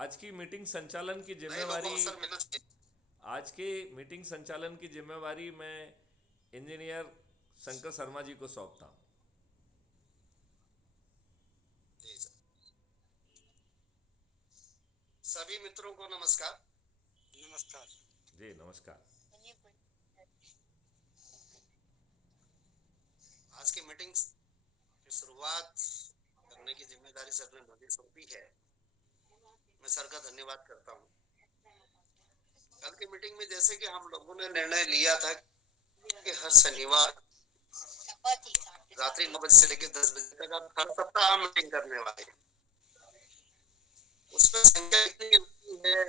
आज की मीटिंग संचालन की नए लोगों को जिम्मेवारी अवसर मिलना चाहिए। आज के मीटिंग संचालन की जिम्मेवारी मैं इंजीनियर शंकर शर्मा जी को सौंपता हूँ। जी सर। सभी मित्रों को नमस्कार। नमस्कार। जी नमस्कार। आज की मीटिंग की शुरुआत करने की जिम्मेदारी सर ने मुझे सौंपी है। मैं सर का धन्यवाद करता हूँ। कल की मीटिंग में जैसे कि हम लोगों ने निर्णय लिया था कि हर शनिवार रात्रि 9 बजे से लेकर 10 बजे तक हम हर सप्ताह मीटिंग करने वाले हैं। उसमें संख्या इतनी आती है,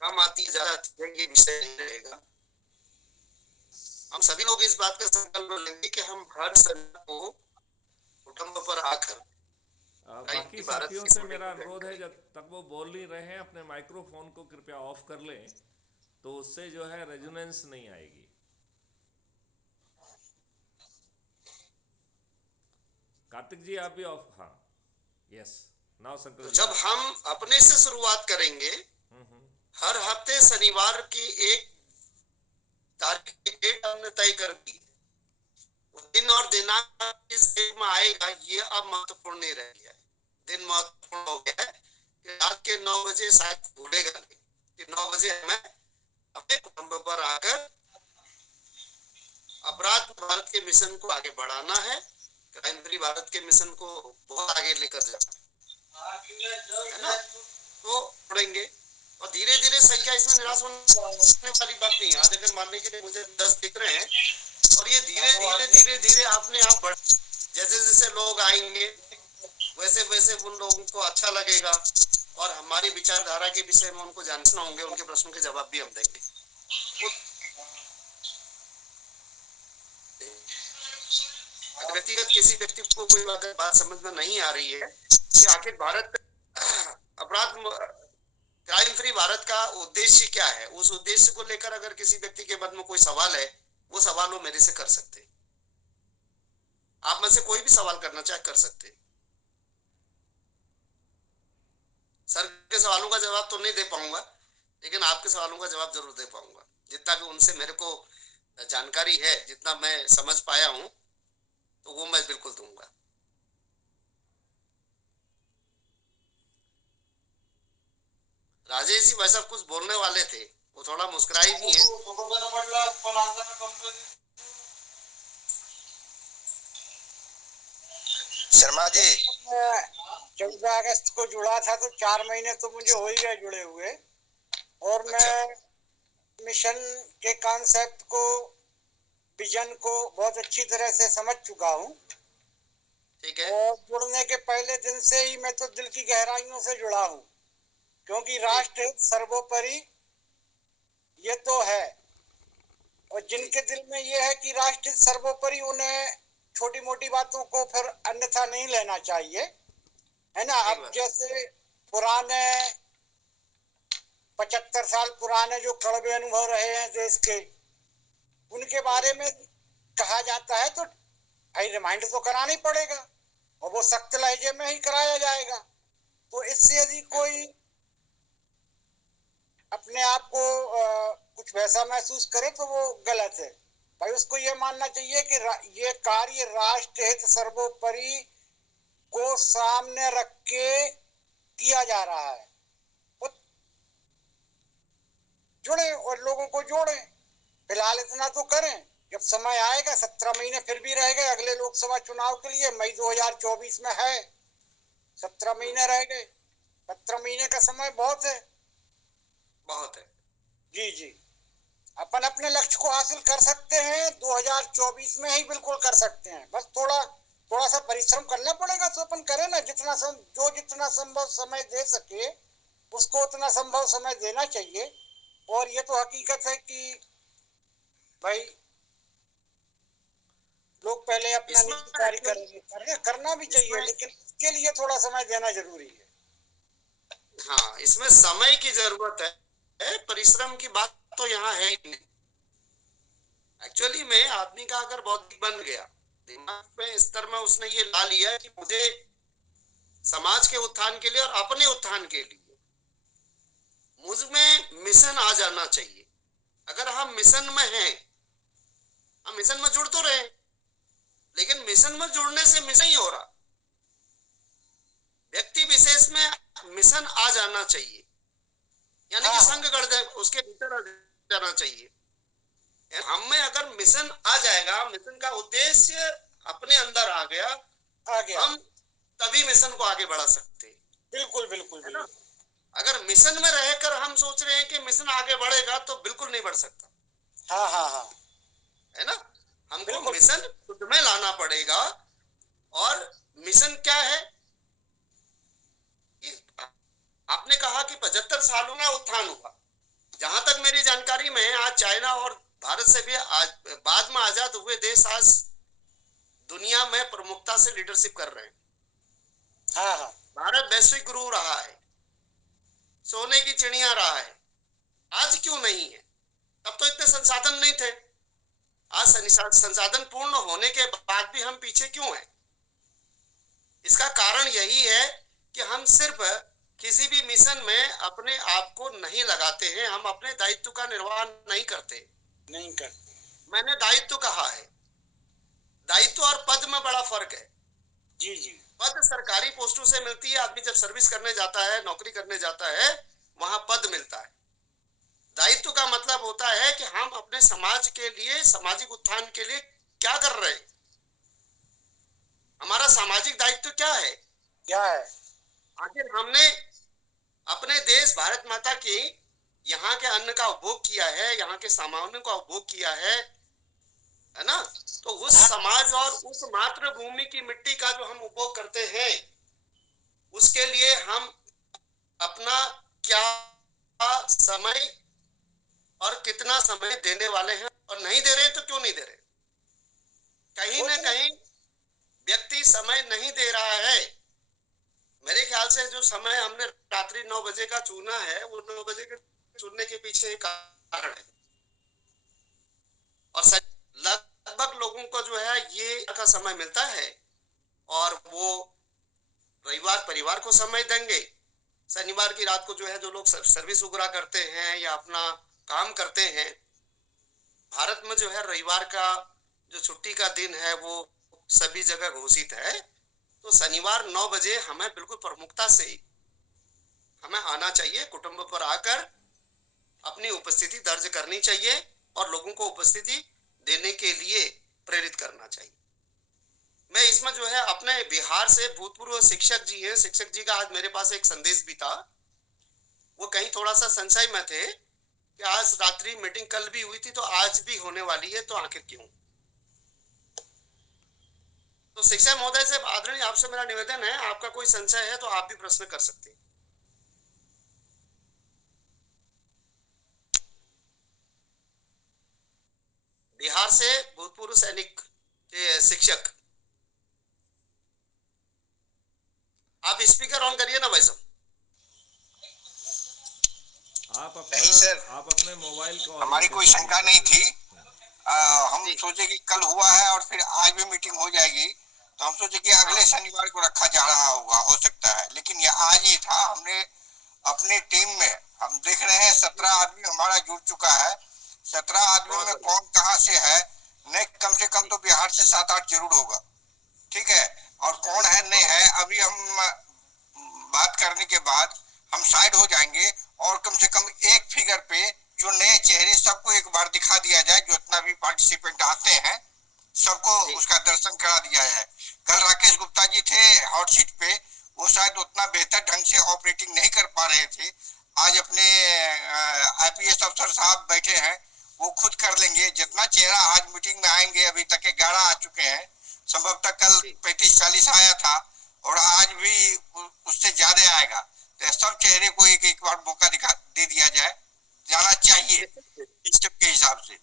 कम आती है, ज्यादा आती है, ये विषय नहीं रहेगा। हम सभी लोग इस बात का संकल्प लेंगे कि हम हर शनिवार को कुटुंब पर आकर बाकी भारत साथियों की से मीटिंग मेरा को ज्वाइन अनुरोध है करेंगे। जब तक वो बोल नहीं रहे हैं अपने माइक्रोफोन को कृपया ऑफ कर लें, तो उससे जो है रेजोनेंस नहीं आएगी। कार्तिक जी आप भी ऑफ। हाँ, यस। नाउ शंकर तो जी जब आप। हम अपने से शुरुआत करेंगे, हर हफ्ते शनिवार की एक तारीख की डेट हमने तय कर दी। दिन और दिनांक किस डेट में आएगा ये अब महत्वपूर्ण नहीं रह गया है। दिन महत्वपूर्ण हो गया है कि रात के 9 बजे शायद भूलेगा नहीं कि 9 बजे हमें अपने कुटुंब पर आकर अपराध भारत के मिशन को आगे बढ़ाना है। क्राइम फ्री भारत के मिशन को बहुत आगे लेकर जाना है ना। तो पढ़ेंगे और धीरे धीरे संख्या इसमें निराश होने वाली बात नहीं है। आज अगर मानने के लिए मुझे 10 दिख रहे हैं और ये धीरे धीरे धीरे धीरे अपने आप बढ़, जैसे जैसे लोग आएंगे वैसे वैसे उन लोगों को अच्छा लगेगा और हमारी विचारधारा के विषय में उनको जानना होंगे, उनके प्रश्नों के जवाब भी हम देंगे। अगर व्यक्तिगत किसी व्यक्ति को कोई अगर बात समझ में नहीं आ रही है कि आखिर भारत अपराध क्राइम फ्री भारत का उद्देश्य क्या है, उस उद्देश्य को लेकर अगर किसी व्यक्ति के मन में कोई सवाल है, वो सवाल वो मेरे से कर सकते हैं। आप में से कोई भी सवाल करना चाहे कर सकते हैं। सर के सवालों का जवाब तो नहीं दे पाऊंगा, लेकिन आपके सवालों का जवाब जरूर दे पाऊंगा। जितना भी उनसे मेरे को जानकारी है, जितना मैं समझ पाया हूं, तो वो मैं बिल्कुल दूंगा। राजेश जी भाई साहब कुछ बोलने वाले थे, वो थोड़ा मुस्कुराई भी है। शर्मा जी, 14 अगस्त को जुड़ा था तो 4 महीने तो मुझे हो ही गए जुड़े हुए। और अच्छा। मैं मिशन के कॉन्सेप्ट को, विजन को बहुत अच्छी तरह से समझ चुका हूँ। ठीक है। और जुड़ने के पहले दिन से ही मैं तो दिल की गहराइयों से जुड़ा हूँ, क्योंकि राष्ट्र हित सर्वोपरि ये तो है। और जिनके दिल में ये है कि राष्ट्र हित सर्वोपरि, उन्हें छोटी मोटी बातों को फिर अन्यथा नहीं लेना चाहिए, है ना। अब जैसे पुराने 75 साल पुराने जो कड़वे अनुभव रहे हैं देश के, उनके बारे में कहा जाता है तो भाई रिमाइंड तो कराना ही पड़ेगा, और वो सख्त लहजे में ही कराया जाएगा। तो इससे यदि कोई अपने आप को कुछ वैसा महसूस करे तो वो गलत है। भाई उसको ये मानना चाहिए कि ये कार्य राष्ट्र हित सर्वोपरि को सामने रख के किया जा रहा है। जुड़े और लोगों को जोड़े। फिलहाल इतना तो करें, जब समय आएगा 17 महीने फिर भी रह गए अगले लोकसभा चुनाव के लिए, मई 2024 में है, 17 महीने रह गए। 17 महीने का समय बहुत है, बहुत है। जी जी। अपन अपने लक्ष्य को हासिल कर सकते हैं 2024 में ही, बिल्कुल कर सकते हैं। बस थोड़ा सा परिश्रम करना पड़ेगा, तो अपन करें ना। जितना संभव समय दे सके उसको उतना संभव समय देना चाहिए। और ये तो हकीकत है कि भाई लोग पहले अपना निजी कार्य करेंगे, करना भी चाहिए, लेकिन इसके लिए थोड़ा समय देना जरूरी है। हाँ, इसमें समय की जरूरत है, परिश्रम की बात तो यहाँ है ही नहीं। एक्चुअली में आदमी का अगर बौद्धिक बन गया, दिमाग में स्तर में उसने ये ला लिया कि मुझे समाज के उत्थान के लिए और अपने उत्थान के लिए मुझ में मिशन आ जाना चाहिए। अगर हम मिशन में हैं, हम मिशन में जुड़ तो रहे, लेकिन मिशन में जुड़ने से मिशन ही हो रहा, व्यक्ति विशेष में मिशन आ जाना चाहिए, यानी कि संघ गढ़ उसके भीतर आ जाना चाहिए। हम में अगर मिशन आ जाएगा, मिशन का उद्देश्य अपने अंदर आ गया, हम तभी मिशन को आगे बढ़ा सकते हैं। बिल्कुल बिल्कुल, है ना? अगर मिशन में रहकर हम सोच रहे हैं कि मिशन आगे बढ़ेगा तो बिल्कुल नहीं बढ़ सकता। हाँ हाँ हाँ, है ना? हमको मिशन खुद में लाना पड़ेगा। और मिशन क्या है? आपने कहा कि 75 सालों में उत्थान हुआ। जहां तक मेरी जानकारी में है, आज चाइना और भारत से भी आज बाद में आजाद हुए देश आज दुनिया में प्रमुखता से लीडरशिप कर रहे हैं। हाँ हाँ, भारत वैश्विक गुरु रहा है, सोने की चिड़िया रहा है। आज क्यों नहीं है? तब तो इतने संसाधन नहीं थे। आज संसाधन पूर्ण होने के बाद भी हम पीछे क्यों हैं? इसका कारण यही है कि हम सिर्फ किसी भी मिशन में अपने आप को नहीं लगाते हैं, हम अपने दायित्व का निर्वाह नहीं करते। मैंने दायित्व कहा है, दायित्व और पद में बड़ा फर्क है। जी जी, पद सरकारी पोस्टों से मिलती है, आदमी जब सर्विस करने जाता है, नौकरी करने जाता है, वहां पद मिलता है। दायित्व का मतलब होता है कि हम अपने समाज के लिए, सामाजिक उत्थान के लिए क्या कर रहे हैं, हमारा सामाजिक दायित्व क्या है। आखिर हमने अपने देश भारत माता की यहाँ के अन्न का उपभोग किया है, यहाँ के सामानों का उपभोग किया है ना? तो उस समाज और उस मातृभूमि की मिट्टी का जो हम उपभोग करते हैं, उसके लिए हम अपना क्या समय और कितना समय देने वाले हैं, और नहीं दे रहे तो क्यों नहीं दे रहे? कहीं ना कहीं व्यक्ति समय नहीं दे रहा है। मेरे ख्याल से जो समय हमने रात्रि 9 बजे का चुना है, वो 9 बजे के चुनने के पीछे एक कारण है। और लगभग लोगों को जो है ये का समय मिलता है, और वो रविवार परिवार को समय देंगे, शनिवार की रात को जो है जो लोग सर्विस वगैरह करते हैं या अपना काम करते हैं। भारत में जो है रविवार का जो छुट्टी का दिन है वो सभी जगह घोषित है। तो शनिवार 9 बजे हमें बिल्कुल प्रमुखता से हमें आना चाहिए, कुटुंब पर आकर अपनी उपस्थिति दर्ज करनी चाहिए और लोगों को उपस्थिति देने के लिए प्रेरित करना चाहिए। मैं इसमें जो है अपने बिहार से भूतपूर्व शिक्षक जी हैं, शिक्षक जी का आज मेरे पास एक संदेश भी था। वो कहीं थोड़ा सा संशय में थे कि आज रात्रि मीटिंग कल भी हुई थी तो आज भी होने वाली है, तो आखिर क्यों? तो शिक्षक महोदय से आदरणीय आपसे मेरा निवेदन है, आपका कोई संशय है तो आप भी प्रश्न कर सकते हैं। बिहार से भूतपूर्व सैनिक के शिक्षक, आप स्पीकर ऑन करिए ना भाई साहब। नहीं सर, आप अपने मोबाइल को हमारी कोई शंका नहीं थी। हम सोचे कि कल हुआ है और फिर आज भी मीटिंग हो जाएगी, तो हम सोचे कि अगले शनिवार को रखा जा रहा होगा, हो सकता है, लेकिन ये आज ही था। हमने अपनी टीम में हम देख रहे हैं 17 आदमी हमारा जुड़ चुका है। 17 आदमी में कौन कहाँ से है, नहीं कम से कम तो बिहार से 7-8 जरूर होगा, ठीक है। और कौन है नहीं है, अभी हम बात करने के बाद हम साइड हो जाएंगे और कम से कम एक फिगर पे जो नए चेहरे सबको एक बार दिखा दिया जाए, जो इतना भी पार्टिसिपेंट आते हैं सबको उसका दर्शन करा दिया जाए। कल राकेश गुप्ता जी थे हॉट सीट पे, वो शायद उतना बेहतर ढंग से ऑपरेटिंग नहीं कर पा रहे थे। आज अपने आईपीएस अफसर साहब बैठे हैं, वो खुद कर लेंगे। जितना चेहरा आज मीटिंग में आएंगे, अभी तक 11 आ चुके हैं, संभवतः कल 35-40 आया था और आज भी उससे ज्यादा आएगा। तो सब चेहरे को एक बार मौका दे दिया जाना चाहिए स्टेप के हिसाब से।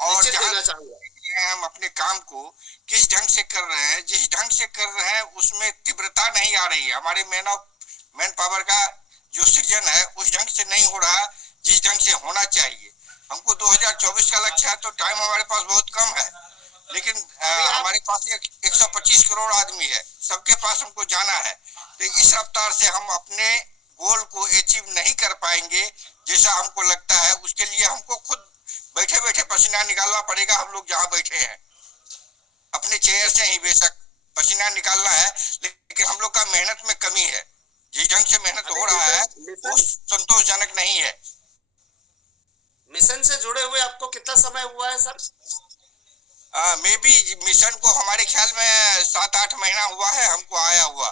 और हम अपने काम को किस ढंग से कर रहे हैं, जिस ढंग से कर रहे हैं उसमें तीव्रता नहीं आ रही है। हमारे मैन पावर का जो सृजन है उस ढंग से नहीं हो रहा जिस ढंग से होना चाहिए। हमको 2024 का लक्ष्य है, तो टाइम हमारे पास बहुत कम है, लेकिन हमारे पास 125 करोड़ आदमी है, सबके पास हमको जाना है। तो इस रफ्तार से हम अपने गोल को अचीव नहीं कर पाएंगे जैसा हमको लगता है, उसके लिए हमको खुद बैठे बैठे पसीना निकालना पड़ेगा। हम लोग जहाँ बैठे हैं अपने चेयर से ही बेशक पसीना निकालना है, लेकिन हम लोग का मेहनत में कमी है। जिस ढंग से मेहनत हो रहा है वो संतोषजनक नहीं है। मिशन से जुड़े हुए आपको कितना समय हुआ है सर? मे बी मिशन को हमारे ख्याल में 7-8 महीना हुआ है हमको आया हुआ,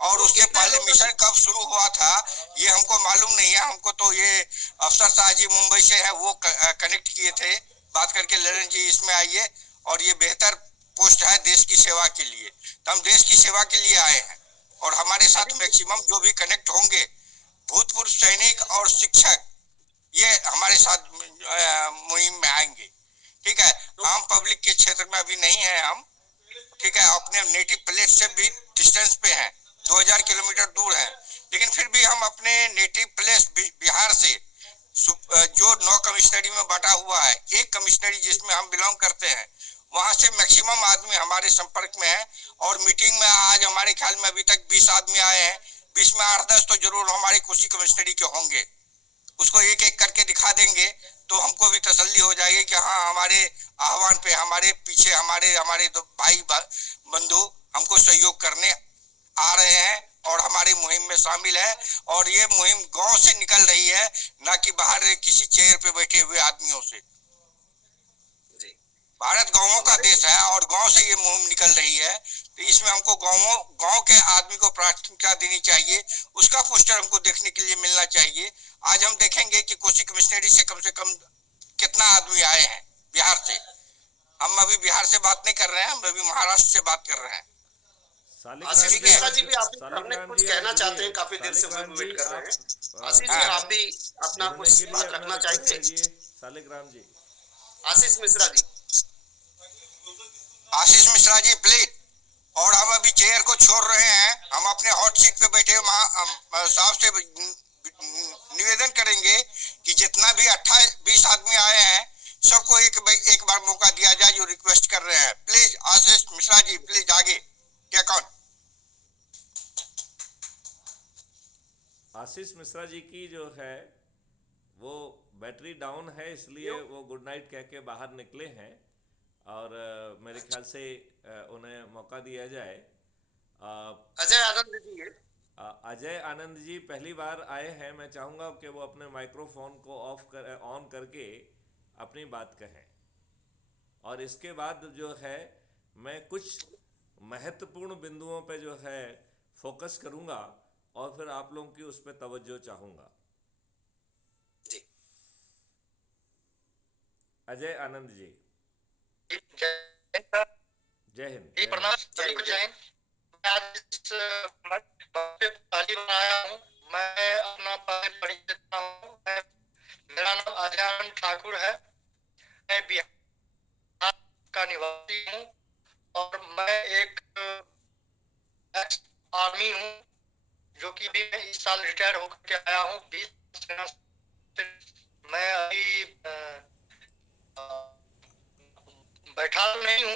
और तो उसके कितने पहले लोग मिशन कब शुरू हुआ था ये हमको मालूम नहीं है। हमको तो ये अफसर साहब जी मुंबई से है, वो कनेक्ट किए थे बात करके, ललन जी इसमें आइए और ये बेहतर पोस्ट है देश की सेवा के लिए, तो हम देश की सेवा के लिए आए हैं। और हमारे साथ मैक्सिमम जो भी कनेक्ट होंगे भूतपूर्व सैनिक और शिक्षक, ये हमारे साथ मुहिम में आएंगे। ठीक है, आम पब्लिक के क्षेत्र में अभी नहीं है हम, ठीक है, अपने नेटिव प्लेस से भी डिस्टेंस पे हैं, 2000 किलोमीटर दूर है, लेकिन फिर भी हम अपने नेटिव प्लेस बिहार से जो 9 कमिश्नरी में बटा हुआ है, एक कमिश्नरी जिसमें हम बिलोंग करते हैं, वहां से मैक्सिमम आदमी हमारे संपर्क में है। और मीटिंग में आज हमारे ख्याल में अभी तक 20 आदमी आए हैं, 20 में 8-10 तो जरूर हमारी कोसी कमिश्नरी के होंगे। उसको एक एक करके दिखा देंगे तो हमको भी तसल्ली हो जाएगी कि हाँ हमारे आह्वान पे, हमारे पीछे हमारे तो भाई बंधु हमको सहयोग करने आ रहे हैं और हमारी मुहिम में शामिल है। और ये मुहिम गांव से निकल रही है, ना कि बाहर किसी चेयर पे बैठे हुए आदमियों से। भारत गांवों का देश है और गांव से ये मुहिम निकल रही है, तो इसमें हमको गांव के आदमी को प्राथमिकता देनी चाहिए। उसका पोस्टर हमको देखने के लिए मिलना चाहिए। आज हम देखेंगे कि कोसी कमिश्नरी से कम कितना आदमी आए हैं बिहार से। हम अभी बिहार से बात नहीं कर रहे हैं, हम अभी महाराष्ट्र से बात कर रहे हैं। आशीष मिश्रा जी भी आप हमने कुछ कहना चाहते हैं, काफी देर से वेट कर रहे हैं। आशीष जी आप भी अपना कुछ बात रखना चाहेंगे? सालिग्राम जी, आशीष मिश्रा जी, आशीष मिश्रा जी प्लीज। और हम अभी चेयर को छोड़ रहे हैं, हम अपने हॉट सीट पे बैठे साहब से निवेदन करेंगे कि जितना भी 28-20 आदमी आए हैं सबको एक बार मौका दिया जाए, जो रिक्वेस्ट कर रहे हैं। प्लीज आशीष मिश्रा जी प्लीज आगे। क्या कौन? आशीष मिश्रा जी की जो है वो बैटरी डाउन है, इसलिए वो गुड नाइट कह के बाहर निकले हैं और मेरे ख्याल से उन्हें मौका दिया जाए। अजय आनंद जी है। अजय आनंद जी पहली बार आए हैं, मैं चाहूँगा कि वो अपने माइक्रोफोन को ऑन करके अपनी बात कहें, और इसके बाद जो है मैं कुछ महत्वपूर्ण बिंदुओं पे जो है फोकस करूँगा और फिर आप लोगों की उस पर तवज्जो चाहूँगा। जी अजय आनंद जी, जय हिंद। जी प्रणाम सभी को जय हिंद। मैं आज इस मंच पे पहली बार आया हूँ। मैं अपना परिचय देता हूँ। मेरा नाम अजय आनंद ठाकुर है। मैं बिहार का निवासी हूँ और मैं एक एक्स आर्मी हूँ, जो कि भी मैं इस साल रिटायर होकर के आया हूँ 20 सेना से। मैं अभी बैठा नहीं हूँ,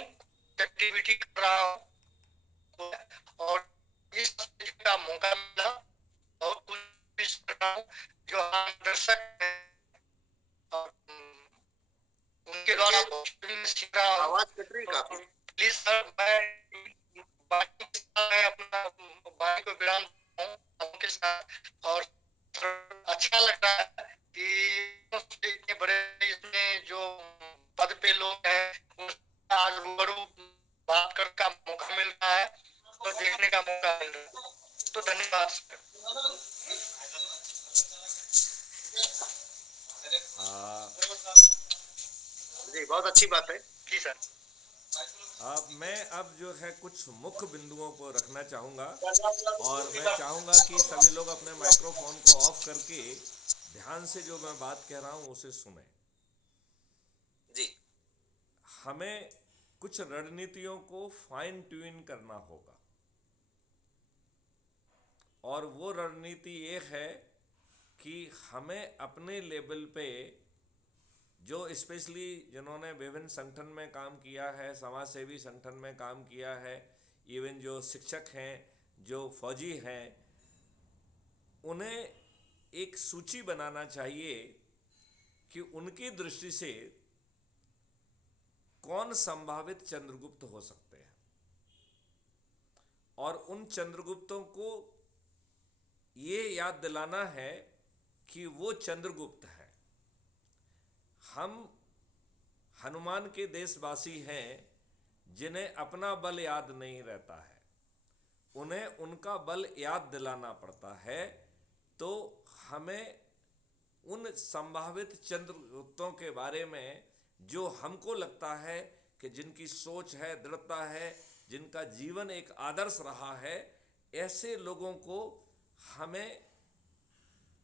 एक्टिविटी कर रहा हूँ और इस का मौका मिला और कुछ कर रहा हूँ जो हमारे दर्शक हैं और उनके द्वारा सीख रहा हूँ। आवाज कट रही काफी। प्लीज सर, मैं अपना वाणी को विराम दूं आपके साथ। और अच्छा लग रहा है कि इतने बड़े इसमें जो पद पे लोग हैं आज रूबरू बात करने का मौका मिल रहा है और देखने का मौका मिल रहा है, तो धन्यवाद सर। जी बहुत अच्छी बात है। जी सर। मैं अब जो है कुछ मुख्य बिंदुओं को रखना चाहूँगा और मैं चाहूँगा कि सभी लोग अपने माइक्रोफोन को ऑफ करके ध्यान से जो मैं बात कह रहा हूँ उसे सुने। जी हमें कुछ रणनीतियों को फाइन ट्यून करना होगा और वो रणनीति ये है कि हमें अपने लेवल पे जो स्पेशली जिन्होंने विभिन्न संगठन में काम किया है, समाज सेवी संगठन में काम किया है, इवन जो शिक्षक हैं, जो फौजी हैं, उन्हें एक सूची बनाना चाहिए कि उनकी दृष्टि से कौन संभावित चंद्रगुप्त हो सकते हैं, और उन चंद्रगुप्तों को ये याद दिलाना है कि वो चंद्रगुप्त हैं। हम हनुमान के देशवासी हैं जिन्हें अपना बल याद नहीं रहता है, उन्हें उनका बल याद दिलाना पड़ता है। तो हमें उन संभावित चंद्रगुप्तों के बारे में जो हमको लगता है कि जिनकी सोच है, दृढ़ता है, जिनका जीवन एक आदर्श रहा है, ऐसे लोगों को हमें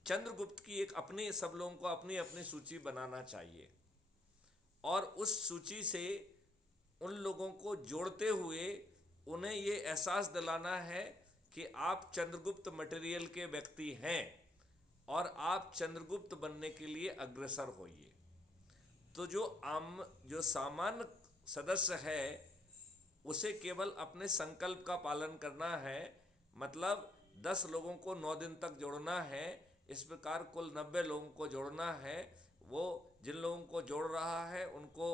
चंद्रगुप्त की एक अपनी, सब लोगों को अपनी अपनी सूची बनाना चाहिए, और उस सूची से उन लोगों को जोड़ते हुए उन्हें ये एहसास दिलाना है कि आप चंद्रगुप्त मटेरियल के व्यक्ति हैं और आप चंद्रगुप्त बनने के लिए अग्रसर होइए। तो जो सामान्य सदस्य है उसे केवल अपने संकल्प का पालन करना है, मतलब 10 लोगों को 9 दिन तक जोड़ना है, इस प्रकार कुल 90 लोगों को जोड़ना है। वो जिन लोगों को जोड़ रहा है उनको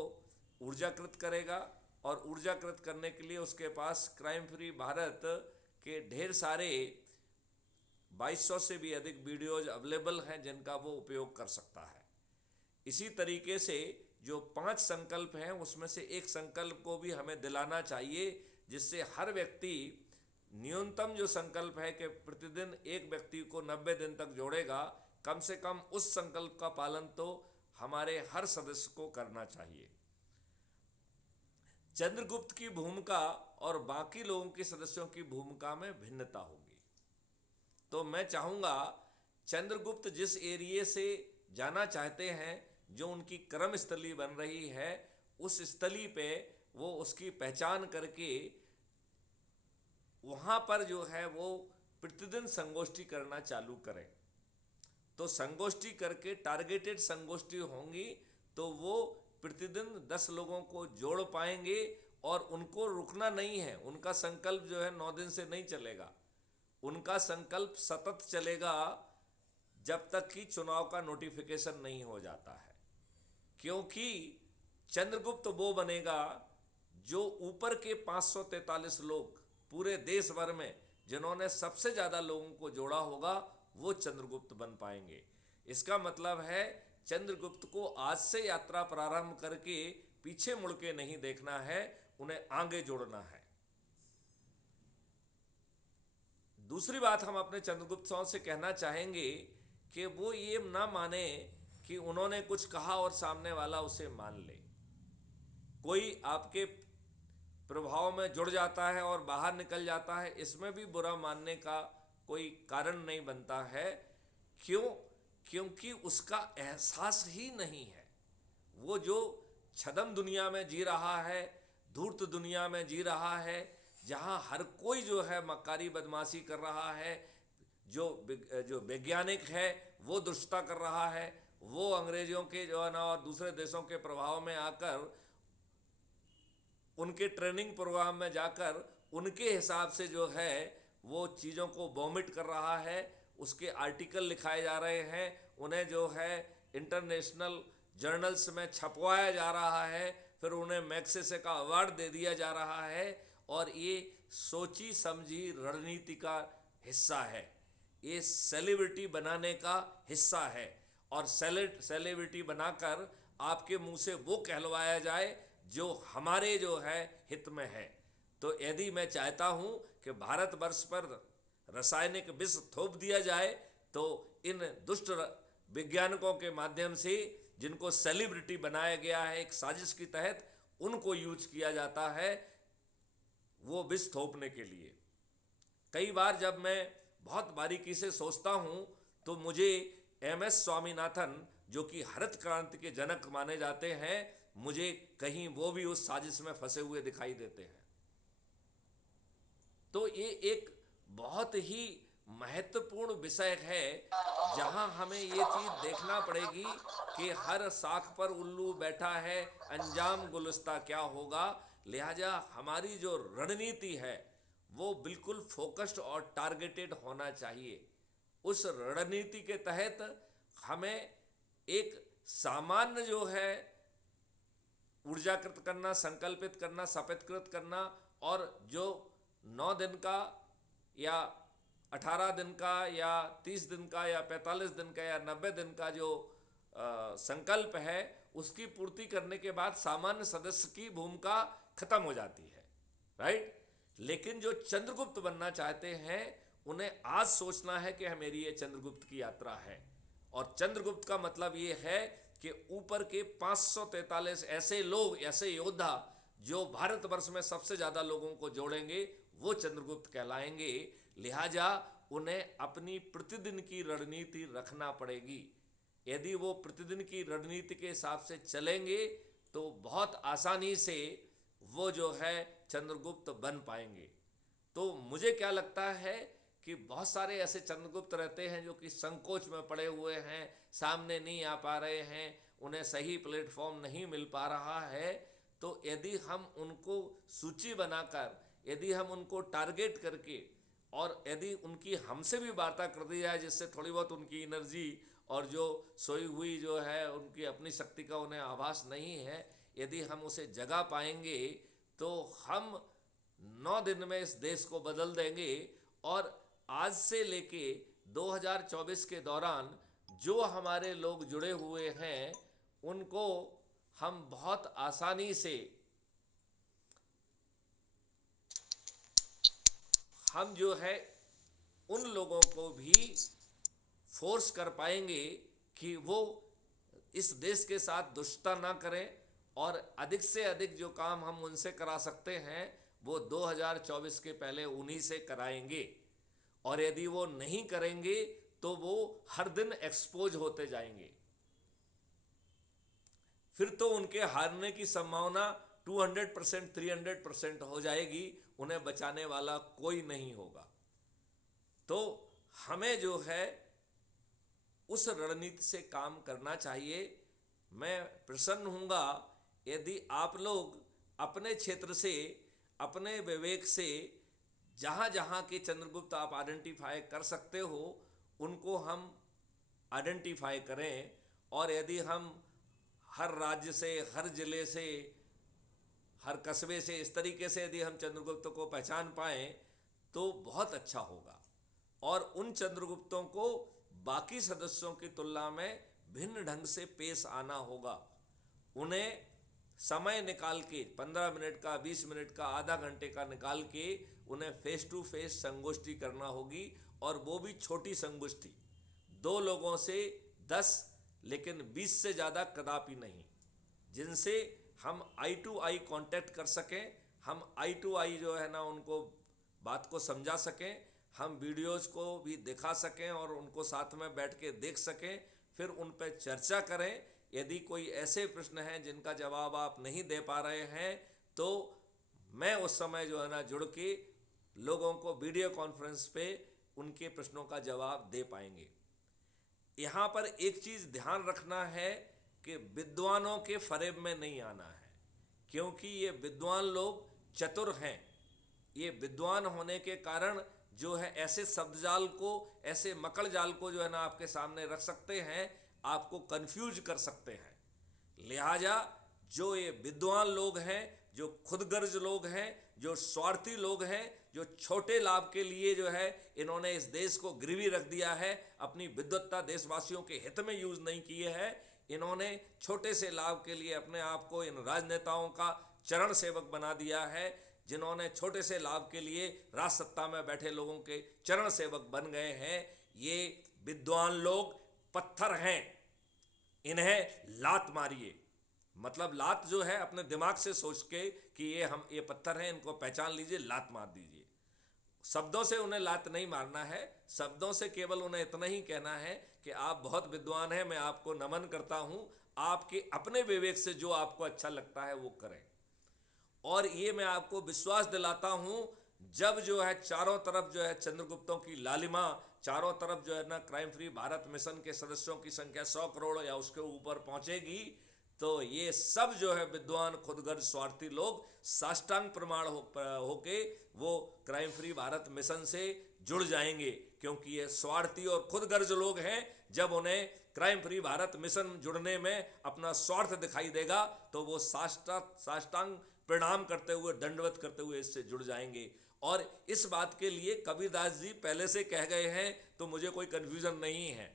ऊर्जाकृत करेगा, और ऊर्जाकृत करने के लिए उसके पास क्राइम फ्री भारत के ढेर सारे 2200 से भी अधिक वीडियोज अवेलेबल हैं जिनका वो उपयोग कर सकता है। इसी तरीके से जो 5 संकल्प हैं उसमें से एक संकल्प को भी हमें दिलाना चाहिए, जिससे हर व्यक्ति न्यूनतम जो संकल्प है कि प्रतिदिन एक व्यक्ति को 90 दिन तक जोड़ेगा, कम से कम उस संकल्प का पालन तो हमारे हर सदस्य को करना चाहिए। चंद्रगुप्त की भूमिका और बाकी लोगों के सदस्यों की भूमिका में भिन्नता होगी। तो मैं चाहूँगा चंद्रगुप्त जिस एरिया से जाना चाहते हैं, जो उनकी कर्म स्थली बन रही है, उस स्थली पे वो उसकी पहचान करके वहाँ पर जो है वो प्रतिदिन संगोष्ठी करना चालू करें। तो संगोष्ठी करके टारगेटेड संगोष्ठी होंगी तो वो प्रतिदिन 10 लोगों को जोड़ पाएंगे, और उनको रुकना नहीं है। उनका संकल्प जो है 9 दिन से नहीं चलेगा, उनका संकल्प सतत चलेगा जब तक कि चुनाव का नोटिफिकेशन नहीं हो जाता है। क्योंकि चंद्रगुप्त वो बनेगा जो ऊपर के 543 लोग पूरे देश भर में जिन्होंने सबसे ज़्यादा लोगों को जोड़ा होगा, वो चंद्रगुप्त बन पाएंगे। इसका मतलब है चंद्रगुप्त को आज से यात्रा प्रारंभ करके पीछे मुड़ के नहीं देखना है, उन्हें आगे जोड़ना है। दूसरी बात हम अपने चंद्रगुप्तों से कहना चाहेंगे कि वो ये ना माने कि उन्होंने कुछ कहा और सामने वाला उसे मान ले। कोई आपके प्रभाव में जुड़ जाता है और बाहर निकल जाता है, इसमें भी बुरा मानने का कोई कारण नहीं बनता है। क्यों? क्योंकि उसका एहसास ही नहीं है। वो जो छद्म दुनिया में जी रहा है, धूर्त दुनिया में जी रहा है, जहाँ हर कोई जो है मक्कारी बदमाशी कर रहा है, जो वैज्ञानिक है वो दुष्टता कर रहा है, वो अंग्रेजों के जो है ना और दूसरे देशों के प्रभाव में आकर उनके ट्रेनिंग प्रोग्राम में जाकर उनके हिसाब से जो है वो चीज़ों को वॉमिट कर रहा है, उसके आर्टिकल लिखाए जा रहे हैं, उन्हें जो है इंटरनेशनल जर्नल्स में छपवाया जा रहा है, फिर उन्हें मैग्सेसे का अवार्ड दे दिया जा रहा है। और ये सोची समझी रणनीति का हिस्सा है, ये सेलिब्रिटी बनाने का हिस्सा है, और सेलिब्रिटी बनाकर आपके मुंह से वो कहलवाया जाए जो हमारे जो है हित में है। तो यदि मैं चाहता हूँ कि भारतवर्ष पर रासायनिक विष थोप दिया जाए, तो इन दुष्ट वैज्ञानिकों के माध्यम से जिनको सेलिब्रिटी बनाया गया है एक साजिश के तहत, उनको यूज किया जाता है वो विष थोपने के लिए। कई बार जब मैं बहुत बारीकी से सोचता हूँ तो मुझे MS स्वामीनाथन, जो कि हरित क्रांति के जनक माने जाते हैं, मुझे कहीं वो भी उस साजिश में फंसे हुए दिखाई देते हैं। तो ये एक बहुत ही महत्वपूर्ण विषय है जहां हमें ये चीज देखना पड़ेगी कि हर साख पर उल्लू बैठा है, अंजाम गुलस्ता क्या होगा। लिहाजा हमारी जो रणनीति है वो बिल्कुल फोकस्ड और टारगेटेड होना चाहिए। उस रणनीति के तहत हमें एक सामान्य जो है ऊर्जाकृत करना, संकल्पित करना, सपितकृत करना, और जो 9 दिन का या 18 दिन का या 30 दिन का या 45 दिन का या 90 दिन का जो संकल्प है, उसकी पूर्ति करने के बाद सामान्य सदस्य की भूमिका खत्म हो जाती है, राइट। लेकिन जो चंद्रगुप्त बनना चाहते हैं उन्हें आज सोचना है कि मेरी ये चंद्रगुप्त की यात्रा है, और चंद्रगुप्त का मतलब ये है कि ऊपर के 543 ऐसे लोग, ऐसे योद्धा जो भारतवर्ष में सबसे ज़्यादा लोगों को जोड़ेंगे, वो चंद्रगुप्त कहलाएंगे। लिहाजा उन्हें अपनी प्रतिदिन की रणनीति रखना पड़ेगी। यदि वो प्रतिदिन की रणनीति के हिसाब से चलेंगे तो बहुत आसानी से वो जो है चंद्रगुप्त बन पाएंगे। तो मुझे क्या लगता है कि बहुत सारे ऐसे चंद्रगुप्त रहते हैं जो कि संकोच में पड़े हुए हैं, सामने नहीं आ पा रहे हैं, उन्हें सही प्लेटफॉर्म नहीं मिल पा रहा है। तो यदि हम उनको सूची बनाकर, यदि हम उनको टारगेट करके, और यदि उनकी हमसे भी वार्ता कर दी जाए, जिससे थोड़ी बहुत उनकी एनर्जी और जो सोई हुई जो है उनकी अपनी शक्ति का उन्हें आभास नहीं है, यदि हम उसे जगा पाएंगे तो हम 9 दिन में इस देश को बदल देंगे। और आज से लेके 2024 के दौरान जो हमारे लोग जुड़े हुए हैं उनको हम बहुत आसानी से हम जो है उन लोगों को भी फोर्स कर पाएंगे कि वो इस देश के साथ दुष्टता ना करें, और अधिक से अधिक जो काम हम उनसे करा सकते हैं वो 2024 के पहले उन्हीं से कराएंगे। और यदि वो नहीं करेंगे तो वो हर दिन एक्सपोज होते जाएंगे, फिर तो उनके हारने की संभावना 200%, 300% हो जाएगी, उन्हें बचाने वाला कोई नहीं होगा। तो हमें जो है उस रणनीति से काम करना चाहिए। मैं प्रसन्न हूँगा यदि आप लोग अपने क्षेत्र से, अपने विवेक से जहाँ जहाँ के चंद्रगुप्त आप आइडेंटिफाई कर सकते हो उनको हम आइडेंटिफाई करें। और यदि हम हर राज्य से, हर जिले से, हर कस्बे से इस तरीके से यदि हम चंद्रगुप्त को पहचान पाएँ तो बहुत अच्छा होगा। और उन चंद्रगुप्तों को बाकी सदस्यों की तुलना में भिन्न ढंग से पेश आना होगा। उन्हें समय निकाल के 15 मिनट का, 20 मिनट का, आधा घंटे का निकाल के उन्हें फेस टू फेस संगोष्ठी करना होगी, और वो भी छोटी संगोष्ठी, 2 लोगों से 10, लेकिन 20 से ज़्यादा कदापि नहीं, जिनसे हम आई टू आई कांटेक्ट कर सकें, हम आई टू आई जो है ना उनको बात को समझा सकें, हम वीडियोज़ को भी दिखा सकें और उनको साथ में बैठ के देख सकें, फिर उन पर चर्चा करें। यदि कोई ऐसे प्रश्न हैं जिनका जवाब आप नहीं दे पा रहे हैं तो मैं उस समय जो है ना जुड़ के लोगों को वीडियो कॉन्फ्रेंस पे उनके प्रश्नों का जवाब दे पाएंगे। यहाँ पर एक चीज़ ध्यान रखना है कि विद्वानों के फरेब में नहीं आना है, क्योंकि ये विद्वान लोग चतुर हैं। ये विद्वान होने के कारण जो है ऐसे शब्दजाल को, ऐसे मकड़ जाल को जो है ना आपके सामने रख सकते हैं, आपको कंफ्यूज कर सकते हैं। लिहाजा जो ये विद्वान लोग हैं, जो खुदगर्ज लोग हैं, जो स्वार्थी लोग हैं, जो छोटे लाभ के लिए जो है इन्होंने इस देश को गिरवी रख दिया है, अपनी विद्वत्ता देशवासियों के हित में यूज नहीं किए है, इन्होंने छोटे से लाभ के लिए अपने आप को इन राजनेताओं का चरण सेवक बना दिया है, जिन्होंने छोटे से लाभ के लिए राज सत्ता में बैठे लोगों के चरण सेवक बन गए हैं। ये विद्वान लोग पत्थर हैं, इन्हें लात मारिए। मतलब लात जो है अपने दिमाग से सोच के कि ये पत्थर हैं, इनको पहचान लीजिए, लात मार दीजिए। शब्दों से उन्हें लात नहीं मारना है, शब्दों से केवल उन्हें इतना ही कहना है कि आप बहुत विद्वान हैं, मैं आपको नमन करता हूं, आपके अपने विवेक से जो आपको अच्छा लगता है वो करें। और ये मैं आपको विश्वास दिलाता हूं, जब जो है चारों तरफ जो है चंद्रगुप्तों की लालिमा, चारों तरफ जो है ना क्राइम फ्री भारत मिशन के सदस्यों की संख्या 100 करोड़ या उसके ऊपर पहुंचेगी, तो ये सब जो है विद्वान खुदगर्ज स्वार्थी लोग साष्टांग प्रमाण होके वो क्राइम फ्री भारत मिशन से जुड़ जाएंगे। क्योंकि ये स्वार्थी और खुदगर्ज लोग हैं। जब उन्हें क्राइम फ्री भारत मिशन जुड़ने में अपना स्वार्थ दिखाई देगा तो वो साष्टांग प्रणाम करते हुए, दंडवत करते हुए इससे जुड़ जाएंगे। और इस बात के लिए कबीरदास जी पहले से कह गए हैं, तो मुझे कोई कन्फ्यूजन नहीं है।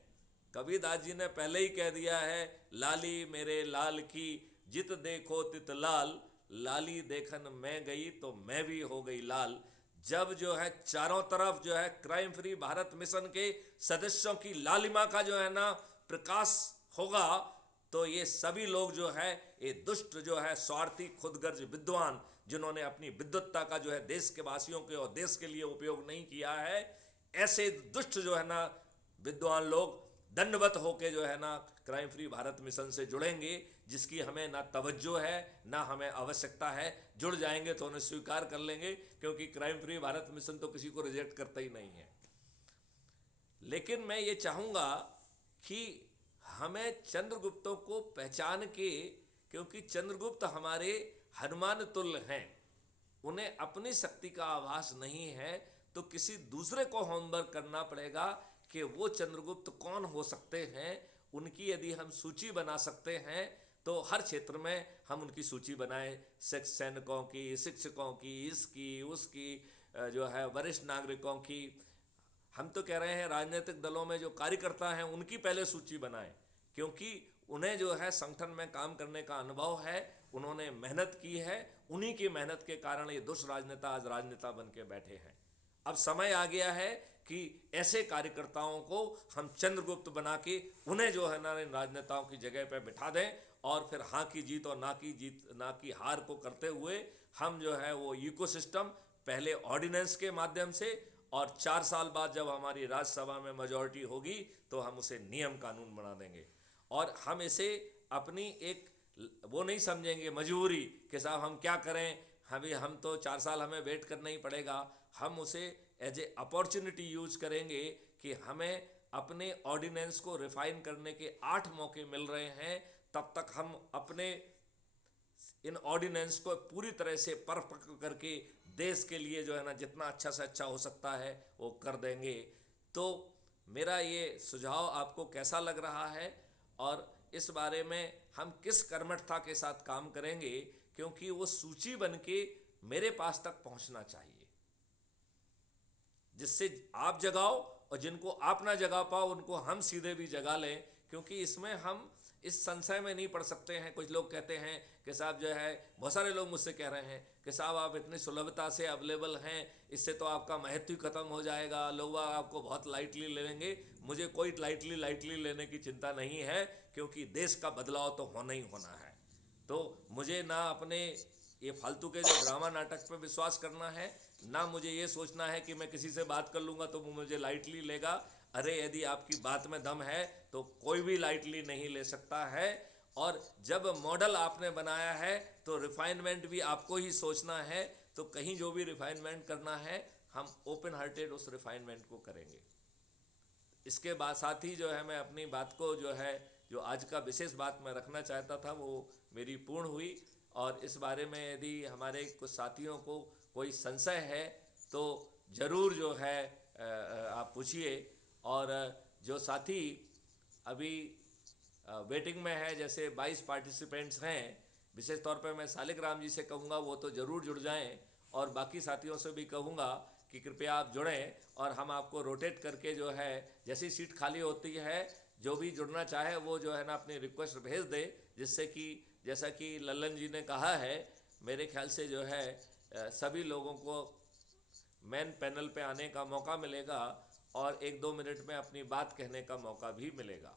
कबीरदास जी ने पहले ही कह दिया है, लाली मेरे लाल की जित देखो तित लाल, लाली देखन मैं गई तो मैं भी हो गई लाल। जब जो है चारों तरफ जो है क्राइम फ्री भारत मिशन के सदस्यों की लालिमा का जो है ना प्रकाश होगा, तो ये सभी लोग जो है, ये दुष्ट जो है स्वार्थी खुदगर्ज विद्वान, जिन्होंने अपनी विद्वत्ता का जो है देश के वासियों के और देश के लिए उपयोग नहीं किया है, ऐसे दुष्ट जो है ना विद्वान लोग दंडवत होके जो है ना क्राइम फ्री भारत मिशन से जुड़ेंगे, जिसकी हमें ना तवज्जो है ना हमें आवश्यकता है। जुड़ जाएंगे तो उन्हें स्वीकार कर लेंगे, क्योंकि क्राइम फ्री भारत मिशन तो किसी को रिजेक्ट करता ही नहीं है। लेकिन मैं ये चाहूँगा कि हमें चंद्रगुप्तों को पहचान के, क्योंकि चंद्रगुप्त हमारे हनुमान तुल्य हैं, उन्हें अपनी शक्ति का आभास नहीं है, तो किसी दूसरे को होमवर्क करना पड़ेगा कि वो चंद्रगुप्त कौन हो सकते हैं। उनकी यदि हम सूची बना सकते हैं तो हर क्षेत्र में हम उनकी सूची बनाएं, सैनिकों की, शिक्षकों की, इसकी उसकी, जो है वरिष्ठ नागरिकों की। हम तो कह रहे हैं राजनीतिक दलों में जो कार्यकर्ता हैं उनकी पहले सूची बनाएं, क्योंकि उन्हें जो है संगठन में काम करने का अनुभव है, उन्होंने मेहनत की है, उन्हीं की मेहनत के कारण ये दुष्ट राजनेता आज राजनेता बन के बैठे हैं। अब समय आ गया है कि ऐसे कार्यकर्ताओं को हम चंद्रगुप्त बना के उन्हें जो है ना राजनेताओं की जगह पर बिठा दें, और फिर हाँ की जीत और ना की हार को करते हुए हम जो है वो इकोसिस्टम पहले ऑर्डिनेंस के माध्यम से, और 4 साल बाद जब हमारी राज्यसभा में मेजॉरिटी होगी तो हम उसे नियम कानून बना देंगे। और हम इसे अपनी एक वो नहीं समझेंगे मजबूरी कि साहब हम क्या करें, हम तो 4 साल हमें वेट करना ही पड़ेगा। हम उसे एज ए अपॉर्चुनिटी यूज करेंगे कि हमें अपने ऑर्डिनेंस को रिफाइन करने के 8 मौके मिल रहे हैं। तब तक हम अपने इन ऑर्डिनेंस को पूरी तरह से परिपक्व करके देश के लिए जो है ना जितना अच्छा से अच्छा हो सकता है वो कर देंगे। तो मेरा ये सुझाव आपको कैसा लग रहा है, और इस बारे में हम किस कर्मठता के साथ काम करेंगे, क्योंकि वो सूची बन के मेरे पास तक पहुंचना चाहिए, जिससे आप जगाओ और जिनको आप ना जगा पाओ उनको हम सीधे भी जगा लें। क्योंकि इसमें हम इस संशय में नहीं पड़ सकते हैं। कुछ लोग कहते हैं कि साहब जो है, बहुत सारे लोग मुझसे कह रहे हैं कि साहब आप इतनी सुलभता से अवेलेबल हैं, इससे तो आपका महत्व ही खत्म हो जाएगा, लोग आपको बहुत लाइटली ले लेंगे। मुझे कोई लाइटली लेने की चिंता नहीं है, क्योंकि देश का बदलाव तो होना ही होना है। तो मुझे ना अपने ये फालतू के जो ड्रामा नाटक पे विश्वास करना है, ना मुझे ये सोचना है कि मैं किसी से बात कर लूँगा तो वो मुझे लाइटली लेगा। अरे यदि आपकी बात में दम है तो कोई भी लाइटली नहीं ले सकता है। और जब मॉडल आपने बनाया है तो रिफाइनमेंट भी आपको ही सोचना है। तो कहीं जो भी रिफाइनमेंट करना है हम ओपन हार्टेड उस रिफाइनमेंट को करेंगे। इसके बाद साथ ही जो है मैं अपनी बात को जो है, जो आज का विशेष बात मैं रखना चाहता था वो मेरी पूर्ण हुई। और इस बारे में यदि हमारे कुछ साथियों को कोई संशय है तो ज़रूर जो है आप पूछिए। और जो साथी अभी वेटिंग में है, जैसे 22 पार्टिसिपेंट्स हैं, विशेष तौर पे मैं सालिग्राम जी से कहूँगा वो तो ज़रूर जुड़ जाएं, और बाकी साथियों से भी कहूँगा कि कृपया आप जुड़ें, और हम आपको रोटेट करके जो है जैसी सीट खाली होती है जो भी जुड़ना चाहे वो जो है ना अपनी रिक्वेस्ट भेज दे, जिससे कि जैसा कि लल्लन जी ने कहा है, मेरे ख्याल से जो है सभी लोगों को मेन पैनल पे आने का मौका मिलेगा और 1-2 मिनट में अपनी बात कहने का मौका भी मिलेगा।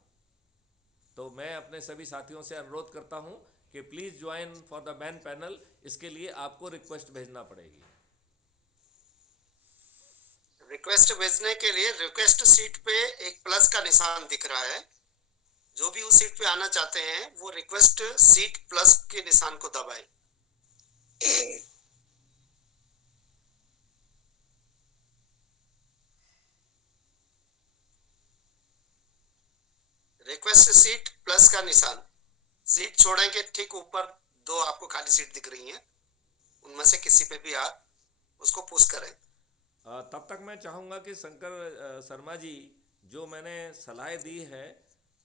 तो मैं अपने सभी साथियों से अनुरोध करता हूं कि please join for the main panel. इसके लिए आपको रिक्वेस्ट भेजना पड़ेगी। रिक्वेस्ट भेजने के लिए रिक्वेस्ट सीट पे एक प्लस का निशान दिख रहा है। जो भी उस सीट पे आना चाहते हैं वो रिक्वेस्ट सीट प्लस के निशान को दबाएं। रिक्वेस्ट सीट प्लस का निशान, सीट छोड़ेंगे ठीक ऊपर 2 आपको खाली सीट दिख रही हैं, उनमें से किसी पे भी आप उसको पुश करें। तब तक मैं चाहूँगा कि शंकर शर्मा जी जो मैंने सलाह दी है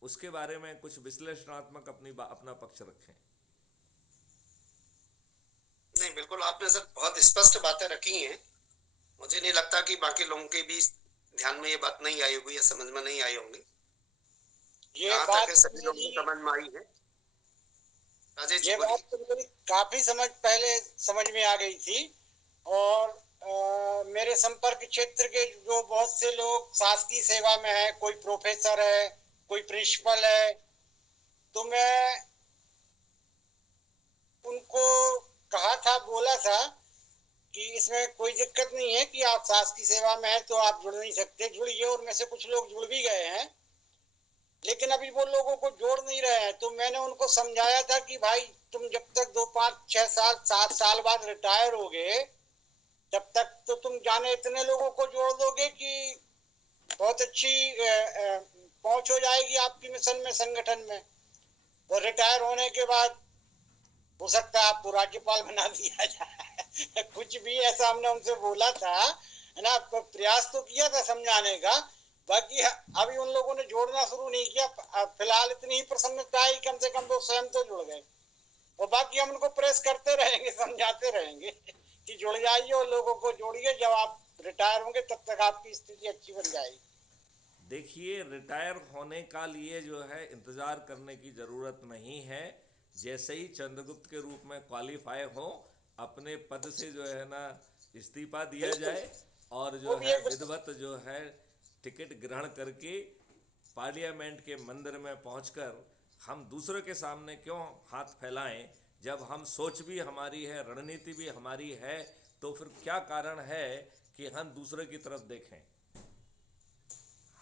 उसके बारे में कुछ विश्लेषणात्मक अपना पक्ष रखें। नहीं, बिल्कुल आपने सर बहुत स्पष्ट बातें रखी हैं। मुझे नहीं लगता कि बाकी लोगों के भी ध्यान में ये बात नहीं आई होगी या समझ में नहीं आई होंगी। ये जहाँ बात तक है सभी लोगों को समझ में आई है। राजेश जी ये बोलिए। बात तो मेरी काफी पहले समझ में आ गई थी। और मेरे संपर्क क्षेत्र के जो बहुत से लोग शासकीय सेवा में है, कोई प्रोफेसर है, कोई प्रिंसिपल है, तो मैं उनको कहा था, बोला था कि इसमें कोई दिक्कत नहीं है कि आप शासकीय सेवा में हैं तो आप जुड़ नहीं सकते, जुड़िए। और में से कुछ लोग जुड़ भी गए हैं, लेकिन अभी वो लोगों को जोड़ नहीं रहे हैं। तो मैंने उनको समझाया था कि भाई तुम जब तक 2, 5, 6 साल 7 साल बाद रिटायर होगे, तब तक तो तुम जाने इतने लोगों को जोड़ दोगे कि बहुत अच्छी पहुंच हो जाएगी आपकी मिशन में, संगठन में। और रिटायर होने के बाद हो सकता है आपको राज्यपाल बना दिया जाए। कुछ भी ऐसा हमने उनसे बोला था, है ना। प्रयास तो किया था समझाने का। बाकी अभी उन लोगों ने जोड़ना शुरू नहीं किया। फिलहाल इतनी ही प्रसन्नता आई, कम से कम वो स्वयं तो जुड़ गए। और बाकी हम उनको प्रेस करते रहेंगे, समझाते रहेंगे कि जुड़ जाइए और लोगों को जोड़िए। जब आप रिटायर होंगे तब तक आपकी स्थिति अच्छी बन जाएगी। देखिए, रिटायर होने का लिए जो है इंतज़ार करने की ज़रूरत नहीं है। जैसे ही चंद्रगुप्त के रूप में क्वालिफाई हो, अपने पद से जो है ना इस्तीफा दिया जाए और जो है विधिवत जो है टिकट ग्रहण करके पार्लियामेंट के मंदिर में पहुंचकर हम दूसरों के सामने क्यों हाथ फैलाएं। जब हम सोच भी हमारी है, रणनीति भी हमारी है, तो फिर क्या कारण है कि हम दूसरे की तरफ देखें।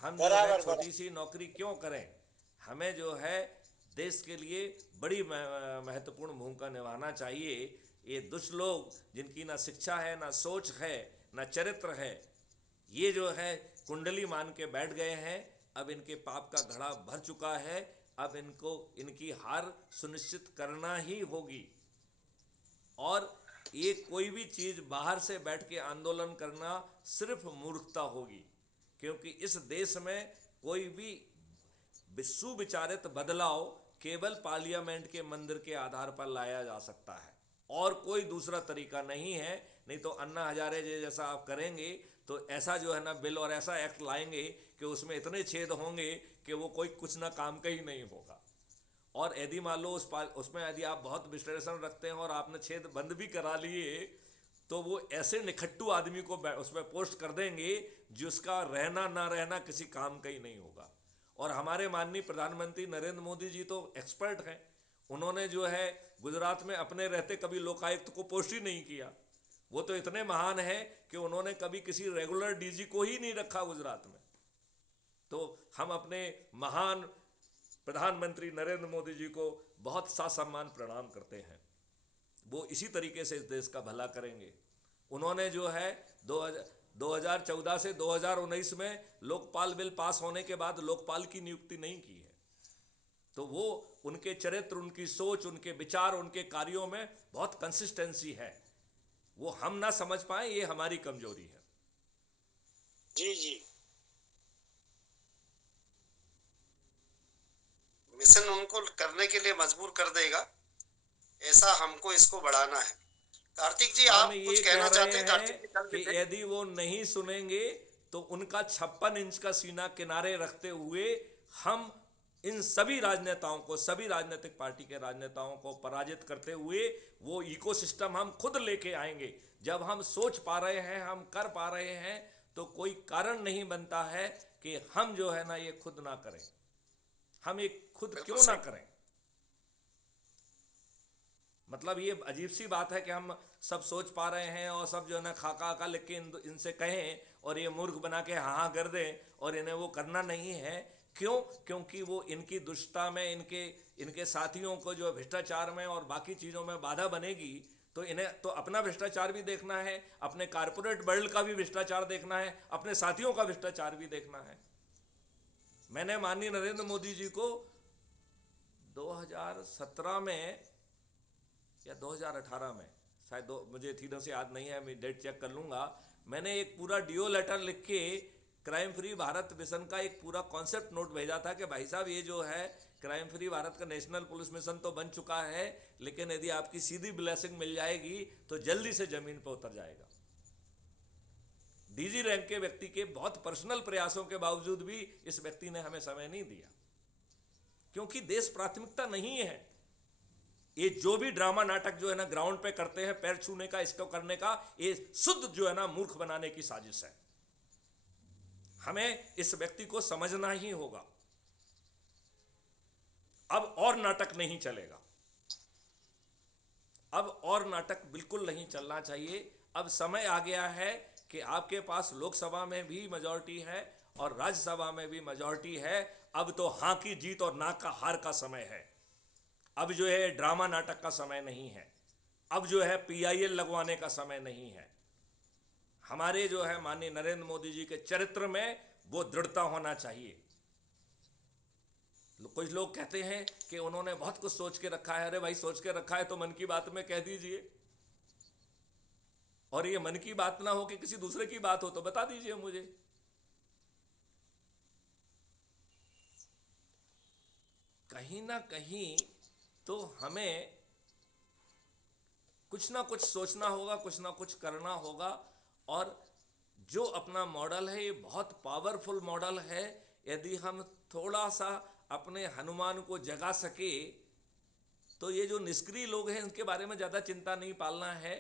हम जो है छोटी सी नौकरी क्यों करें। हमें जो है देश के लिए बड़ी महत्वपूर्ण भूमिका निभाना चाहिए। ये दुष्ट लोग जिनकी ना शिक्षा है, ना सोच है, ना चरित्र है, ये जो है कुंडली मान के बैठ गए हैं। अब इनके पाप का घड़ा भर चुका है। अब इनको इनकी हार सुनिश्चित करना ही होगी। और ये कोई भी चीज़ बाहर से बैठ के आंदोलन करना सिर्फ मूर्खता होगी, क्योंकि इस देश में कोई भी सुविचारित बदलाव केवल पार्लियामेंट के मंदिर के आधार पर लाया जा सकता है और कोई दूसरा तरीका नहीं है। नहीं तो अन्ना हजारे जैसा आप करेंगे तो ऐसा जो है ना बिल और ऐसा एक्ट लाएंगे कि उसमें इतने छेद होंगे कि वो कोई कुछ ना काम का ही नहीं होगा। और यदि मान लो उसमें यदि आप बहुत विश्लेषण रखते हैं और आपने छेद बंद भी करा लिए, तो वो ऐसे निखट्टू आदमी को उसमें पोस्ट कर देंगे जिसका रहना ना रहना किसी काम का ही नहीं होगा। और हमारे माननीय प्रधानमंत्री नरेंद्र मोदी जी तो एक्सपर्ट हैं। उन्होंने जो है गुजरात में अपने रहते कभी लोकायुक्त को पोस्ट ही नहीं किया। वो तो इतने महान हैं कि उन्होंने कभी किसी रेगुलर डीजी को ही नहीं रखा गुजरात में। तो हम अपने महान प्रधानमंत्री नरेंद्र मोदी जी को बहुत सा सम्मान प्रणाम करते हैं। वो इसी तरीके से इस देश का भला करेंगे। उन्होंने जो है 2014 से 2019 में लोकपाल बिल पास होने के बाद लोकपाल की नियुक्ति नहीं की है। तो वो उनके चरित्र, उनकी सोच, उनके विचार, उनके कार्यों में बहुत कंसिस्टेंसी है। वो हम ना समझ पाए, ये हमारी कमजोरी है। जी जी। मिशन उनको करने के लिए मजबूर कर देगा, ऐसा हमको इसको बढ़ाना है। कार्तिक जी, आप कुछ कहना चाहते हैं? कार्तिक जी कल कि यदि वो नहीं सुनेंगे तो उनका 56 इंच का सीना किनारे रखते हुए हम इन सभी राजनेताओं को, सभी राजनीतिक पार्टी के राजनेताओं को पराजित करते हुए वो इकोसिस्टम हम खुद लेके आएंगे। जब हम सोच पा रहे हैं, हम कर पा रहे हैं, तो कोई कारण नहीं बनता है कि हम जो है ना ये खुद ना करें। हम एक खुद क्यों ना करें। मतलब ये अजीब सी बात है कि हम सब सोच पा रहे हैं और सब जो है ना खाका लिख के इनसे कहें और ये मूर्ख बना के हाँ कर दें और इन्हें वो करना नहीं है। क्यों? क्योंकि वो इनकी दुष्टता में, इनके साथियों को जो भ्रष्टाचार में और बाकी चीज़ों में बाधा बनेगी, तो इन्हें तो अपना भ्रष्टाचार भी देखना है, अपने कारपोरेट वर्ल्ड का भी भ्रष्टाचार देखना है, अपने साथियों का भ्रष्टाचार भी देखना है। मैंने माननीय नरेंद्र मोदी जी को 2017 में या 2018 में, शायद मुझे ठीक से याद नहीं है, मैं डेट चेक कर लूँगा, मैंने एक पूरा डिओ लेटर लिख के क्राइम फ्री भारत मिशन का एक पूरा कॉन्सेप्ट नोट भेजा था कि भाई साहब ये जो है क्राइम फ्री भारत का नेशनल पुलिस मिशन तो बन चुका है, लेकिन यदि आपकी सीधी ब्लेसिंग मिल जाएगी तो जल्दी से जमीन पर उतर जाएगा। डीजी रैंक के व्यक्ति के बहुत पर्सनल प्रयासों के बावजूद भी इस व्यक्ति ने हमें समय नहीं दिया, क्योंकि देश प्राथमिकता नहीं है। ये जो भी ड्रामा नाटक जो है ना ग्राउंड पे करते हैं, पैर छूने का, इसको करने का, ये शुद्ध जो है ना मूर्ख बनाने की साजिश है। हमें इस व्यक्ति को समझना ही होगा। अब और नाटक नहीं चलेगा, अब और नाटक बिल्कुल नहीं चलना चाहिए। अब समय आ गया है कि आपके पास लोकसभा में भी मेजॉरिटी है और राज्यसभा में भी मेजॉरिटी है। अब तो हां की जीत और ना का हार का समय है। अब जो है ड्रामा नाटक का समय नहीं है। अब जो है PIL लगवाने का समय नहीं है। हमारे जो है माननीय नरेंद्र मोदी जी के चरित्र में वो दृढ़ता होना चाहिए। कुछ लोग कहते हैं कि उन्होंने बहुत कुछ सोच के रखा है। अरे भाई, सोच के रखा है तो मन की बात में कह दीजिए, और ये मन की बात ना हो कि किसी दूसरे की बात हो तो बता दीजिए मुझे। कहीं ना कहीं तो हमें कुछ ना कुछ सोचना होगा, कुछ ना कुछ करना होगा। और जो अपना मॉडल है ये बहुत पावरफुल मॉडल है। यदि हम थोड़ा सा अपने हनुमान को जगा सके तो ये जो निष्क्रिय लोग हैं उनके बारे में ज़्यादा चिंता नहीं पालना है।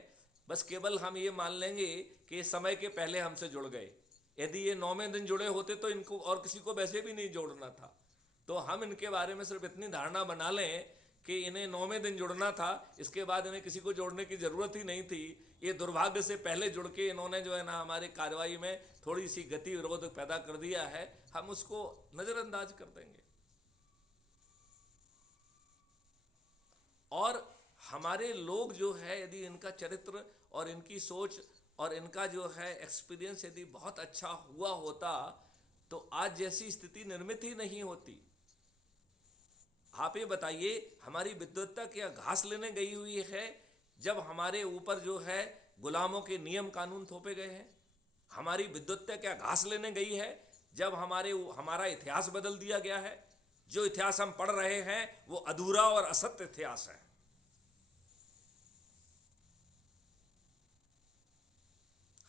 बस केवल हम ये मान लेंगे कि समय के पहले हमसे जुड़ गए। यदि ये 9वें दिन जुड़े होते तो इनको और किसी को वैसे भी नहीं जोड़ना था। तो हम इनके बारे में सिर्फ इतनी धारणा बना लें कि इन्हें 9वें दिन जुड़ना था, इसके बाद इन्हें किसी को जोड़ने की ज़रूरत ही नहीं थी। ये दुर्भाग्य से पहले जुड़ के इन्होंने जो है ना हमारी कार्रवाई में थोड़ी सी गति विरोध पैदा कर दिया है। हम उसको नज़रअंदाज कर देंगे। और हमारे लोग जो है यदि इनका चरित्र और इनकी सोच और इनका जो है एक्सपीरियंस यदि बहुत अच्छा हुआ होता तो आज जैसी स्थिति निर्मित ही नहीं होती। आप ये बताइए, हमारी विद्वत्ता क्या घास लेने गई हुई है जब हमारे ऊपर जो है गुलामों के नियम कानून थोपे गए हैं? हमारी विद्वत्ता क्या घास लेने गई है जब हमारा इतिहास बदल दिया गया है? जो इतिहास हम पढ़ रहे हैं वो अधूरा और असत्य इतिहास है।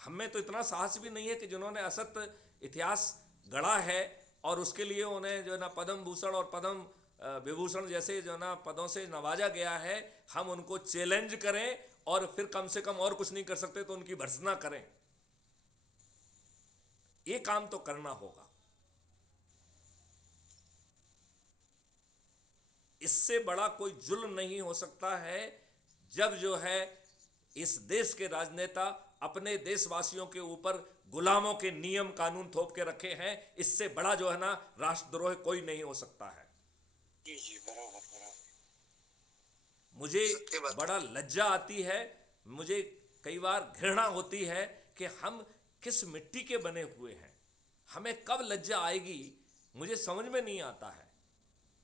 हमें तो इतना साहस भी नहीं है कि जिन्होंने असत्य इतिहास गढ़ा है और उसके लिए उन्हें जो है ना पद्म भूषण और पद्म विभूषण जैसे जो ना पदों से नवाजा गया है, हम उनको चैलेंज करें और फिर कम से कम और कुछ नहीं कर सकते तो उनकी भर्त्सना करें। ये काम तो करना होगा। इससे बड़ा कोई जुल्म नहीं हो सकता है जब जो है इस देश के राजनेता अपने देशवासियों के ऊपर गुलामों के नियम कानून थोप के रखे हैं। इससे बड़ा जो है ना राष्ट्रद्रोह कोई नहीं हो सकता है। जी बराबर। मुझे बड़ा लज्जा आती है, मुझे कई बार घृणा होती है कि हम किस मिट्टी के बने हुए हैं। हमें कब लज्जा आएगी मुझे समझ में नहीं आता है।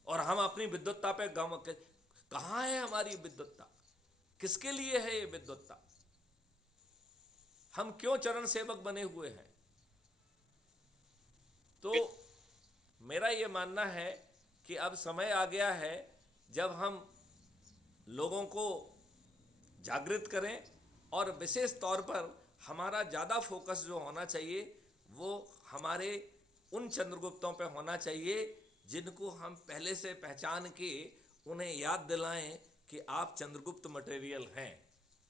और हम अपनी विद्वत्ता पे कहाँ है हमारी विद्वत्ता? किसके लिए है ये विद्वत्ता? हम क्यों चरण सेवक बने हुए हैं? तो मेरा ये मानना है कि अब समय आ गया है जब हम लोगों को जागृत करें और विशेष तौर पर हमारा ज़्यादा फोकस जो होना चाहिए वो हमारे उन चंद्रगुप्तों पे होना चाहिए जिनको हम पहले से पहचान के उन्हें याद दिलाएं कि आप चंद्रगुप्त मटेरियल हैं,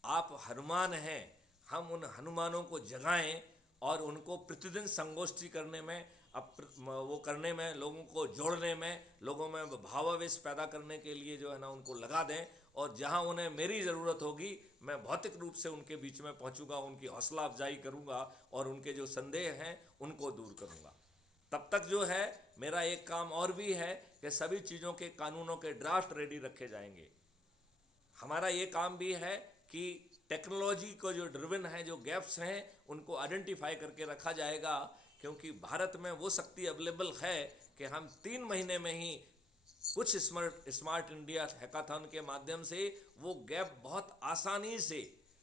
आप हनुमान हैं। हम उन हनुमानों को जगाएं और उनको प्रतिदिन संगोष्ठी करने में, वो करने में, लोगों को जोड़ने में, लोगों में भावावेश पैदा करने के लिए जो है ना उनको लगा दें। और जहां उन्हें मेरी ज़रूरत होगी मैं भौतिक रूप से उनके बीच में पहुंचूंगा, उनकी हौसला अफजाई करूंगा और उनके जो संदेह हैं उनको दूर करूंगा। तब तक जो है मेरा एक काम और भी है कि सभी चीज़ों के कानूनों के ड्राफ्ट रेडी रखे जाएंगे। हमारा ये काम भी है कि टेक्नोलॉजी को जो ड्रिवन है, जो गैप्स हैं, उनको आइडेंटिफाई करके रखा जाएगा। क्योंकि भारत में वो शक्ति अवेलेबल है कि हम 3 महीने में ही कुछ स्मार्ट इंडिया हैकाथॉन के माध्यम से वो गैप बहुत आसानी से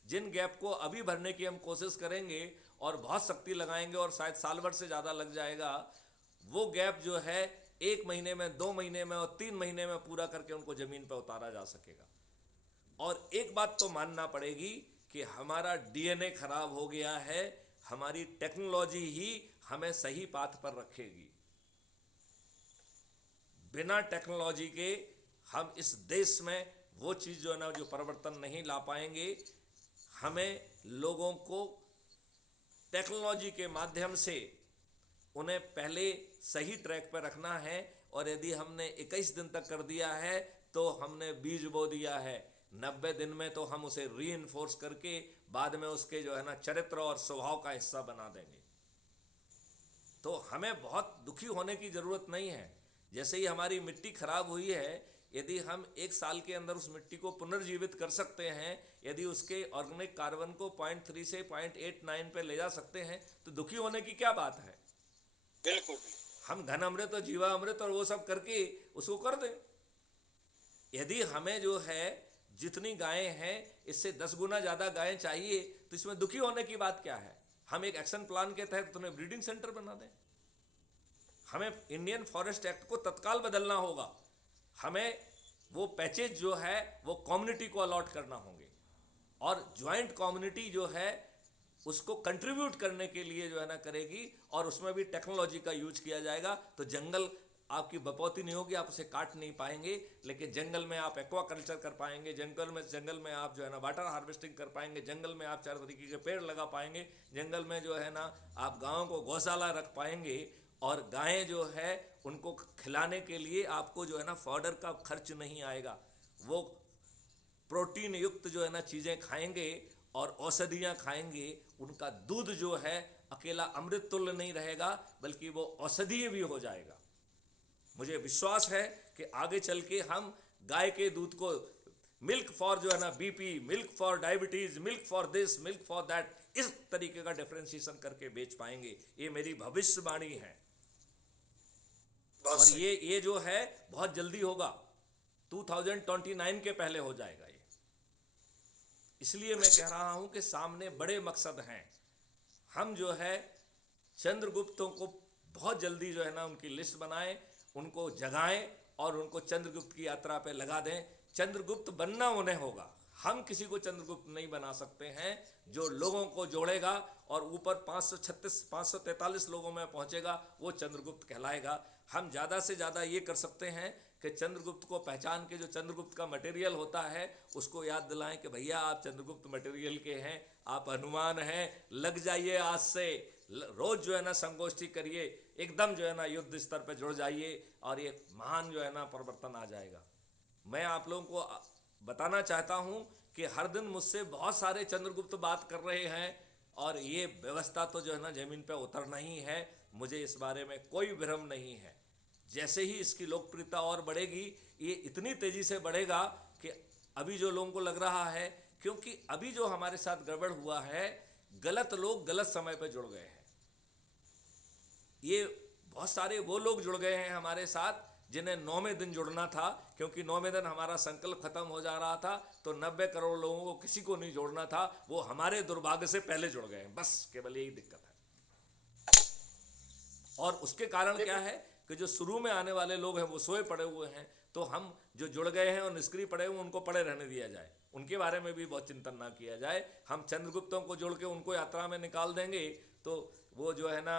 जिन गैप को अभी भरने की हम कोशिश करेंगे और बहुत शक्ति लगाएंगे और शायद साल भर से ज़्यादा लग जाएगा, वो गैप जो है 1 महीने में, 2 महीने में और 3 महीने में पूरा करके उनको ज़मीन पर उतारा जा सकेगा। और एक बात तो मानना पड़ेगी कि हमारा डीएनए खराब हो गया है, हमारी टेक्नोलॉजी ही हमें सही पाथ पर रखेगी। बिना टेक्नोलॉजी के हम इस देश में वो चीज़ जो है ना, जो परिवर्तन नहीं ला पाएंगे। हमें लोगों को टेक्नोलॉजी के माध्यम से उन्हें पहले सही ट्रैक पर रखना है, और यदि हमने 21 दिन तक कर दिया है तो हमने बीज बो दिया है। 90 दिन में तो हम उसे रीइंफोर्स करके बाद में उसके जो है ना चरित्र और स्वभाव का हिस्सा बना देंगे। तो हमें बहुत दुखी होने की ज़रूरत नहीं है। जैसे ही हमारी मिट्टी खराब हुई है, यदि हम 1 साल के अंदर उस मिट्टी को पुनर्जीवित कर सकते हैं, यदि उसके ऑर्गेनिक कार्बन को 0.3 से 0.89 पे ले जा सकते हैं, तो दुखी होने की क्या बात है। बिल्कुल हम घन अमृत और जीवा अमृत और वो सब करके उसको कर दें। यदि हमें जो है जितनी गायें हैं इससे 10 गुना ज़्यादा गायें चाहिए, तो इसमें दुखी होने की बात क्या है। हम एक एक्शन प्लान के तहत तुम्हें ब्रीडिंग सेंटर बना दें। हमें इंडियन फॉरेस्ट एक्ट को तत्काल बदलना होगा। हमें वो पैचेज जो है वो कम्युनिटी को अलॉट करना होंगे, और ज्वाइंट कम्युनिटी जो है उसको कंट्रीब्यूट करने के लिए जो है ना करेगी, और उसमें भी टेक्नोलॉजी का यूज किया जाएगा। तो जंगल आपकी बपौती नहीं होगी, आप उसे काट नहीं पाएंगे, लेकिन जंगल में आप एक्वा कल्चर कर पाएंगे, जंगल में आप जो है ना वाटर हार्वेस्टिंग कर पाएंगे, जंगल में आप 4 तरीके के पेड़ लगा पाएंगे, जंगल में जो है ना आप गायों को गौशाला रख पाएंगे, और गायें जो है उनको खिलाने के लिए आपको जो है ना फॉडर का खर्च नहीं आएगा। वो प्रोटीन युक्त जो है ना चीज़ें खाएंगे और औषधियाँ खाएंगे। उनका दूध जो है अकेला अमृत तुल्य नहीं रहेगा, बल्कि वो औषधीय भी हो जाएगा। मुझे विश्वास है कि आगे चल के हम गाय के दूध को मिल्क फॉर जो है ना BP, milk for diabetes, milk for this, milk for that, इस तरीके का डिफरेंशिएशन करके बेच पाएंगे। ये मेरी भविष्यवाणी है, और ये जो है बहुत जल्दी होगा, 2029 के पहले हो जाएगा ये। इसलिए मैं कह रहा हूं कि सामने बड़े मकसद हैं। हम जो है चंद्रगुप्तों को बहुत जल्दी जो है ना उनकी लिस्ट बनाएं, उनको जगाएं और उनको चंद्रगुप्त की यात्रा पे लगा दें। चंद्रगुप्त बनना उन्हें होगा, हम किसी को चंद्रगुप्त नहीं बना सकते हैं। जो लोगों को जोड़ेगा और ऊपर 543 लोगों में पहुंचेगा, वो चंद्रगुप्त कहलाएगा। हम ज़्यादा से ज़्यादा ये कर सकते हैं कि चंद्रगुप्त को पहचान के जो चंद्रगुप्त का मटेरियल होता है उसको याद दिलाएं कि भैया आप चंद्रगुप्त मटेरियल के हैं, आप हनुमान हैं, लग जाइए आज से। रोज जो है ना संगोष्ठी करिए, एकदम जो है ना युद्ध स्तर पर जुड़ जाइए, और ये महान जो है ना परिवर्तन आ जाएगा। मैं आप लोगों को बताना चाहता हूँ कि हर दिन मुझसे बहुत सारे चंद्रगुप्त बात कर रहे हैं, और ये व्यवस्था तो जो है ना ज़मीन पे उतरना ही है। मुझे इस बारे में कोई भ्रम नहीं है। जैसे ही इसकी लोकप्रियता और बढ़ेगी, ये इतनी तेज़ी से बढ़ेगा कि अभी जो लोगों को लग रहा है, क्योंकि अभी जो हमारे साथ गड़बड़ हुआ है, गलत लोग गलत समय पर जुड़ गए हैं। ये बहुत सारे वो लोग जुड़ गए हैं हमारे साथ जिन्हें 9वें दिन जुड़ना था, क्योंकि 9वें दिन हमारा संकल्प खत्म हो जा रहा था, तो 90 करोड़ लोगों को किसी को नहीं जोड़ना था। वो हमारे दुर्भाग्य से पहले जुड़ गए हैं, बस केवल यही दिक्कत है। और उसके कारण क्या है कि जो शुरू में आने वाले लोग हैं वो सोए पड़े हुए हैं, तो हम जो जुड़ गए हैं और निष्क्रिय पड़े हुए उनको पड़े रहने दिया जाए, उनके बारे में भी बहुत चिंतन ना किया जाए। हम चंद्रगुप्तों को जोड़ के उनको यात्रा में निकाल देंगे, तो वो जो है ना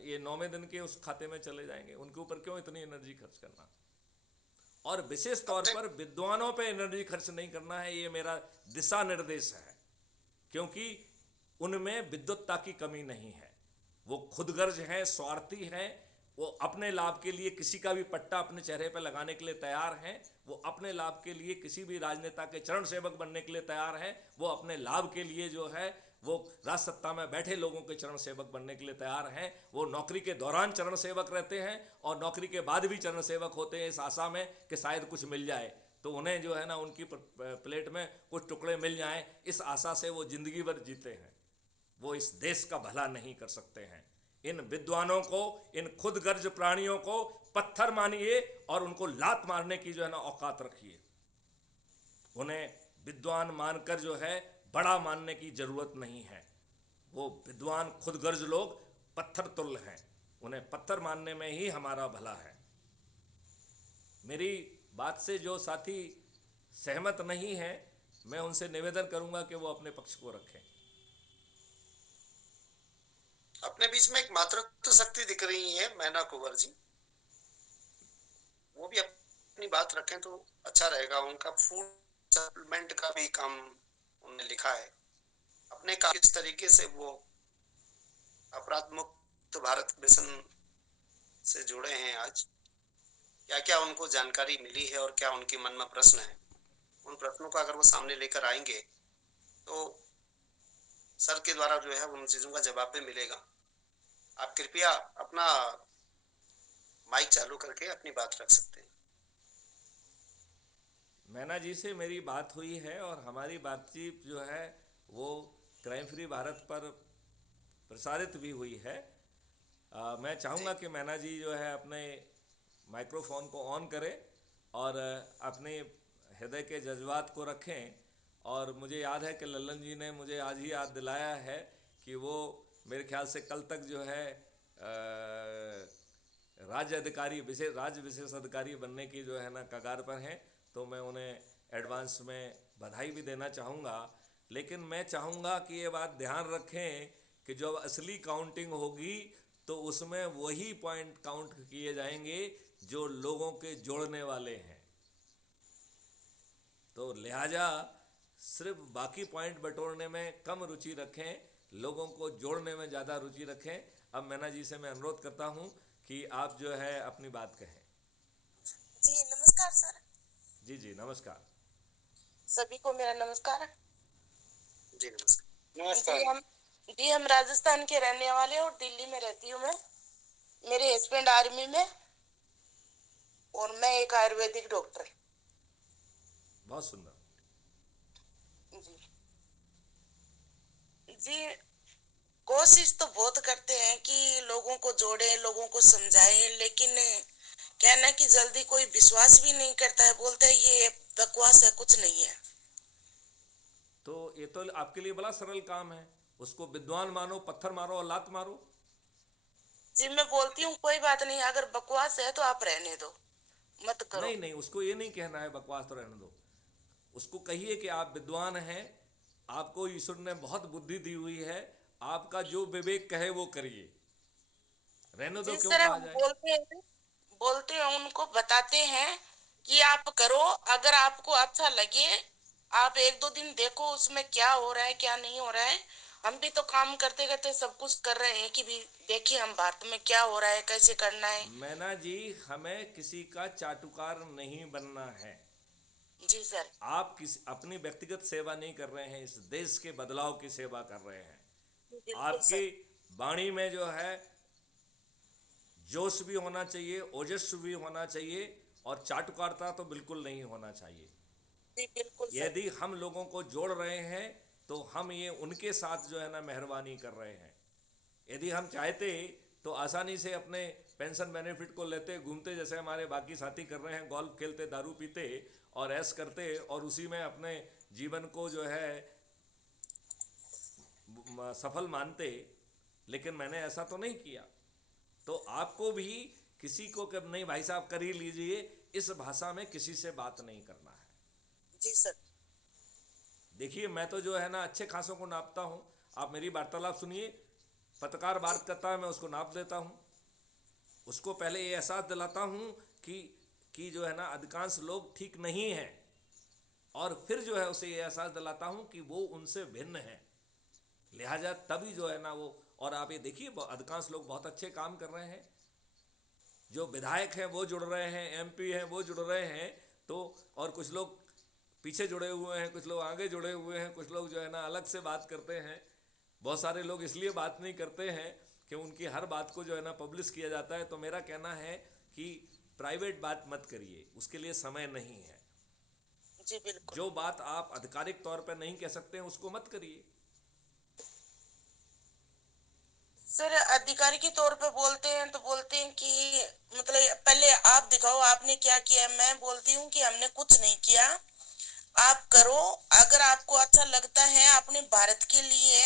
ये 9वें दिन के उस खाते में चले जाएंगे। उनके ऊपर क्यों इतनी एनर्जी खर्च करना, और विशेष तौर पर विद्वानों पे एनर्जी खर्च नहीं करना है। ये मेरा दिशा निर्देश है, क्योंकि उनमें विद्वत्ता की कमी नहीं है। वो खुदगर्ज हैं, स्वार्थी हैं, वो अपने लाभ के लिए किसी का भी पट्टा अपने चेहरे पर लगाने के लिए तैयार हैं। वो अपने लाभ के लिए किसी भी राजनेता के चरण सेवक बनने के लिए तैयार हैं। वो अपने लाभ के लिए जो है वो राज सत्ता में बैठे लोगों के चरण सेवक बनने के लिए तैयार हैं। वो नौकरी के दौरान चरण सेवक रहते हैं और नौकरी के बाद भी चरण सेवक होते हैं, इस आशा में कि शायद कुछ मिल जाए, तो उन्हें जो है ना उनकी प्लेट में कुछ टुकड़े मिल जाएं, इस आशा से वो जिंदगी भर जीते हैं। वो इस देश का भला नहीं कर सकते हैं। इन विद्वानों को, इन खुदगर्ज प्राणियों को पत्थर मानिए और उनको लात मारने की जो है ना औकात रखिए। उन्हें विद्वान मानकर जो है बड़ा मानने की जरूरत नहीं है। वो विद्वान खुदगर्ज लोग पत्थर तुल्य हैं, उन्हें पत्थर मानने में ही हमारा भला है। मेरी बात से जो साथी सहमत नहीं है, मैं उनसे निवेदन करूंगा कि वो अपने पक्ष को रखें। अपने बीच में एक मातृत्व शक्ति दिख रही है मैना कुंवर जी, वो भी अपनी बात रखें तो अच्छा रहेगा। उनका फूड सप्लीमेंट का भी काम उन्होंने लिखा है, अपने काम किस तरीके से वो अपराध मुक्त भारत मिशन से जुड़े हैं, आज क्या क्या उनको जानकारी मिली है और क्या उनके मन में प्रश्न है, उन प्रश्नों को अगर वो सामने लेकर आएंगे तो सर के द्वारा जो है उन चीजों का जवाब भी मिलेगा। आप कृपया अपना माइक चालू करके अपनी बात रख सकते हैं। मैना जी से मेरी बात हुई है और हमारी बातचीत जो है वो क्राइम फ्री भारत पर प्रसारित भी हुई है। मैं चाहूँगा कि मैना जी जो है अपने माइक्रोफोन को ऑन करें और अपने हृदय के जज्बात को रखें। और मुझे याद है कि लल्लन जी ने मुझे आज ही याद दिलाया है कि वो मेरे ख्याल से कल तक जो है राज्य विशेष अधिकारी बनने की जो है ना कगार पर हैं, तो मैं उन्हें एडवांस में बधाई भी देना चाहूँगा। लेकिन मैं चाहूँगा कि ये बात ध्यान रखें कि जब असली काउंटिंग होगी तो उसमें वही पॉइंट काउंट किए जाएंगे जो लोगों के जोड़ने वाले हैं। तो लिहाजा सिर्फ बाकी पॉइंट बटोरने में कम रुचि रखें, लोगों को जोड़ने में ज़्यादा रुचि रखें। अब मैना जी से मैं अनुरोध करता हूं कि आप जो है अपनी बात कहें। जी नमस्कार सर। जी जी नमस्कार। सभी को मेरा नमस्कार। जी नमस्कार। नमस्कार। जी हम राजस्थान के रहने वाले और दिल्ली में रहती हूँ मैं। मेरे हस्बैंड आर्मी में और मैं एक आयुर्वेदिक डॉक्टर। बहुत सुंदर। जी कोशिश तो बहुत करते हैं कि लोगों को जोड़े, लोगों को समझाएं, लेकिन कहना कि जल्दी कोई विश्वास भी नहीं करता है, बोलते हैं ये बकवास है, कुछ नहीं है। तो ये तो आपके लिए बड़ा सरल काम है, उसको विद्वान मानो, पत्थर मारो और लात मारो। जी मैं बोलती हूँ कोई बात नहीं, अगर बकवास है तो आप रहने दो, मत करो। नहीं नहीं, उसको ये नहीं कहना है बकवास तो रहने दो। उसको कहिए कि आप विद्वान हैं, आपको ईश्वर ने बहुत बुद्धि दी हुई है, आपका जो विवेक कहे वो करिए, रहने दो। क्यों कहा जाए? बोलते हैं उनको, बताते हैं कि आप करो, अगर आपको अच्छा लगे आप एक दो दिन देखो उसमें क्या हो रहा है क्या नहीं हो रहा है। हम भी तो काम करते करते सब कुछ कर रहे हैं कि भी देखिए हम भारत में क्या हो रहा है, कैसे करना है। मैना जी, हमें किसी का चाटुकार नहीं बनना है। जी सर। आप अपनी व्यक्तिगत सेवा नहीं कर रहे हैं, इस देश के बदलाव की सेवा कर रहे हैं। आपकी वाणी में जो है जोश भी होना चाहिए, ओजस्वी भी होना चाहिए, और चाटुकारता तो बिल्कुल नहीं होना चाहिए। जी बिल्कुल। यदि हम लोगों को जोड़ रहे हैं तो हम ये उनके साथ जो है ना मेहरबानी कर रहे हैं। यदि हम चाहते तो आसानी से अपने पेंशन बेनिफिट को लेते घूमते, जैसे हमारे बाकी साथी कर रहे हैं, गोल्फ खेलते, दारू पीते और ऐश करते और उसी में अपने जीवन को जो है सफल मानते, लेकिन मैंने ऐसा तो नहीं किया। तो आपको भी किसी को कब नहीं भाई साहब कर ही लीजिए, इस भाषा में किसी से बात नहीं करना है। जी सर। देखिए मैं तो जो है ना अच्छे खासों को नापता हूँ, आप मेरी वार्तालाप सुनिए। पत्रकार बात करता है, मैं उसको नाप देता हूँ, उसको पहले ये एहसास दिलाता हूँ कि जो है ना अधिकांश लोग ठीक नहीं हैं, और फिर जो है उसे ये एहसास दिलाता हूँ कि वो उनसे भिन्न है, लिहाजा तभी जो है ना वो। और आप ये देखिए अधिकांश लोग बहुत अच्छे काम कर रहे हैं, जो विधायक हैं वो जुड़ रहे हैं, एमपी हैं वो जुड़ रहे हैं, तो और कुछ लोग पीछे जुड़े हुए हैं, कुछ लोग आगे जुड़े हुए हैं, कुछ लोग जो है ना अलग से बात करते हैं। बहुत सारे लोग इसलिए बात नहीं करते हैं कि उनकी हर बात को जो है ना पब्लिश किया जाता है। तो मेरा कहना है कि प्राइवेट बात मत करिए, उसके लिए समय नहीं है। जी बिल्कुल। जो बात आप आधिकारिक तौर पर नहीं कह सकते हैं उसको मत करिए। सर अधिकारी के तौर पे बोलते हैं तो बोलते हैं कि मतलब पहले आप दिखाओ आपने क्या किया। मैं बोलती हूँ कि हमने कुछ नहीं किया, आप करो, अगर आपको अच्छा लगता है, अपने भारत के लिए,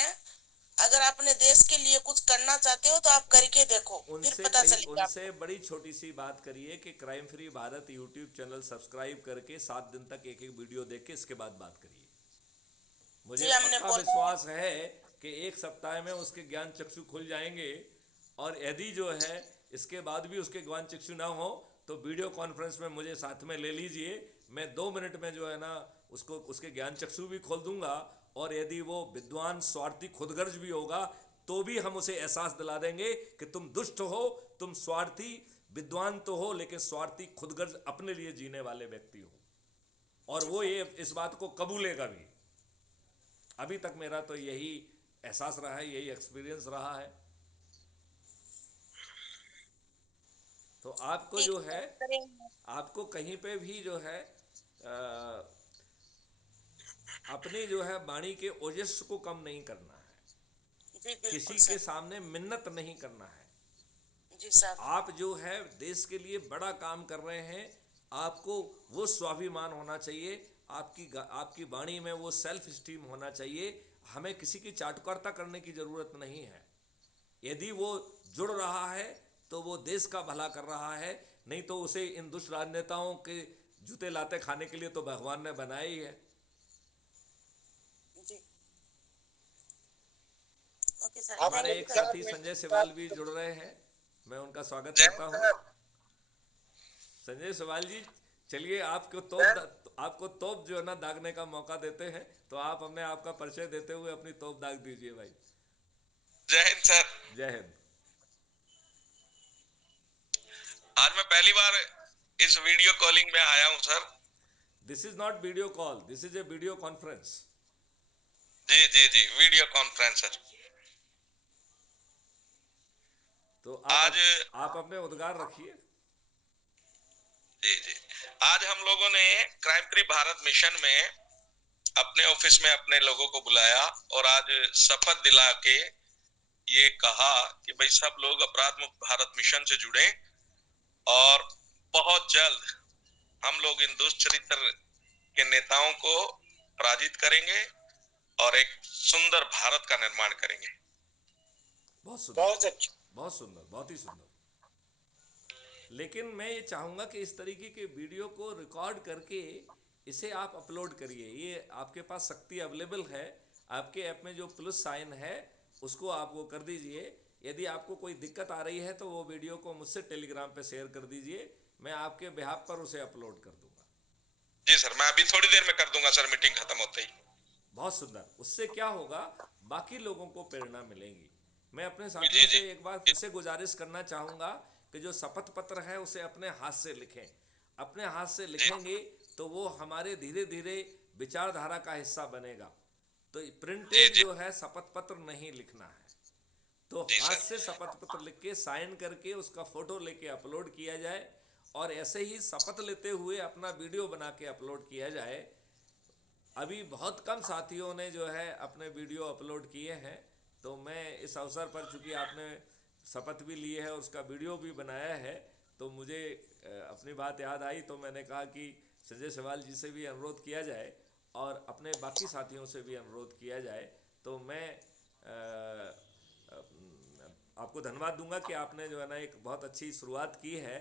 अगर अपने देश के लिए कुछ करना चाहते हो तो आप करके देखो, फिर उनसे पता कही, चलेगा उनसे आपको। बड़ी छोटी सी बात करिए कि crime free Bharat YouTube channel subscribe करके 7 दिन तक एक एक वीडियो देख के इसके बाद बात करिए। मुझे जी हमने पक्का बोला है। विश्वास है कि एक सप्ताह में उसके ज्ञान चक्षु खुल जाएंगे, और यदि जो है इसके बाद भी उसके ज्ञान चक्षु ना हो तो वीडियो कॉन्फ्रेंस में मुझे साथ में ले लीजिए। मैं 2 मिनट में जो है ना उसको उसके ज्ञान चक्षु भी खोल दूंगा, और यदि वो विद्वान स्वार्थी खुदगर्ज भी होगा तो भी हम उसे एहसास दिला देंगे कि तुम दुष्ट हो, तुम स्वार्थी, विद्वान तो हो लेकिन स्वार्थी खुदगर्ज अपने लिए जीने वाले व्यक्ति हो, और वो ये इस बात को कबूलेगा भी। अभी तक मेरा तो यही एहसास रहा है, यही एक्सपीरियंस रहा है। तो आपको जो है, आपको कहीं पे भी जो है अपनी जो है वाणी के ओजस्व को कम नहीं करना है, जी बिल्कुल किसी सर। के सामने मिन्नत नहीं करना है। जी साहब। आप जो है देश के लिए बड़ा काम कर रहे हैं, आपको वो स्वाभिमान होना चाहिए, आपकी वाणी में वो सेल्फ स्टीम होना चाहिए। हमें किसी की चाटुकारिता करने की जरूरत नहीं है। यदि वो जुड़ रहा है तो वो देश का भला कर रहा है, नहीं तो उसे इन दुष्ट राजनेताओं के जूते लाते खाने के लिए तो भगवान ने बनाया ही है। जी ओके सर। हमारे आपने एक क्या साथी संजय सिवाल भी जुड़ रहे हैं, मैं उनका स्वागत करता हूँ। संजय सिवाल जी, चलिए आपको तोप जो है ना दागने का मौका देते हैं, तो आप अपने आपका परिचय देते हुए अपनी तोप दाग दीजिए भाई। जय हिंद सर। जय हिंद। आज मैं पहली बार इस वीडियो कॉलिंग में आया हूं sir. This is not video call, this is a video conference. जी जी जी, वीडियो कॉन्फ्रेंस सर। तो आज आप अपने उद्गार रखिए। जी जी, आज हम लोगों ने क्राइम फ्री भारत मिशन में अपने ऑफिस में अपने लोगों को बुलाया और आज शपथ दिला के ये कहा कि भाई सब लोग अपराध मुक्त भारत मिशन से जुड़े, और बहुत जल्द हम लोग इन दुष्ट चरित्र के नेताओं को पराजित करेंगे और एक सुंदर भारत का निर्माण करेंगे। बहुत सुंदर, बहुत अच्छा। बहुत सुंदर, बहुत ही सुंदर। लेकिन मैं ये चाहूंगा कि इस तरीके के वीडियो को रिकॉर्ड करके इसे आप अपलोड करिए। ये आपके पास शक्ति अवेलेबल है, आपके ऐप में जो प्लस साइन है उसको आप वो कर दीजिए। यदि आपको कोई दिक्कत आ रही है तो वो वीडियो को मुझसे टेलीग्राम पे शेयर कर दीजिए, मैं आपके बिहाफ पर उसे अपलोड कर दूंगा। जी सर, मैं अभी थोड़ी देर में कर दूंगा सर, मीटिंग खत्म होते ही। बहुत सुंदर। उससे क्या होगा, बाकी लोगों को प्रेरणा मिलेगी। मैं अपने साथियों से एक बार फिर से गुजारिश करना चाहूंगा कि जो शपथ पत्र है उसे अपने हाथ से लिखें। अपने हाथ से लिखेंगे तो वो हमारे धीरे धीरे विचारधारा का हिस्सा बनेगा। तो प्रिंटेड जो है शपथ पत्र नहीं लिखना है, तो हाथ से शपथ पत्र लिख के साइन करके उसका फोटो लेके अपलोड किया जाए, और ऐसे ही शपथ लेते हुए अपना वीडियो बना के अपलोड किया जाए। अभी बहुत कम साथियों ने जो है अपने वीडियो अपलोड किए हैं, तो मैं इस अवसर पर, चूंकि आपने शपथ भी ली है और उसका वीडियो भी बनाया है, तो मुझे अपनी बात याद आई, तो मैंने कहा कि संजय सिवाल जी से भी अनुरोध किया जाए और अपने बाकी साथियों से भी अनुरोध किया जाए। तो मैं आपको धन्यवाद दूंगा कि आपने जो है ना एक बहुत अच्छी शुरुआत की है,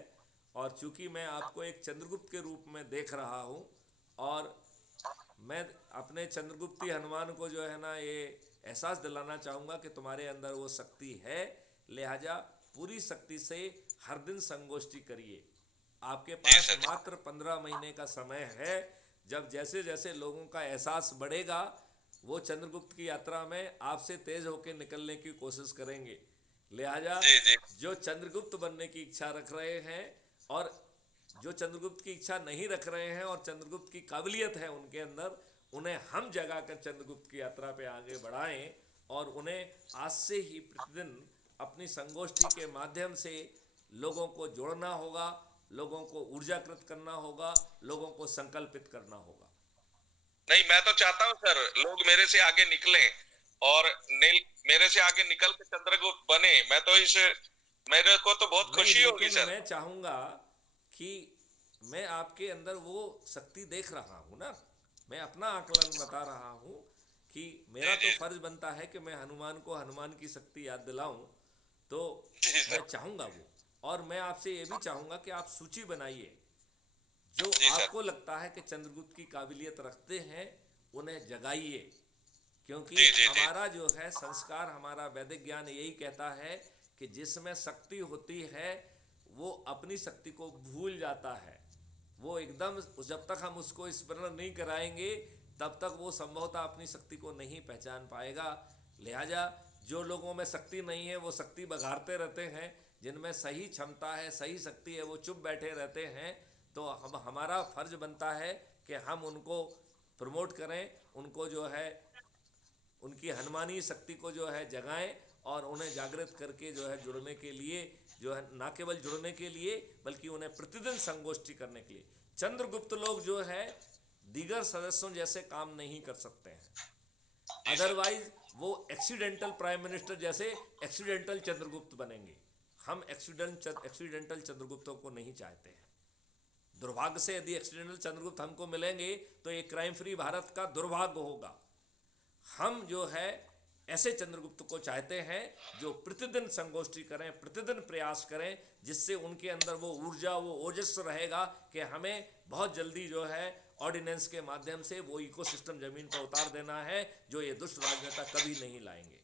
और चूंकि मैं आपको एक चंद्रगुप्त के रूप में देख रहा हूँ, और मैं अपने चंद्रगुप्ती हनुमान को जो है ना ये एहसास दिलाना चाहूँगा कि तुम्हारे अंदर वो शक्ति है, लिहाजा पूरी शक्ति से हर दिन संगोष्ठी करिए। आपके पास मात्र 15 महीने का समय है। जब जैसे जैसे लोगों का एहसास बढ़ेगा, वो चंद्रगुप्त की यात्रा में आपसे तेज होकर निकलने की कोशिश करेंगे। लिहाजा जो चंद्रगुप्त बनने की इच्छा रख रहे हैं और जो चंद्रगुप्त की इच्छा नहीं रख रहे हैं और चंद्रगुप्त की काबिलियत है उनके अंदर, उन्हें हम जगा कर चंद्रगुप्त की यात्रा पे आगे बढ़ाएं, और उन्हें आज से ही प्रतिदिन अपनी संगोष्ठी के माध्यम से लोगों को जोड़ना होगा, लोगों को ऊर्जाकृत करना होगा, लोगों को संकल्पित करना होगा। नहीं, मैं तो चाहता हूं सर लोग मेरे से आगे निकलें और मेरे से आगे निकल के चंद्रगुप्त बने। मैं तो मेरे को तो बहुत खुशी होगी सर। मैं चाहूंगा कि मैं आपके अंदर वो शक्ति देख रहा हूं ना, मैं अपना आकलन बता रहा हूँ कि मेरा तो फर्ज बनता है कि मैं हनुमान को हनुमान की शक्ति याद दिलाऊं, तो मैं चाहूँगा वो। और मैं आपसे ये भी चाहूँगा कि आप सूची बनाइए, जो आपको लगता है कि चंद्रगुप्त की काबिलियत रखते हैं उन्हें जगाइए, क्योंकि हमारा जो है संस्कार, हमारा वैदिक ज्ञान यही कहता है कि जिसमें शक्ति होती है वो अपनी शक्ति को भूल जाता है। वो एकदम, जब तक हम उसको स्मरण नहीं कराएंगे तब तक वो संभवतः अपनी शक्ति को नहीं पहचान पाएगा। लिहाजा जो लोगों में शक्ति नहीं है वो शक्ति बघाड़ते रहते हैं, जिनमें सही क्षमता है, सही शक्ति है, वो चुप बैठे रहते हैं। तो हमारा फर्ज बनता है कि हम उनको प्रमोट करें, उनको जो है उनकी हनुमानी शक्ति को जो है जगाएं और उन्हें जागृत करके जो है जुड़ने के लिए, जो है ना केवल जुड़ने के लिए बल्कि उन्हें प्रतिदिन संगोष्ठी करने के लिए। चंद्रगुप्त लोग जो है दीगर सदस्यों जैसे काम नहीं कर सकते हैं, अदरवाइज वो एक्सीडेंटल प्राइम मिनिस्टर जैसे एक्सीडेंटल चंद्रगुप्त बनेंगे। हम एक्सीडेंटल चंद्रगुप्तों को नहीं चाहते हैं। दुर्भाग्य से यदि एक्सीडेंटल चंद्रगुप्त हमको मिलेंगे तो एक क्राइम फ्री भारत का दुर्भाग्य होगा। हम जो है ऐसे चंद्रगुप्त को चाहते हैं जो प्रतिदिन संगोष्ठी करें, प्रतिदिन प्रयास करें, जिससे उनके अंदर वो ऊर्जा, वो ओजस रहेगा कि हमें बहुत जल्दी जो है ऑर्डिनेंस के माध्यम से वो इकोसिस्टम जमीन पर उतार देना है जो ये दुष्ट राजनेता कभी नहीं लाएंगे।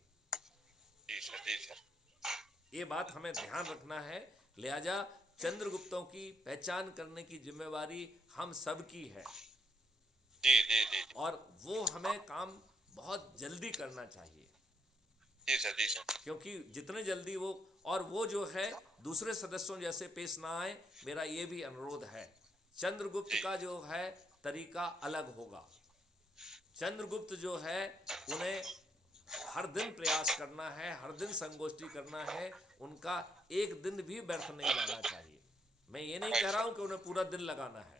ये बात हमें ध्यान रखना है। लिहाजा चंद्रगुप्तों की पहचान करने की जिम्मेवारी हम सब की है और वो हमें काम बहुत जल्दी करना चाहिए। जी सर। क्योंकि जितने जल्दी वो जो है दूसरे सदस्यों जैसे पेश ना आए, मेरा ये भी अनुरोध है। चंद्रगुप्त का जो है तरीका अलग होगा। चंद्रगुप्त जो है उन्हें हर दिन प्रयास करना है, हर दिन संगोष्ठी करना है, उनका एक दिन भी व्यर्थ नहीं जाना चाहिए। मैं ये नहीं कह रहा हूं कि उन्हें पूरा दिन लगाना है,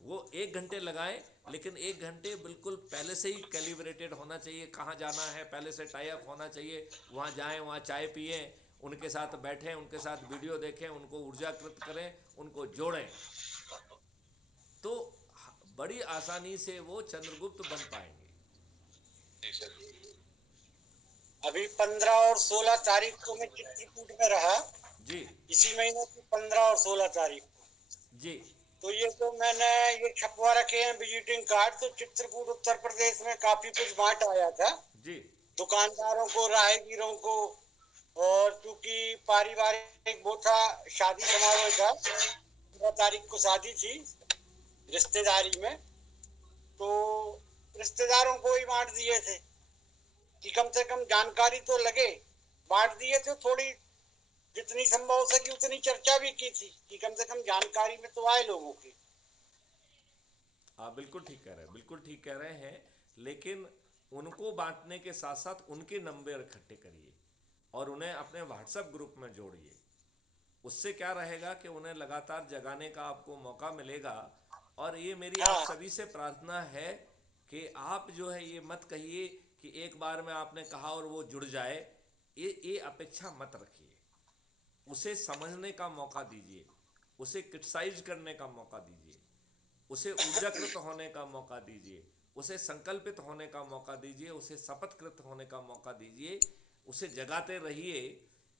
वो 1 घंटे लगाएं, लेकिन 1 घंटे बिल्कुल पहले से ही कैलिब्रेटेड होना चाहिए। कहाँ जाना है पहले से टाई अप होना चाहिए, वहाँ जाएं, वहाँ चाय पिएं, उनके साथ बैठें, उनके साथ वीडियो देखें, उनको ऊर्जाकृत करें, उनको जोड़ें, तो बड़ी आसानी से वो चंद्रगुप्त बन पाएंगे। अभी 15 और 16 तारीख को मैं चित्रकूट में रहा जी, इसी महीने की 15 और 16 तारीख को जी। तो ये जो मैंने ये छपवा रखे हैं विजिटिंग कार्ड, तो चित्रकूट उत्तर प्रदेश में काफी कुछ बांट आया था जी, दुकानदारों को, राहगीरों को। और चूंकि पारिवारिक वो था, शादी समारोह था, 15 तारीख को शादी थी रिश्तेदारी में, तो रिश्तेदारों को ही बांट दिए थे कि कम से कम जानकारी तो लगे। बांट दिए थे, थोड़ी जितनी संभव हो सकी उतनी चर्चा भी की थी कि कम से कम जानकारी में तो आए लोगों की। आप बिल्कुल ठीक कह रहे हैं, बिल्कुल ठीक कह रहे हैं। लेकिन उनको बांटने के साथ साथ उनके नंबर इकट्ठे करिए और उन्हें अपने व्हाट्सएप ग्रुप में जोड़िए। उससे क्या रहेगा कि उन्हें लगातार जगाने का आपको मौका मिलेगा। और ये मेरी आप सभी से प्रार्थना है कि आप जो है ये मत कहिए कि एक बार में आपने कहा और वो जुड़ जाए, ये अपेक्षा मत रखिए। उसे समझने का मौका दीजिए, उसे क्रिटिसाइज करने का मौका दीजिए, उसे ऊर्जाकृत होने का मौका दीजिए, उसे संकल्पित होने का मौका दीजिए, उसे शपथकृत होने का मौका दीजिए, उसे जगाते रहिए।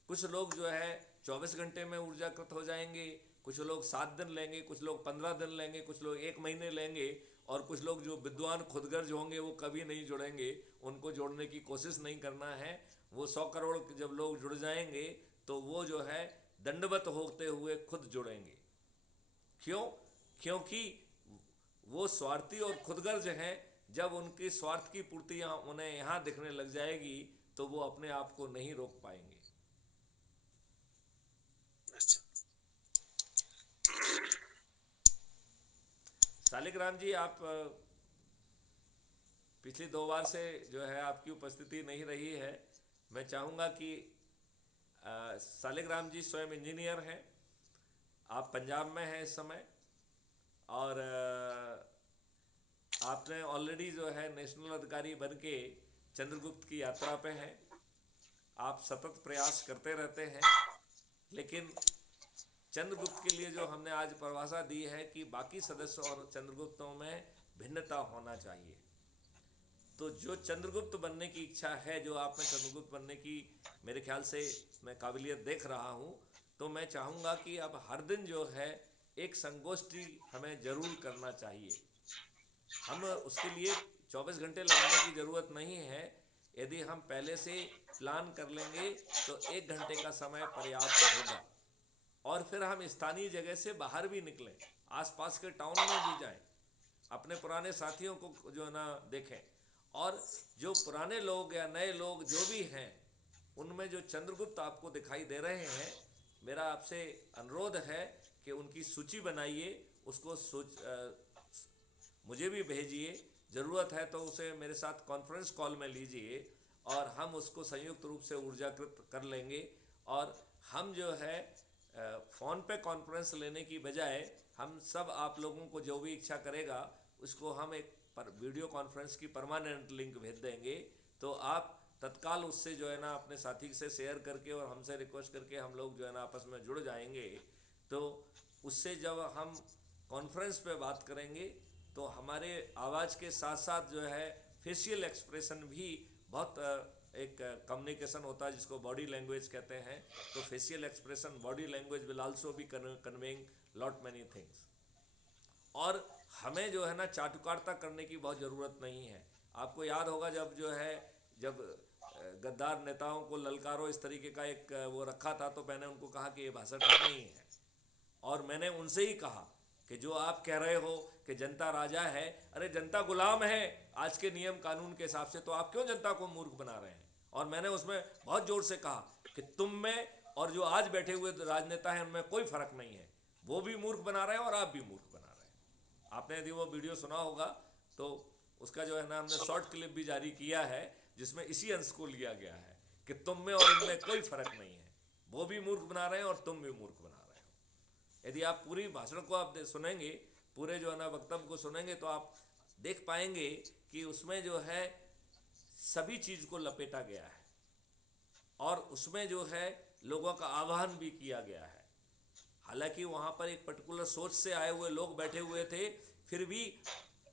कुछ लोग जो है 24 घंटे में ऊर्जाकृत हो जाएंगे, कुछ लोग 7 दिन लेंगे, कुछ लोग 15 दिन लेंगे, कुछ लोग 1 महीने लेंगे, और कुछ लोग जो विद्वान खुदगर्ज होंगे वो कभी नहीं जुड़ेंगे। उनको जोड़ने की कोशिश नहीं करना है। वो 100 करोड़ जब लोग जुड़ जाएंगे तो वो जो है दंडवत होते हुए खुद जुड़ेंगे। क्यों? क्योंकि वो स्वार्थी और खुदगर्ज हैं। जब उनकी स्वार्थ की पूर्ति उन्हें यहाँ दिखने लग जाएगी तो वो अपने आप को नहीं रोक पाएंगे। शालिग्राम जी, आप पिछली 2 बार से जो है आपकी उपस्थिति नहीं रही है। मैं चाहूँगा कि शालिग्राम जी स्वयं इंजीनियर हैं, आप पंजाब में हैं इस समय, और आपने ऑलरेडी जो है नेशनल अधिकारी बन के चंद्रगुप्त की यात्रा पे हैं। आप सतत प्रयास करते रहते हैं, लेकिन चंद्रगुप्त के लिए जो हमने आज परिभाषा दी है कि बाकी सदस्यों और चंद्रगुप्तों में भिन्नता होना चाहिए। तो जो चंद्रगुप्त बनने की इच्छा है, जो आप में चंद्रगुप्त बनने की मेरे ख्याल से मैं काबिलियत देख रहा हूँ, तो मैं चाहूँगा कि अब हर दिन जो है एक संगोष्ठी हमें ज़रूर करना चाहिए। हम उसके लिए 24 घंटे लगाने की ज़रूरत नहीं है। यदि हम पहले से प्लान कर लेंगे तो 1 घंटे का समय पर्याप्त होगा। और फिर हम स्थानीय जगह से बाहर भी निकलें, आसपास के टाउन में भी जाएं, अपने पुराने साथियों को जो है ना देखें, और जो पुराने लोग या नए लोग जो भी हैं, उनमें जो चंद्रगुप्त आपको दिखाई दे रहे हैं, मेरा आपसे अनुरोध है कि उनकी सूची बनाइए, उसको मुझे भी भेजिए, ज़रूरत है तो उसे मेरे साथ कॉन्फ्रेंस कॉल में लीजिए और हम उसको संयुक्त रूप से ऊर्जाकृत कर लेंगे। और हम जो है फ़ोन पे कॉन्फ्रेंस लेने की बजाय हम सब आप लोगों को जो भी इच्छा करेगा उसको हम एक वीडियो कॉन्फ्रेंस की परमानेंट लिंक भेज देंगे। तो आप तत्काल उससे जो है ना अपने साथी से शेयर करके और हमसे रिक्वेस्ट करके हम लोग जो है ना आपस में जुड़ जाएंगे। तो उससे जब हम कॉन्फ्रेंस पे बात करेंगे तो हमारे आवाज़ के साथ साथ जो है फेशियल एक्सप्रेशन भी बहुत एक कम्युनिकेशन होता है जिसको बॉडी लैंग्वेज कहते हैं। तो facial expression, body language will also be conveying lot many things. और हमें जो है ना चाटुकारिता करने की बहुत ज़रूरत नहीं है। आपको याद होगा जब गद्दार नेताओं को ललकारो इस तरीके का एक वो रखा था, तो मैंने उनको कहा कि ये भाषा ठीक नहीं है। और मैंने उनसे ही कहा कि जो आप कह रहे हो कि जनता राजा है, अरे जनता गुलाम है आज के नियम कानून के हिसाब से, तो आप क्यों जनता को मूर्ख बना रहे हैं। और मैंने उसमें बहुत जोर से कहा कि तुम में और जो आज बैठे हुए राजनेता हैं उनमें कोई फर्क नहीं है, वो भी मूर्ख बना रहे हैं और आप भी मूर्ख बना रहे हैं। आपने यदि वो वीडियो सुना होगा तो उसका जो है ना हमने शॉर्ट क्लिप भी जारी किया है जिसमें इसी अंश को लिया गया है कि तुम में और इनमें कोई फर्क नहीं है, वो भी मूर्ख बना रहे हैं और तुम भी मूर्ख बना रहे हो। यदि आप पूरी भाषण को आप सुनेंगे, पूरे जो है ना वक्तव्य को सुनेंगे, तो आप देख पाएंगे कि उसमें जो है सभी चीज़ को लपेटा गया है और उसमें जो है लोगों का आह्वान भी किया गया है। हालांकि वहाँ पर एक पर्टिकुलर सोच से आए हुए लोग बैठे हुए थे, फिर भी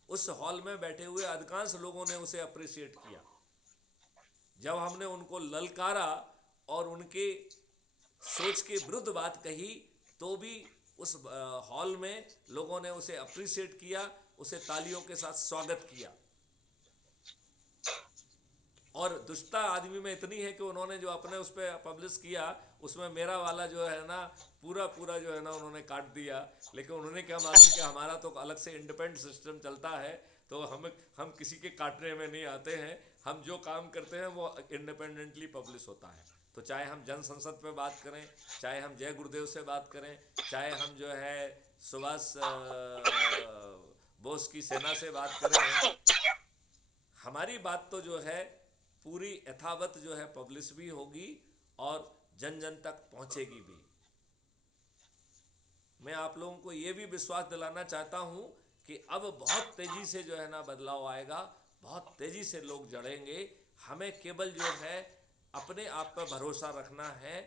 उस हॉल में बैठे हुए अधिकांश लोगों ने उसे अप्रिशिएट किया। जब हमने उनको ललकारा और उनके सोच के विरुद्ध बात कही, तो भी उस हॉल में लोगों ने उसे अप्रिशिएट किया, उसे तालियों के साथ स्वागत किया। और दुष्टता आदमी में इतनी है कि उन्होंने जो अपने उस पर पब्लिश किया उसमें मेरा वाला जो है ना पूरा जो है ना उन्होंने काट दिया। लेकिन उन्होंने क्या मालूम कि हमारा तो अलग से इंडिपेंडेंट सिस्टम चलता है, तो हम किसी के काटने में नहीं आते हैं। हम जो काम करते हैं वो इंडिपेंडेंटली पब्लिश होता है। तो चाहे हम जन संसद पे बात करें, चाहे हम जय गुरुदेव से बात करें, चाहे हम जो है सुभाष बोस की सेना से बात करें, हमारी बात तो जो है पूरी यथावत जो है पब्लिश भी होगी और जन जन तक पहुंचेगी भी। मैं आप लोगों को ये भी विश्वास दिलाना चाहता हूं कि अब बहुत तेजी से जो है ना बदलाव आएगा, बहुत तेजी से लोग जड़ेंगे। हमें केवल जो है अपने आप पर भरोसा रखना है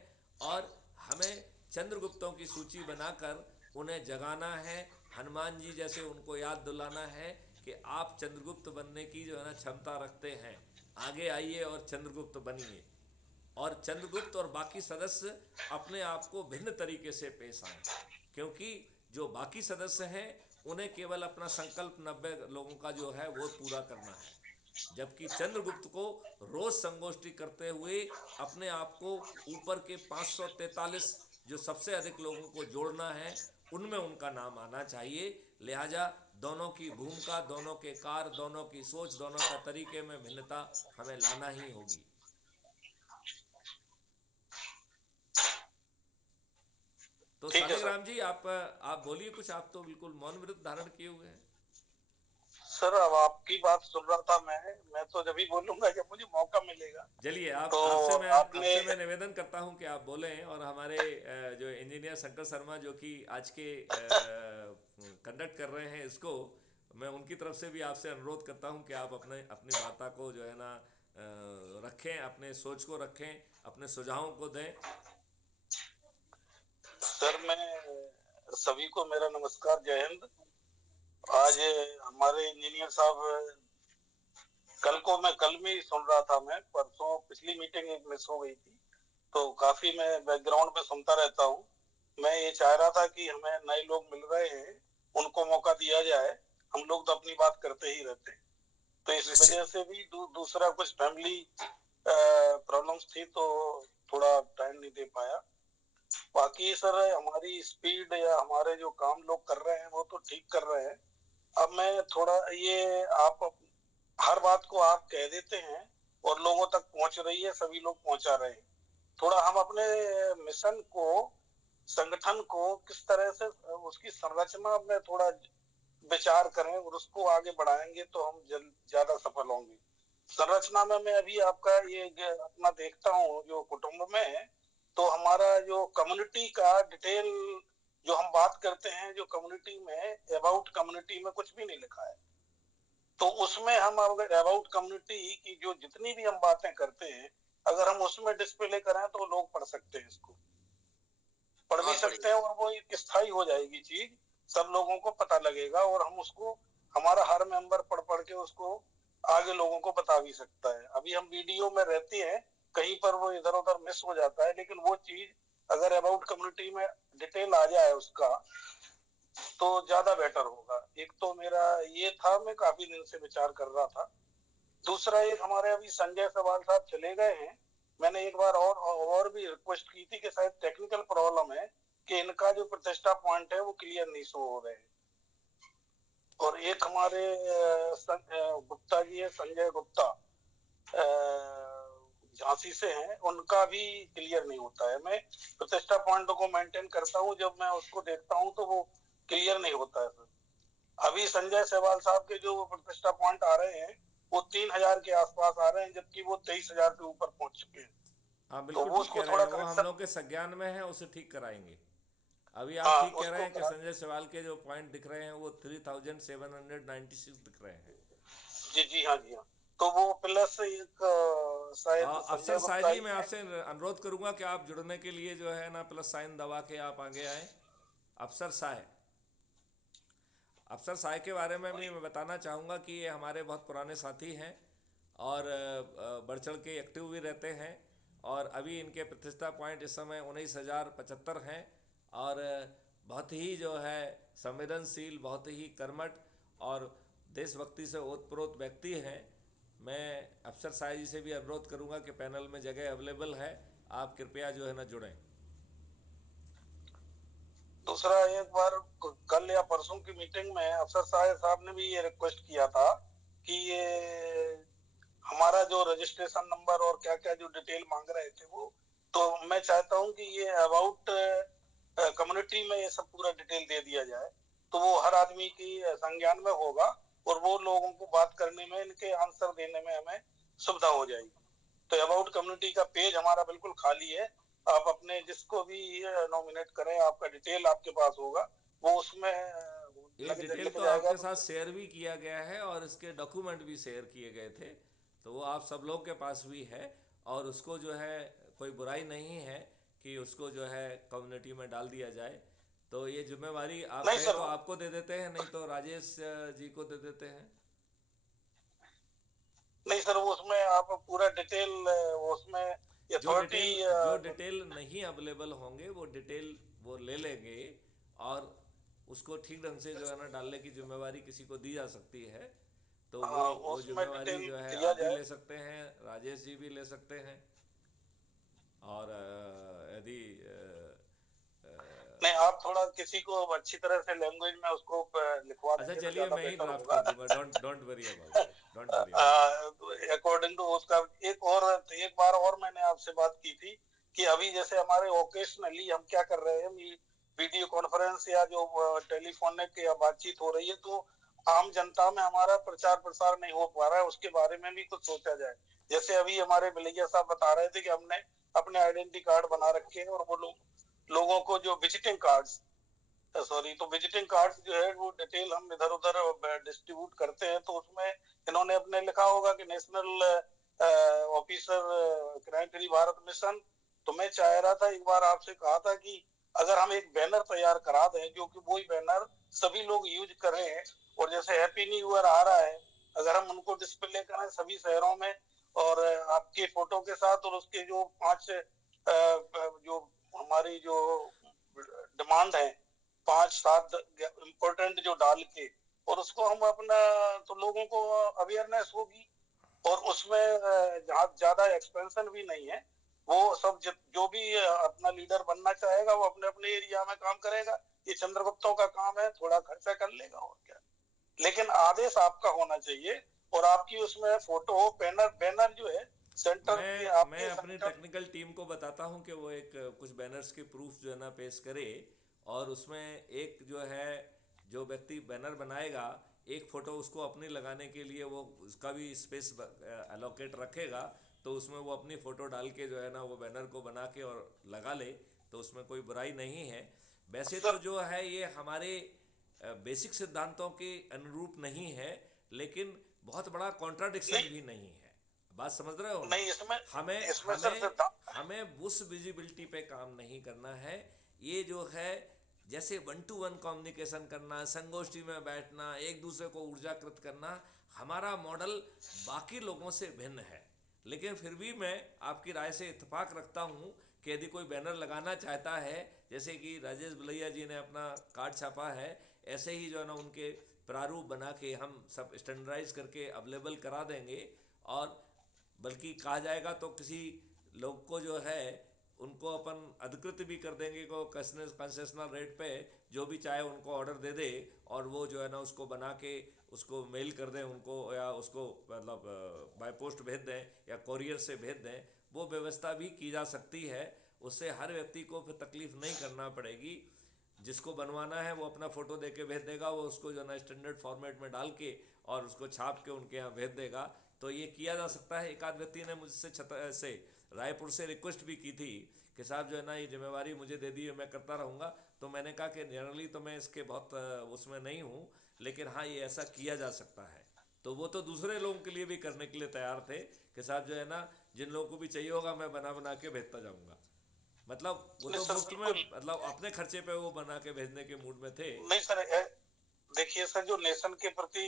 और हमें चंद्रगुप्तों की सूची बनाकर उन्हें जगाना है। हनुमान जी जैसे उनको याद दिलाना है कि आप चंद्रगुप्त बनने की जो है ना क्षमता रखते हैं, आगे आइए और चंद्रगुप्त बनिए। और चंद्रगुप्त और बाकी सदस्य अपने आप को भिन्न तरीके से पेश आए, क्योंकि जो बाकी सदस्य हैं उन्हें केवल अपना संकल्प 90 लोगों का जो है वो पूरा करना है, जबकि चंद्रगुप्त को रोज संगोष्ठी करते हुए अपने आप को ऊपर के 543 जो सबसे अधिक लोगों को जोड़ना है, उनमें उनका नाम आना चाहिए। लिहाजा दोनों की भूमिका, दोनों के कार्य, दोनों की सोच, दोनों का तरीके में भिन्नता हमें लाना ही होगी। तो शालिग्राम जी आप बोलिए कुछ। आप तो बिल्कुल मौन व्रत धारण किए हुए हैं। सर अब आपकी बात सुन रहा था मैं तो जब ही बोलूंगा जब मुझे मौका मिलेगा। चलिए तो आपसे मैं निवेदन करता हूं कि आप बोलें, और हमारे जो इंजीनियर शंकर शर्मा जो कि आज के कंडक्ट कर रहे हैं इसको, मैं उनकी तरफ से भी आपसे अनुरोध करता हूं कि आप अपनी वार्ता को जो है ना रखें, अपने सोच को रखें, अपने सुझावों को दें। सर मैं सभी को मेरा नमस्कार, जय हिंद। आज हमारे इंजीनियर साहब कल में ही सुन रहा था, मैं परसों पिछली मीटिंग एक मिस हो गई थी, तो काफी मैं बैकग्राउंड में सुनता रहता हूँ। मैं ये चाह रहा था कि हमें नए लोग मिल रहे हैं, उनको मौका दिया जाए। हम लोग तो अपनी बात करते ही रहते हैं, तो इस वजह से भी दूसरा कुछ फैमिली प्रॉब्लम्स थी, तो थोड़ा टाइम नहीं दे पाया। बाकी सर हमारी स्पीड या हमारे जो काम लोग कर रहे हैं वो तो ठीक कर रहे हैं। अब मैं थोड़ा ये, आप हर बात को आप कह देते हैं और लोगों तक पहुंच रही है, सभी लोग पहुंचा रहे हैं। थोड़ा हम अपने मिशन को, संगठन को किस तरह से उसकी संरचना में थोड़ा विचार करें और उसको आगे बढ़ाएंगे तो हम ज्यादा सफल होंगे। संरचना में मैं अभी आपका ये अपना देखता हूँ जो कुटुंब में, तो हमारा जो कम्युनिटी का डिटेल जो हम बात करते हैं, जो कम्युनिटी में अबाउट कम्युनिटी में कुछ भी नहीं लिखा है, तो उसमें हम अगर अबाउट कम्युनिटी की जो जितनी भी हम बातें करते हैं, अगर हम उसमें डिस्प्ले करें तो लोग पढ़ सकते हैं, इसको पढ़ भी सकते हैं और वो एक स्थायी हो जाएगी चीज, सब लोगों को पता लगेगा और हम उसको, हमारा हर मेंबर पढ़ पढ़ के उसको आगे लोगों को बता भी सकता है। अभी हम वीडियो में रहते हैं, कहीं पर वो इधर उधर मिस हो जाता है, लेकिन वो चीज अगर अबाउट कम्युनिटी में डिटेल आ जाए उसका, तो ज्यादा बेटर होगा। एक तो मेरा ये था, मैं काफी दिन से विचार कर रहा था। दूसरा एक, हमारे अभी संजय सवाल साहब चले गए हैं, मैंने एक बार और भी रिक्वेस्ट की थी कि शायद टेक्निकल प्रॉब्लम है कि इनका जो प्रतिष्ठा पॉइंट है वो क्लियर नहीं शो हो रहे हैं। और एक हमारे गुप्ता जी है, संजय गुप्ता झांसी से हैं, उनका भी क्लियर नहीं होता है। मैं प्रतिष्ठा पॉइंट को मेंटेन करता हूँ, जब मैं उसको देखता हूँ तो वो क्लियर नहीं होता है सर। अभी संजय सहवाल साहब के जो प्रतिष्ठा पॉइंट आ रहे हैं वो 3000 के आसपास आ रहे हैं, जबकि वो 23,000 के ऊपर पहुंच चुके हैं। हाँ बिल्कुल तो वो ठीक कह उसको रहे थोड़ा हैं, वो हम लोग के संज्ञान में है, उसे ठीक कराएंगे। अभी आप ठीक कह रहे हैं कि संजय सवाल के जो पॉइंट दिख रहे हैं वो 3796 दिख रहे हैं। जी हाँ जी हाँ। तो वो प्लस एक शायद अफसर साहब जी, मैं आपसे अनुरोध करूंगा कि आप जुड़ने के लिए जो है ना प्लस साइन दबा के आप आगे आए। अफसर साहब के बारे में भी मैं बताना चाहूँगा कि ये हमारे बहुत पुराने साथी हैं और बढ़ चढ़ के एक्टिव भी रहते हैं। और अभी इनके प्रतिष्ठा पॉइंट इस समय 19,075 हैं और बहुत ही जो है संवेदनशील, बहुत ही कर्मठ और देशभक्ति से ओतप्रोत व्यक्ति हैं। मैं अफसर साहब जी से भी अनुरोध करूंगा कि पैनल में जगह अवेलेबल है, आप कृपया जो है ना जुड़ें। दूसरा, एक बार कल या परसों की मीटिंग में अफसर साहब ने भी ये रिक्वेस्ट किया था कि ये हमारा जो रजिस्ट्रेशन नंबर और क्या क्या जो डिटेल मांग रहे थे वो, तो मैं चाहता हूँ कि ये अबाउट कम्युनिटी में ये सब पूरा डिटेल दे दिया जाए, तो वो हर आदमी की संज्ञान में होगा और वो लोगों को बात करने में, इनके आंसर देने में हमें सुविधा हो जाएगी। तो अबाउट कम्युनिटी का पेज हमारा बिल्कुल खाली है, आप अपने जिसको भी नॉमिनेट करें, आपका डिटेल आपके पास होगा, वो उसमें ये डिटेल तो आपके साथ शेयर भी किया गया है और इसके डॉक्यूमेंट भी शेयर किए गए थे, तो वो आप सब लोग के पास भी है और उसको जो है कोई बुराई नहीं है कि उसको जो है कम्युनिटी में डाल दिया जाए। तो ये जिम्मेवारी आप है तो आपको दे देते हैं, नहीं तो राजेश जी को दे देते हैं। नहीं सर, वो उसमें आप पूरा डिटेल, उसमें जो डिटेल नहीं अवेलेबल होंगे वो डिटेल वो ले लेंगे और उसको ठीक ढंग से जो है ना डालने की जिम्मेवारी किसी को दी जा सकती है। तो वो जिम्मेवारी जो है आप भी ले सकते हैं, राजेश जी भी ले सकते हैं। और यदि नहीं, आप थोड़ा किसी को अच्छी तरह से लैंग्वेज में उसको लिखवा देंगे। अच्छा चलिए, मैं ही ड्राफ्ट कर दूंगा, don't worry about it. According to उसका एक बार और मैंने आपसे बात की थी कि अभी जैसे हमारे ओकेशनली हम क्या कर रहे हैं, वीडियो कॉन्फ्रेंस या जो टेलीफोनिक या बातचीत हो रही है, तो आम जनता में हमारा प्रचार प्रसार नहीं हो पा रहा है, उसके बारे में भी कुछ सोचा जाए। जैसे अभी हमारे बिलैया साहब बता रहे थे कि हमने अपने आइडेंटिटी कार्ड बना रखे हैं और वो लोगों को जो विजिटिंग कार्ड्स तो विजिटिंग कार्ड्स जो है वो डिटेल हम इधर उधर डिस्ट्रीब्यूट करते हैं, तो उसमें इन्होंने अपने लिखा होगा कि national officer crime free Bharat mission. तो मैं चाह रहा था, एक बार आपसे कहा था कि अगर हम एक बैनर तैयार करा दें, जो कि वही बैनर सभी लोग यूज करें। और जैसे हैप्पी न्यू ईयर आ रहा है, अगर हम उनको डिस्प्ले करें सभी शहरों में और आपके फोटो के साथ, और उसके जो 5 जो हमारी जो डिमांड है 5-7 इम्पोर्टेंट जो डाल के, और उसको हम अपना, तो लोगों को अवेयरनेस होगी। और उसमें जहाँ ज्यादा एक्सपेंशन भी नहीं है, वो सब जो भी अपना लीडर बनना चाहेगा वो अपने अपने एरिया में काम करेगा। ये चंद्रगुप्तों का काम है, थोड़ा खर्चा कर लेगा और क्या, लेकिन आदेश आपका होना चाहिए। और आपकी उसमें फोटो हो, बैनर जो है सेंटर की, मैं अपनी टेक्निकल टीम को बताता हूं कि वो एक कुछ बैनर्स के प्रूफ जो है ना पेश करे, और उसमें एक जो है जो व्यक्ति बैनर बनाएगा एक फ़ोटो उसको अपनी लगाने के लिए वो उसका भी स्पेस एलोकेट रखेगा, तो उसमें वो अपनी फ़ोटो डाल के जो है ना वो बैनर को बना के और लगा ले, तो उसमें कोई बुराई नहीं है। वैसे तो जो है ये हमारे बेसिक सिद्धांतों के अनुरूप नहीं है, लेकिन बहुत बड़ा कॉन्ट्राडिक्शन भी नहीं है। बात समझ रहे हो? नहीं, हमें उस विजिबिलिटी पे काम नहीं करना है। ये जो है जैसे 1-to-1 कम्युनिकेशन करना, संगोष्ठी में बैठना, एक दूसरे को ऊर्जाकृत करना, हमारा मॉडल बाकी लोगों से भिन्न है। लेकिन फिर भी मैं आपकी राय से इत्तेफाक रखता हूँ कि यदि कोई बैनर लगाना चाहता है, जैसे कि राजेश भलैया जी ने अपना कार्ड छापा है, ऐसे ही जो है ना उनके प्रारूप बना के हम सब स्टैंडर्डाइज करके अवेलेबल करा देंगे। और बल्कि कहा जाएगा तो किसी लोग को जो है उनको अपन अधिकृत भी कर देंगे को कंसेशनल रेट पे, जो भी चाहे उनको ऑर्डर दे दे और वो जो है ना उसको बना के उसको मेल कर दें उनको, या उसको मतलब बाय पोस्ट भेज दें या कोरियर से भेज दें, वो व्यवस्था भी की जा सकती है। उससे हर व्यक्ति को फिर तकलीफ नहीं करना पड़ेगी। जिसको बनवाना है वो अपना फ़ोटो दे के भेज देगा, वो उसको जो है ना स्टैंडर्ड फॉर्मेट में डाल के और उसको छाप के उनके यहाँ भेज देगा, तो ये किया जा सकता है। एक आध व्यक्ति ने मुझसे से रायपुर से रिक्वेस्ट भी की थी कि साहब जो है ना ये जिम्मेवारी मुझे दे दी, मैं करता रहूँगा। तो मैंने कहा कि जनरली तो मैं इसके बहुत उसमें नहीं हूँ, लेकिन हाँ ये ऐसा किया जा सकता है। तो वो तो दूसरे लोगों के लिए भी करने के लिए तैयार थे कि साहब जो है ना जिन लोगों को भी चाहिए होगा मैं बना बना के भेजता जाऊँगा। मतलब वो तो मुफ्त में, मतलब अपने खर्चे पे वो बना के भेजने के मूड में थे। नहीं सर, देखिए सर, जो नेशन के प्रति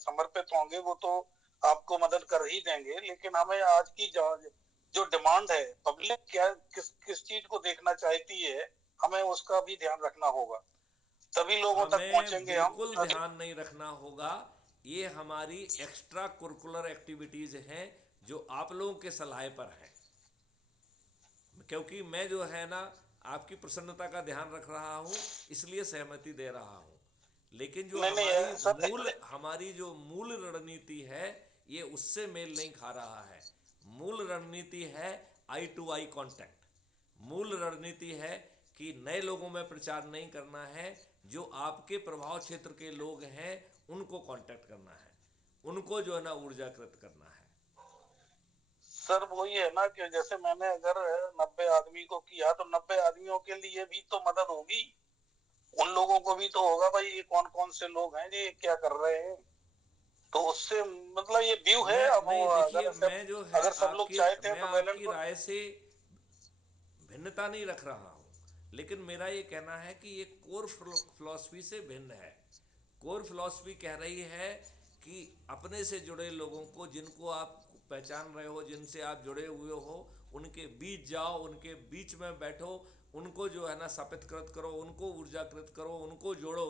समर्पित होंगे वो तो आपको मदद कर ही देंगे, लेकिन हमें आज की जो डिमांड है, पब्लिक क्या किस चीज को देखना चाहती है, हमें उसका भी ध्यान रखना होगा, तभी लोगों तक पहुंचेंगे हम। बिल्कुल ध्यान नहीं रखना होगा। ये हमारी एक्स्ट्रा कुरिकुलर एक्टिविटीज हैं जो आप लोगों के सलाह पर है, क्योंकि मैं जो है ना आपकी प्रसन्नता का ध्यान रख रहा हूँ इसलिए सहमति दे रहा हूँ। लेकिन जो हमारी जो मूल रणनीति है ये उससे मेल नहीं खा रहा है। मूल रणनीति है आई टू आई कांटेक्ट। मूल रणनीति है कि नए लोगों में प्रचार नहीं करना है, जो आपके प्रभाव क्षेत्र के लोग हैं उनको कांटेक्ट करना है, उनको जो है ना ऊर्जाकृत करना है। सर वही है ना कि जैसे मैंने अगर 90 आदमी को किया तो 90 आदमियों के लिए भी तो मदद होगी, उन लोगों को भी तो होगा भाई ये कौन कौन से लोग हैं ये क्या कर रहे हैं, तो उससे मतलब ये व्यू है। अब मैं जो है अगर सब लोग चाहते हैं तो आपकी राय से भिन्नता नहीं रख रहा हूँ, लेकिन मेरा ये कहना है कि ये कोर फिलॉसफी से भिन्न है। कोर फिलॉसफी कह रही है कि अपने से जुड़े लोगों को, जिनको आप पहचान रहे हो, जिनसे आप जुड़े हुए हो, उनके बीच जाओ, उनके बीच में बैठो, उनको जो है ना सपितकृत करो, उनको ऊर्जाकृत करो, उनको जोड़ो।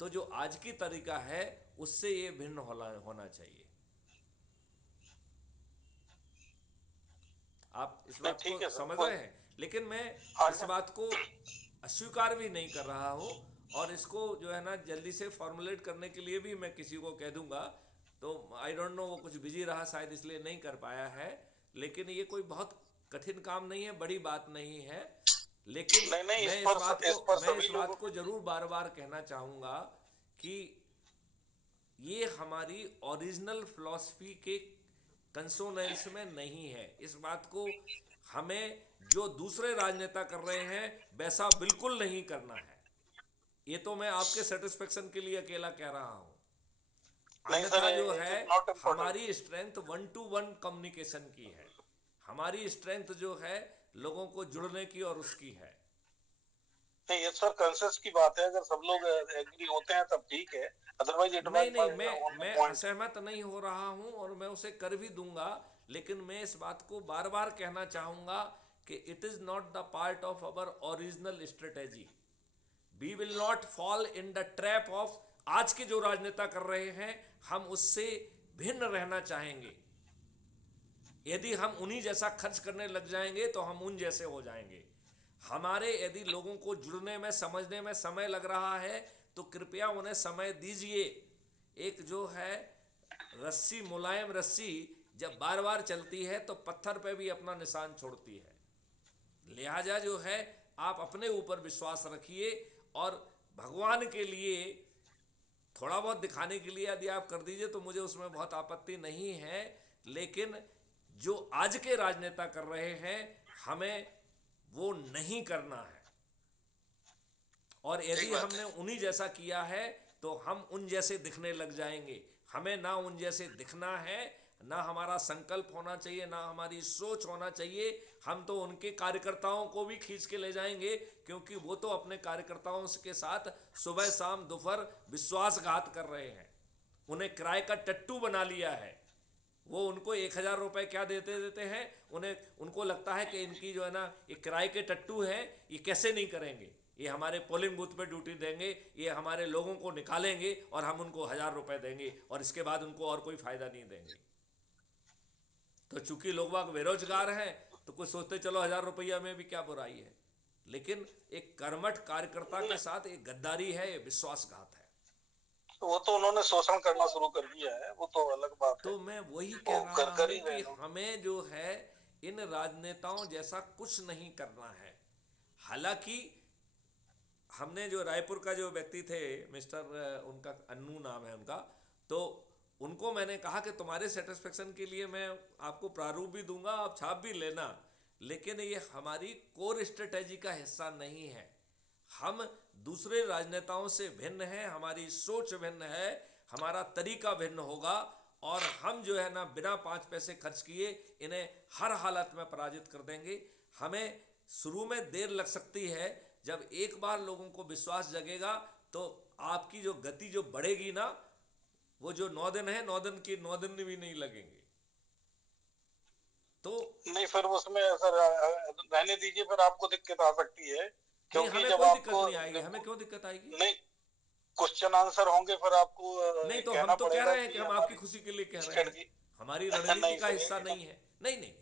तो जो आज की तरीका है उससे ये भिन्न होना चाहिए। आप इस बात को समझ रहे हैं? लेकिन मैं इस बात को अस्वीकार भी नहीं कर रहा हूँ, और इसको जो है ना जल्दी से फॉर्मुलेट करने के लिए भी मैं किसी को कह दूंगा। तो आई डोंट नो, वो कुछ बिजी रहा शायद इसलिए नहीं कर पाया है। लेकिन ये कोई बहुत कठिन काम नहीं है, बड़ी बात नहीं है। लेकिन मैं इस बात को जरूर बार बार कहना चाहूँगा कि ये हमारी ओरिजिनल फिलॉसफी के कंसोनेंस में नहीं है। इस बात को हमें जो दूसरे राजनेता कर रहे हैं वैसा बिल्कुल नहीं करना है। ये तो मैं आपके सेटिस्फेक्शन के लिए अकेला कह रहा हूँ। अन्यथा जो है हमारी स्ट्रेंथ 1-to-1 कम्युनिकेशन की है, हमारी स्ट्रेंथ जो है लोगों को जुड़ने की और उसकी है। नहीं, ये सर कंसेंसस की बात है, अगर सब लोग एग्री होते हैं तब ठीक है, अदरवाइज इट नहीं नहीं, माइट मैं पॉइंट। असहमत नहीं हो रहा हूं और मैं उसे कर भी दूंगा, लेकिन मैं इस बात को बार बार कहना चाहूंगा कि it is not the part of our original strategy. We will not fall in the trap of आज के जो राजनेता कर रहे हैं, हम उससे भिन्न रहना चाहेंगे। यदि हम उन्हीं जैसा खर्च करने लग जाएंगे तो हम उन जैसे हो जाएंगे। हमारे यदि लोगों को जुड़ने में, समझने में समय लग रहा है तो कृपया उन्हें समय दीजिए। एक जो है रस्सी, मुलायम रस्सी जब बार बार चलती है तो पत्थर पे भी अपना निशान छोड़ती है। लिहाजा जो है आप अपने ऊपर विश्वास रखिए और भगवान के लिए थोड़ा बहुत दिखाने के लिए यदि आप कर दीजिए तो मुझे उसमें बहुत आपत्ति नहीं है, लेकिन जो आज के राजनेता कर रहे हैं हमें वो नहीं करना है। और यदि हमने उन्हीं जैसा किया है तो हम उन जैसे दिखने लग जाएंगे। हमें ना उन जैसे दिखना है, ना हमारा संकल्प होना चाहिए, ना हमारी सोच होना चाहिए। हम तो उनके कार्यकर्ताओं को भी खींच के ले जाएंगे, क्योंकि वो तो अपने कार्यकर्ताओं के साथ सुबह शाम दोपहर विश्वासघात कर रहे हैं। उन्हें किराए का टट्टू बना लिया है। वो उनको 1000 रुपए क्या देते हैं, उनको लगता है कि इनकी जो है ना ये किराए के टट्टू हैं, ये कैसे नहीं करेंगे, ये हमारे पोलिंग बूथ पे ड्यूटी देंगे, ये हमारे लोगों को निकालेंगे और हम उनको 1000 रुपए देंगे और इसके बाद उनको और कोई फायदा नहीं देंगे। तो चूंकि लोग बाग बेरोजगार हैं तो कुछ सोचते चलो 1000 रुपया में भी क्या बुराई है, लेकिन एक कर्मठ कार्यकर्ता के साथ एक गद्दारी है, ये विश्वासघात है। वो तो उन्होंने शोषण करना शुरू कर दिया है, वो तो अलग बात है। तो मैं वही कह रहा हूं कर ही कि हमें जो है इन राजनेताओं जैसा कुछ नहीं करना है। हालांकि हमने जो रायपुर का जो व्यक्ति थे मिस्टर, उनका अन्नू नाम है उनका, तो उनको मैंने कहा कि तुम्हारे सेटिस्फेक्शन के लिए मैं आपको प्रारूप भी दूंगा, आप छाप भी लेना, लेकिन ये हमारी कोर स्ट्रेटेजी का हिस्सा नहीं है। हम दूसरे राजनेताओं से भिन्न हैं, हमारी सोच भिन्न है, हमारा तरीका भिन्न होगा और हम जो है ना बिना 5 पैसे खर्च किए इन्हें हर हालत में पराजित कर देंगे। हमें शुरू में देर लग सकती है, जब एक बार लोगों को विश्वास जगेगा तो आपकी जो गति जो बढ़ेगी ना, वो जो 9 दिन है 9 दिन की 9 दिन भी नहीं लगेंगे। तो नहीं, फिर उसमें सर रहने दीजिए, फिर आपको दिक्कत आ सकती है, क्योंकि हमें जब कोई दिक्कत आपको नहीं आएगी। हमें क्यों दिक्कत आएगी? नहीं, क्वेश्चन आंसर होंगे, फिर आपको नहीं, तो हम तो कह रहे हैं कि हम आपकी खुशी के लिए कह रहे हैं, हमारी रणनीति का हिस्सा नहीं है। नहीं नहीं,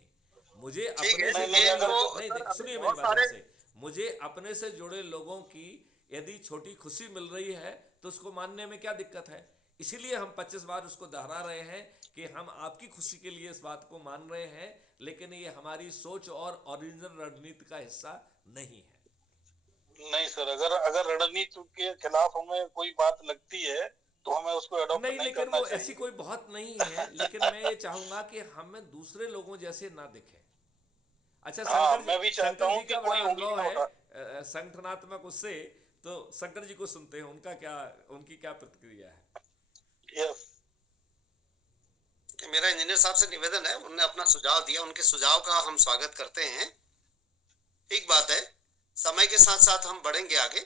मुझे अपने से नहीं, सुनिए मेरी बात से, मुझे अपने से जुड़े लोगों की यदि छोटी खुशी मिल रही है तो उसको मानने में क्या दिक्कत है। इसीलिए हम 25 बार उसको दोहरा रहे हैं कि हम आपकी खुशी के लिए इस बात को मान रहे हैं, लेकिन ये हमारी सोच और ओरिजिनल रणनीति का हिस्सा नहीं है। नहीं सर, अगर रणनीति के खिलाफ हमें कोई बात लगती है तो हमें उसको अडॉप्ट नहीं लेकिन करना वो चाहिए। ऐसी कोई बहुत नहीं है, लेकिन मैं ये चाहूंगा कि हमें दूसरे लोगों जैसे ना दिखे। अच्छा, शंकर जी का बड़ा अनुभव है संगठनात्मक उससे, तो शंकर जी को सुनते हैं, उनकी क्या प्रतिक्रिया है। यस, मेरा इंजीनियर साहब से निवेदन है, उन्होंने अपना सुझाव दिया, उनके सुझाव का हम स्वागत करते हैं। ठीक बात है, समय के साथ साथ हम बढ़ेंगे आगे,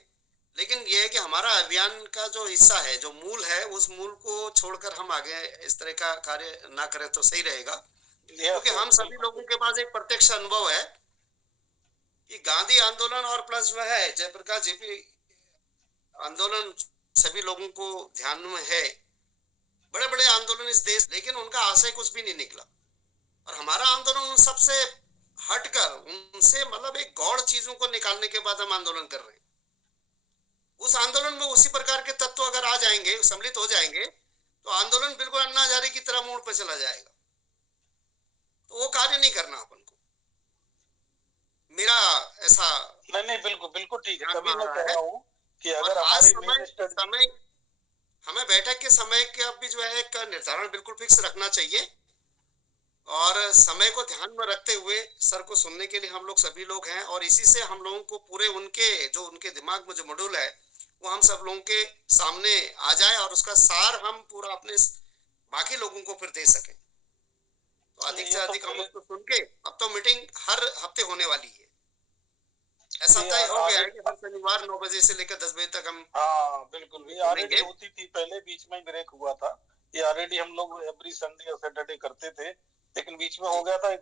लेकिन यह है कि हमारा अभियान का जो हिस्सा है, जो मूल है, उस मूल को छोड़कर हम आगे इस तरह का कार्य ना करें तो सही रहेगा। क्योंकि हम सभी लोगों के पास एक प्रत्यक्ष अनुभव है कि गांधी आंदोलन और प्लस वह है जयप्रकाश जेपी आंदोलन सभी लोगों को ध्यान में है। बड़े बड़े आंदोलन इस देश, लेकिन उनका आशय कुछ भी नहीं निकला। और हमारा आंदोलन उन सबसे हटकर, उनसे मतलब एक गौड़ चीजों को निकालने के बाद हम आंदोलन कर रहे हैं। उस आंदोलन में उसी प्रकार के तत्व अगर आ जाएंगे, सम्मिलित हो जाएंगे, तो आंदोलन बिल्कुल अन्ना हजारे की तरह मोड़ पर चला जाएगा। तो वो कार्य नहीं करना अपन को, मेरा ऐसा नहीं बिल्कुल ठीक है। तभी मैं कह रहा हूं कि अगर आज समय हमें बैठक के समय का भी जो है एक निर्धारण बिल्कुल फिक्स रखना चाहिए, और समय को ध्यान में रखते हुए सर को सुनने के लिए हम लोग सभी लोग हैं, और इसी से हम लोगों को पूरे उनके दिमाग में जो मॉड्यूल है वो हम सब लोगों के सामने आ जाए और उसका सार हम पूरा अपने बाकी लोगों को फिर दे सकें। तो अधिक से अधिक हम उसको सुन के, अब तो मीटिंग हर हफ्ते होने वाली है, ऐसा ये तय हो गया है आगे- कि हर शनिवार 9 बजे से लेकर 10 बजे तक हम हाँ बिल्कुल, ये ऑलरेडी सुनेंगे। होती थी पहले, बीच में ब्रेक हुआ था। ये ऑलरेडी हम लोग एवरी संडे और सैटरडे करते थे, लेकिन बीच में हो गया था,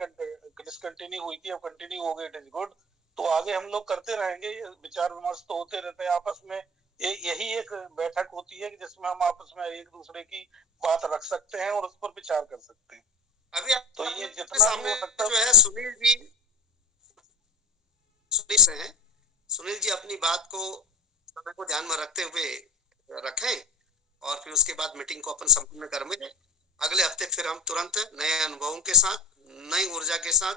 डिसकंटिन्यू हुई थी, अब कंटिन्यू हो गई, इट इज गुड। तो आगे हम लोग करते रहेंगे, ये विचार विमर्श तो होते रहते हैं आपस में। यही एक बैठक होती है कि जिसमें हम आपस में एक दूसरे की बात रख सकते हैं और उस पर विचार कर सकते हैं। अभी तो ये आपके जितना सामने हो सकता जो है सुनील जी से हैं। सुनील जी अपनी बात को समय को ध्यान में रखते हुए रखें और फिर उसके बाद मीटिंग को अपन संपूर्ण करेंगे। अगले हफ्ते फिर हम तुरंत नए अनुभवों के साथ, नई ऊर्जा के साथ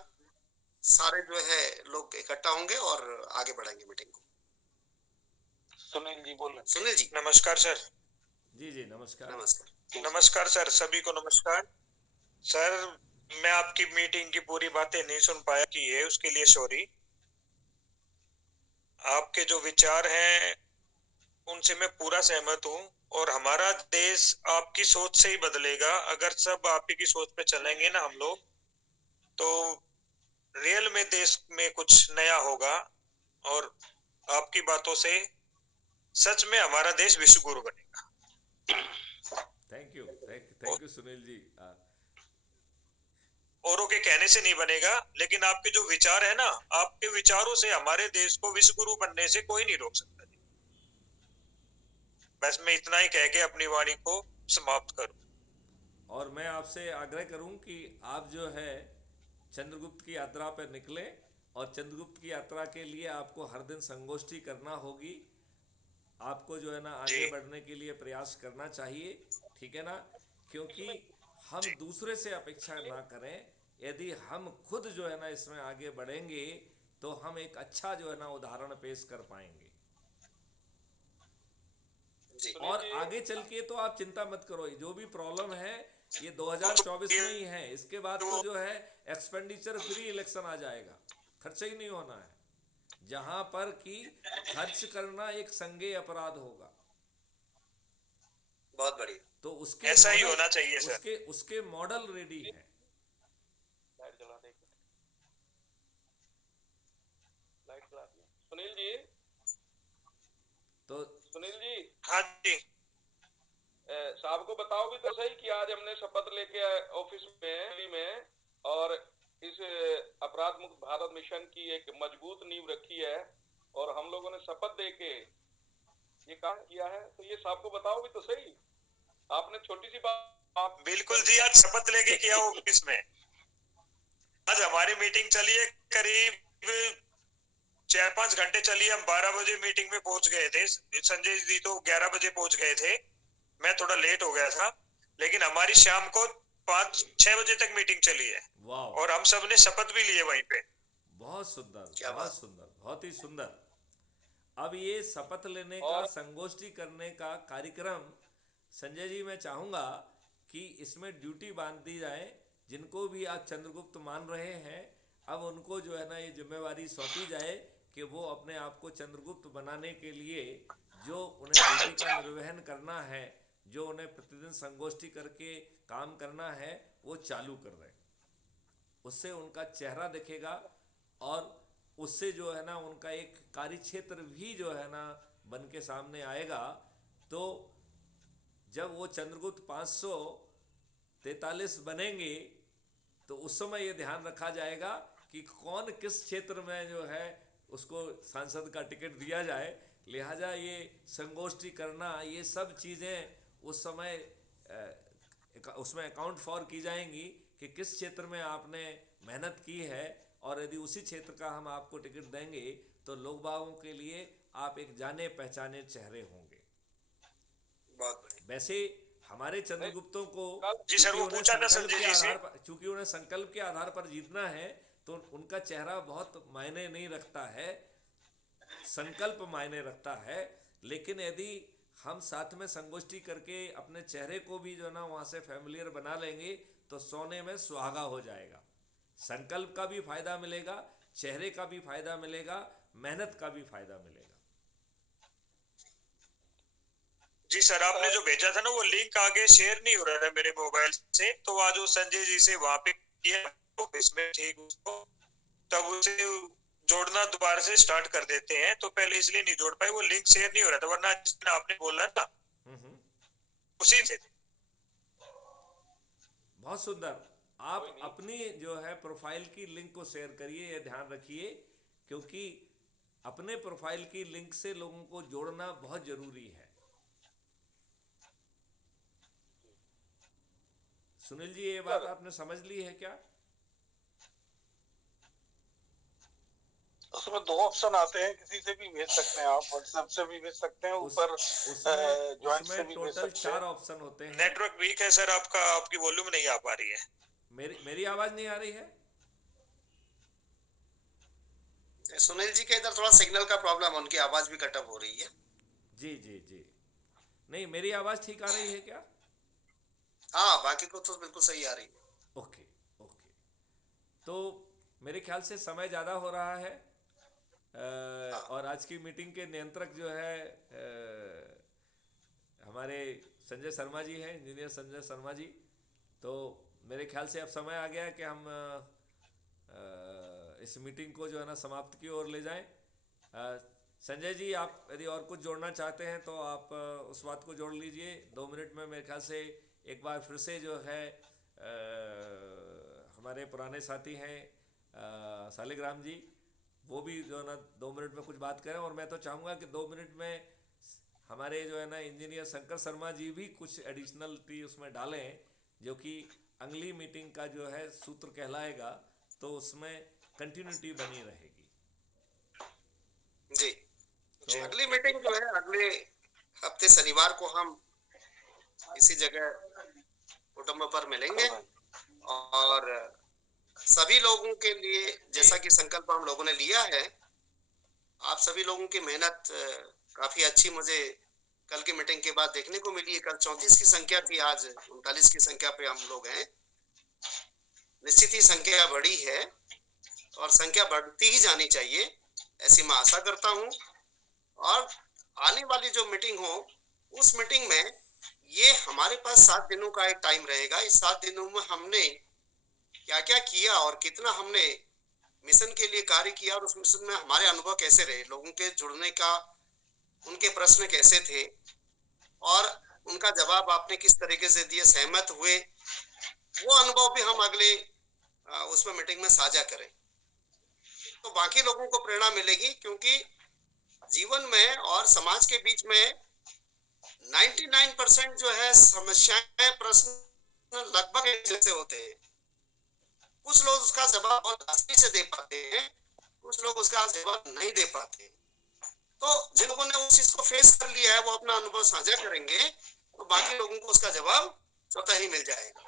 सारे जो है लोग इकट्ठा होंगे और आगे बढ़ाएंगे मीटिंग को। सुनील जी बोल रहे सुनील जी। नमस्कार सर। जी जी नमस्कार। नमस्कार। नमस्कार सर, सभी को नमस्कार। सर मैं आपकी मीटिंग की पूरी बातें नहीं सुन पाया कि है, उसके लिए सॉरी। आपके जो विचार हैं उनसे मैं पूरा सहमत हूँ और हमारा देश आपकी सोच से ही बदलेगा। अगर सब आपकी की सोच पे चलेंगे ना हम लोग, तो रियल में देश में कुछ नया होगा और आपकी बातों से सच में हमारा देश विश्व गुरु बनेगा। Thank you Sunil ji. औरों के कहने से नहीं बनेगा, लेकिन आपके जो विचार है ना, आपके विचारों से हमारे देश को विश्व गुरु बनने से कोई नहीं रोक सकता। बस मैं इतना ही कह के अपनी वाणी को समाप्त करूं। और मैं आपसे आग्रह करूं कि आप जो है चंद्रगुप्त की यात्रा पर निकले, और चंद्रगुप्त की यात्रा के लिए आपको हर दिन संगोष्ठी करना होगी। आपको जो है ना आगे बढ़ने के लिए प्रयास करना चाहिए, ठीक है ना? क्योंकि हम दूसरे से अपेक्षा ना करें। यदि हम खुद जो है ना इसमें आगे बढ़ेंगे तो हम एक अच्छा जो है ना उदाहरण पेश कर पाएंगे। और आगे चल के तो आप चिंता मत करो, जो भी प्रॉब्लम है ये 2024 में ही है। इसके बाद तो जो है एक्सपेंडिचर फ्री इलेक्शन आ जाएगा, खर्चा ही नहीं होना है, जहां पर कि खर्च करना एक संज्ञेय अपराध होगा। बहुत बढ़िया। तो उसके ऐसा ही होना चाहिए सर। उसके मॉडल रेडी है। सुनील जी। तो सुनील जी। हाँ जी। साहब को बताओ भी तो सही कि आज हमने शपथ लेके ऑफिस में और इस अपराध मुक्त भारत मिशन की एक मजबूत नींव रखी है और हम लोगों ने शपथ देके ये काम किया है। तो ये साहब को बताओ भी तो सही। आपने छोटी सी बात। बिल्कुल जी, आज शपथ लेके किया ऑफिस में। आज हमारी मीटिंग चली है करीब 4-5 घंटे चली। हम 12 बजे मीटिंग में पहुंच गए थे। संजय जी तो 11 बजे पहुंच गए थे, मैं थोड़ा लेट हो गया था। लेकिन हमारी शाम को 5-6 बजे तक मीटिंग चली है और हम सब ने शपथ भी लिए वहीं पे। बहुत सुंदर, बहुत सुंदर, बहुत ही सुंदर। अब ये शपथ लेने का, संगोष्ठी करने का कार्यक्रम, संजय जी मैं चाहूंगा कि इसमें ड्यूटी बांध दी जाए। जिनको भी आप चंद्रगुप्त मान रहे हैं, अब उनको जो है ना ये जिम्मेवारी सौंपी जाए कि वो अपने आप को चंद्रगुप्त बनाने के लिए जो उन्हें ड्यूटी का निर्वहन करना है, जो उन्हें प्रतिदिन संगोष्ठी करके काम करना है, वो चालू कर रहे हैं। उससे उनका चेहरा दिखेगा और उससे जो है ना उनका एक कार्य क्षेत्र भी जो है ना बन के सामने आएगा। तो जब वो चंद्रगुप्त 543 बनेंगे तो उस समय ये ध्यान रखा जाएगा कि कौन किस क्षेत्र में जो है उसको सांसद का टिकट दिया जाए। लिहाजा ये संगोष्ठी करना, ये सब चीज़ें उस समय उसमें अकाउंट फॉर की जाएंगी कि किस क्षेत्र में आपने मेहनत की है, और यदि उसी क्षेत्र का हम आपको टिकट देंगे तो लोग बागों के लिए आप एक जाने पहचाने चेहरे होंगे। वैसे हमारे चंद्रगुप्तों को जी सर, वो पूछा था संजय जी से, चूंकि उन्हें संकल्प के आधार पर जीतना है तो उनका चेहरा बहुत मायने नहीं रखता है, संकल्प मायने रखता है। लेकिन यदि हम साथ में संगोष्ठी करके अपने चेहरे को भी जो ना वहाँ से फैमिलियर बना लेंगे तो सोने में सुहागा हो जाएगा। संकल्प का भी फायदा मिलेगा, चेहरे का भी फायदा मिलेगा, मेहनत का भी फायदा मिलेगा। जी सर, आपने जो भेजा था ना वो लिंक आगे शेयर नहीं हो रहा था मेरे मोबाइल से, तो आज वो संजय जी से वहां पे किया ऑफिस में, ठीक उसको तब उसे जोड़ना दोबारा से स्टार्ट कर देते हैं, तो पहले इसलिए नहीं जोड़ पाए, वो लिंक शेयर नहीं हो रहा था, वरना जिस दिन आपने बोला ना उसी से। बहुत सुंदर। आप अपनी जो है प्रोफाइल की लिंक को शेयर करिए, ये ध्यान रखिए, क्योंकि अपने प्रोफाइल की लिंक से लोगों को जोड़ना बहुत जरूरी है। सुनील जी, ये बात आपने समझ ली है क्या? उसमें 2 ऑप्शन आते हैं, किसी से भी भेज सकते हैं आप, व्हाट्सएप से भी भेज सकते हैं, ऊपर ज्वाइंट से भी भेज टोटल सकते हैं। 4 ऑप्शन होते हैं। नेटवर्क वीक है सर आपका, आपकी वॉल्यूम नहीं आ पा रही है। मेरी आवाज नहीं आ रही है? सुनील जी के इधर थोड़ा सिग्नल का प्रॉब्लम, उनकी आवाज भी कट ऑफ हो रही है। जी जी जी। नहीं, मेरी आवाज ठीक आ रही है क्या? हाँ, बाकी को तो बिल्कुल सही आ रही है। Okay okay. तो मेरे ख्याल से समय ज़्यादा हो रहा है, और आज की मीटिंग के नियंत्रक जो है हमारे संजय शर्मा जी हैं, इंजीनियर संजय शर्मा जी। तो मेरे ख्याल से अब समय आ गया है कि हम इस मीटिंग को जो है ना समाप्त की ओर ले जाएं। संजय जी, आप यदि और कुछ जोड़ना चाहते हैं तो आप उस बात को जोड़ लीजिए 2 मिनट में। मेरे ख्याल से एक बार फिर से जो है हमारे पुराने साथी हैं शालिग्राम जी, वो भी जो है ना 2 मिनट में कुछ बात करें। और मैं तो चाहूँगा कि 2 मिनट में हमारे जो है ना इंजीनियर शंकर शर्मा जी भी कुछ एडिशनलिटी उसमें डालें, जो कि अगली मीटिंग का जो है सूत्र कहलाएगा, तो उसमें कंटिन्यूटी बनी रहेगी। जी, तो अगली मीटिंग जो है अगले हफ्ते शनिवार को हम इसी जगह कुटुंब पर मिलेंगे, और सभी लोगों के लिए जैसा कि संकल्प हम लोगों ने लिया है, आप सभी लोगों की मेहनत काफी अच्छी मुझे कल की मीटिंग के बाद देखने को मिली है। कल 34 की संख्या थी, आज 39 की संख्या पे हम लोग हैं। निश्चित ही संख्या बढ़ी है और संख्या बढ़ती ही जानी चाहिए, ऐसी मैं आशा करता हूँ। और आने वाली जो मीटिंग हो, उस मीटिंग में ये हमारे पास 7 दिनों का एक टाइम रहेगा। इस 7 दिनों में हमने क्या क्या किया और कितना हमने मिशन के लिए कार्य किया, और उस मिशन में हमारे अनुभव कैसे रहे, लोगों के जुड़ने का उनके प्रश्न कैसे थे और उनका जवाब आपने किस तरीके से दिए, सहमत हुए, वो अनुभव भी हम अगले उसमें मीटिंग में साझा करें, तो बाकी लोगों को प्रेरणा मिलेगी। क्योंकि जीवन में और समाज के बीच में 99% जो है समस्याएं, प्रश्न लगभग एक जैसे होते हैं। कुछ लोग उसका जवाब बहुत आसानी से दे पाते हैं, कुछ लोग उसका जवाब नहीं दे पाते। तो जिन लोगों ने उस चीज को फेस कर लिया है, वो अपना अनुभव साझा करेंगे, तो बाकी लोगों को उसका जवाब स्वतः ही मिल जाएगा।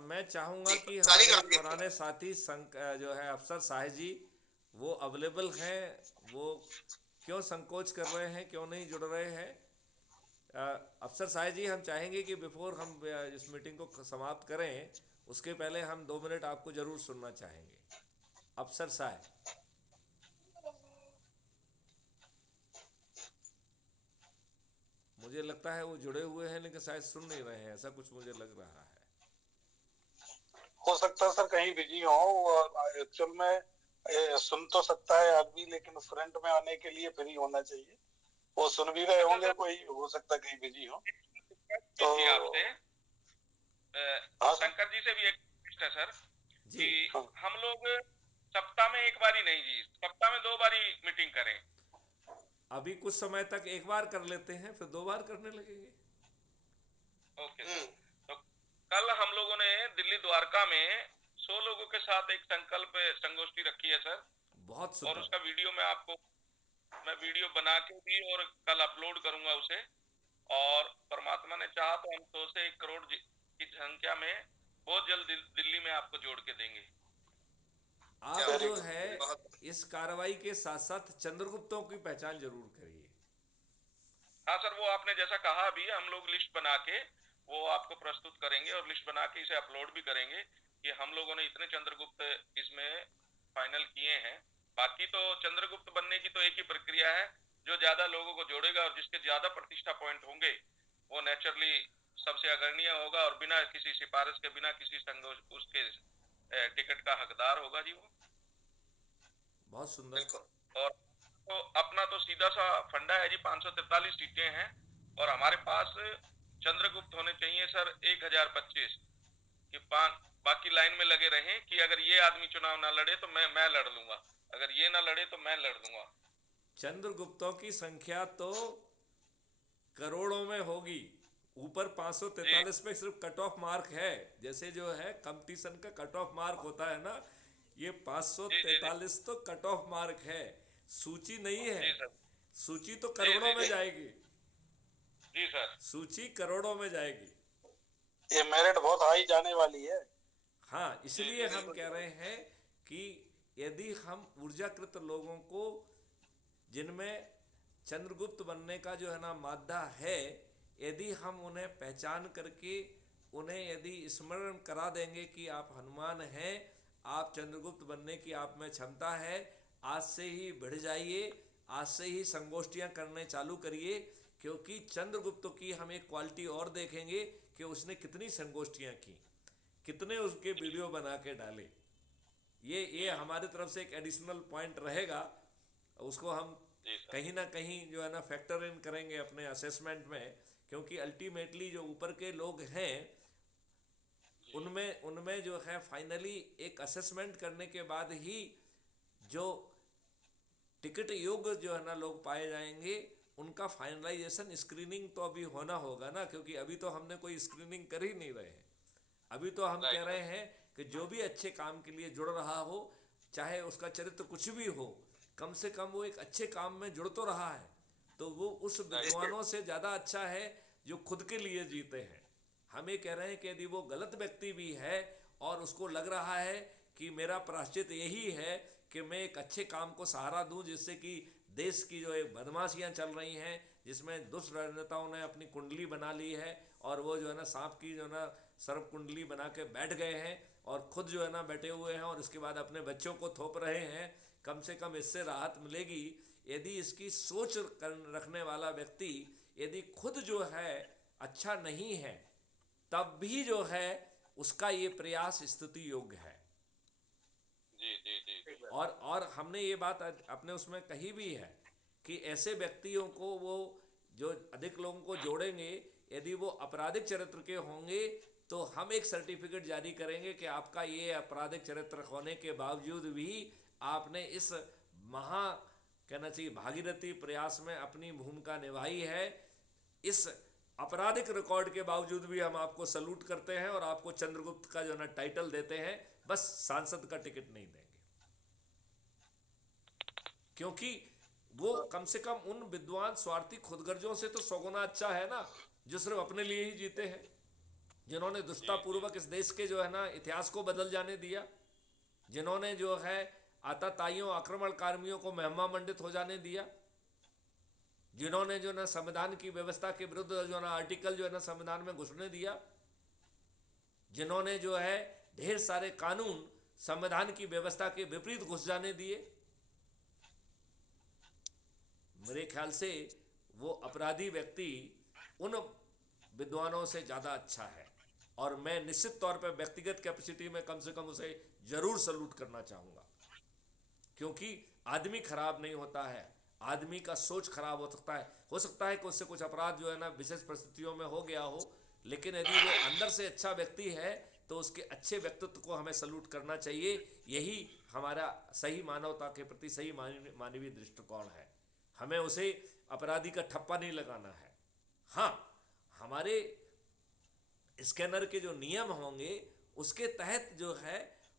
मैं चाहूँगा कि हमारे पुराने साथी जो है अफसर साहिब जी, वो अवेलेबल हैं, वो क्यों संकोच कर रहे हैं, क्यों नहीं जुड़ रहे हैं? अफसर साहिब जी, हम चाहेंगे कि बिफोर हम इस मीटिंग को समाप्त करें, उसके पहले हम 2 मिनट आपको जरूर सुनना चाहेंगे। अफसर साहब, मुझे लगता है वो जुड़े हुए हैं लेकिन शायद सुन नहीं रहे हैं, ऐसा कुछ मुझे लग रहा है। हो सकता है सर कहीं बिजी हो, एक्चुअल में सुन तो सकता है आदमी, लेकिन फ्रंट में आने के लिए फ्री होना चाहिए। वो सुन भी रहे होंगे, कोई हो सकता है कहीं बिजी हो। तो आपसे शंकर जी से भी एक रिक्वेस्ट है सर कि हम लोग सप्ताह में एक बार ही नहीं जी, सप्ताह में 2 बार ही मीटिंग करें। अभी कुछ समय तक एक बार कर लेते हैं, फिर 2 बार करने लगेंगे। Okay sir. तो कल हम लोगों ने दिल्ली द्वारका में 100 लोगों के साथ एक संकल्प संगोष्ठी रखी है सर। बहुत और उसका वीडियो मैं वीडियो बना के भी और कल अपलोड करूंगा उसे। और परमात्मा ने चाहा तो हम 100 से 1 करोड़ की संख्या में बहुत जल्द दिल्ली में आपको जोड़ के देंगे। आप जो है इस कार्रवाई के साथ साथ चंद्रगुप्तों की पहचान जरूर करिए। हाँ सर, वो आपने जैसा कहा अभी, हम लोग लिस्ट बना के वो आपको प्रस्तुत करेंगे और लिस्ट बना के इसे अपलोड भी करेंगे कि हम लोगों ने इतने चंद्रगुप्त इसमें फाइनल किए हैं। बाकी तो चंद्रगुप्त बनने की तो एक ही प्रक्रिया है, जो ज्यादा लोगों को जोड़ेगा और जिसके ज्यादा प्रतिष्ठा पॉइंट होंगे वो नेचुरली सबसे अग्रणीय होगा और बिना किसी सिफारिश के, बिना किसी उसके टिकट का हकदार होगा जी वो। बहुत सुंदर। बिल्कुल। और तो अपना तो सीधा सा फंडा है जी, 543 सीटें हैं और हमारे पास चंद्रगुप्त होने चाहिए सर 1025 कि बाकी लाइन में लगे रहें कि अगर ये आदमी चुनाव ना लड़े तो मैं लड़ लूंगा, अगर ये ना लड़े तो मैं लड़ दूंगा। चंद्रगुप्तों की संख्या तो करोड़ों में होगी। ऊपर 543 पे सिर्फ कट ऑफ मार्क है, जैसे जो है कंपटीशन का कट ऑफ मार्क होता है ना, ये 543 तो कट ऑफ मार्क है, सूची नहीं है। सूची तो करोड़ों में जाएगी जी सर, सूची करोड़ों में जाएगी। ये मेरिट बहुत हाई जाने वाली है। हाँ, इसलिए हम कह रहे हैं कि यदि हम ऊर्जाकृत लोगों को, जिनमें चंद्रगुप्त बनने का जो है ना मादा है, यदि हम उन्हें पहचान करके उन्हें यदि स्मरण करा देंगे कि आप हनुमान हैं, आप चंद्रगुप्त बनने की आप में क्षमता है, आज से ही बढ़ जाइए, आज से ही संगोष्ठियां करने चालू करिए। क्योंकि चंद्रगुप्त की हम एक क्वालिटी और देखेंगे कि उसने कितनी संगोष्ठियां की, कितने उसके वीडियो बना के डाले। ये हमारी तरफ से एक एडिशनल पॉइंट रहेगा, उसको हम कहीं ना कहीं जो है ना फैक्टर इन करेंगे अपने असेसमेंट में। क्योंकि अल्टीमेटली जो ऊपर के लोग हैं उनमें जो है फाइनली एक असेसमेंट करने के बाद ही जो टिकट योग्य जो है ना लोग पाए जाएंगे, उनका फाइनलाइजेशन स्क्रीनिंग तो अभी होना होगा ना, क्योंकि अभी तो हमने कोई स्क्रीनिंग कर ही नहीं रहे हैं। अभी तो हम कह रहे हैं कि जो भी अच्छे काम के लिए जुड़ रहा हो, चाहे उसका चरित्र कुछ भी हो, कम से कम वो एक अच्छे काम में जुड़ तो रहा है, तो वो उस विद्वानों से ज़्यादा अच्छा है जो खुद के लिए जीते हैं। हम ये कह रहे हैं कि यदि वो गलत व्यक्ति भी है और उसको लग रहा है कि मेरा प्रायश्चित यही है कि मैं एक अच्छे काम को सहारा दूं, जिससे कि देश की जो एक बदमाशियां चल रही हैं, जिसमें दुष्ट राजनेताओं ने अपनी कुंडली बना ली है और वो जो है ना सांप की जो है ना सर्प कुंडली बना के बैठ गए हैं और खुद जो है ना बैठे हुए हैं और उसके बाद अपने बच्चों को थोप रहे हैं। कम से कम इससे राहत मिलेगी यदि इसकी सोच रखने वाला व्यक्ति यदि खुद जो है अच्छा नहीं है, तब भी जो है उसका ये प्रयास स्तुति योग्य है। जी जी जी। और हमने ये बात अपने उसमें कही भी है कि ऐसे व्यक्तियों को वो जो अधिक लोगों को जोड़ेंगे, यदि वो आपराधिक चरित्र के होंगे तो हम एक सर्टिफिकेट जारी करेंगे कि आपका ये आपराधिक चरित्र होने के बावजूद भी आपने इस महा कहना चाहिए भागीरथी प्रयास में अपनी भूमिका निभाई है। इस आपराधिक रिकॉर्ड के बावजूद भी हम आपको सल्यूट करते हैं और आपको चंद्रगुप्त का जो ना टाइटल देते हैं, बस सांसद का टिकट नहीं देंगे। क्योंकि वो कम से कम उन विद्वान स्वार्थी खुदगर्जों से तो 100 गुना अच्छा है ना, जो सिर्फ अपने लिए ही जीते हैं, जिन्होंने दुष्टतापूर्वक इस देश के जो है ना इतिहास को बदल जाने दिया, जिन्होंने जो है आतताइयों आक्रमणकारियों को महिमा मंडित हो जाने दिया, जिन्होंने जो ना संविधान की व्यवस्था के विरुद्ध जो ना आर्टिकल जो है ना संविधान में घुसने दिया, जिन्होंने जो है ढेर सारे कानून संविधान की व्यवस्था के विपरीत घुस जाने दिए। मेरे ख्याल से वो अपराधी व्यक्ति उन विद्वानों से ज़्यादा अच्छा है और मैं निश्चित तौर पर व्यक्तिगत कैपेसिटी में कम से कम उसे जरूर सल्यूट करना चाहूँगा। क्योंकि आदमी खराब नहीं होता है, आदमी का सोच खराब हो सकता है कि उससे कुछ अपराध जो है ना विशेष परिस्थितियों में हो गया हो, लेकिन यदि वो अंदर से अच्छा व्यक्ति है तो उसके अच्छे व्यक्तित्व को हमें सल्यूट करना चाहिए। यही हमारा सही मानवता के प्रति सही मानवीय दृष्टिकोण है। हमें उसे अपराधी का ठप्पा नहीं लगाना है। हाँ, हमारे स्कैनर के जो नियम होंगे उसके तहत जो है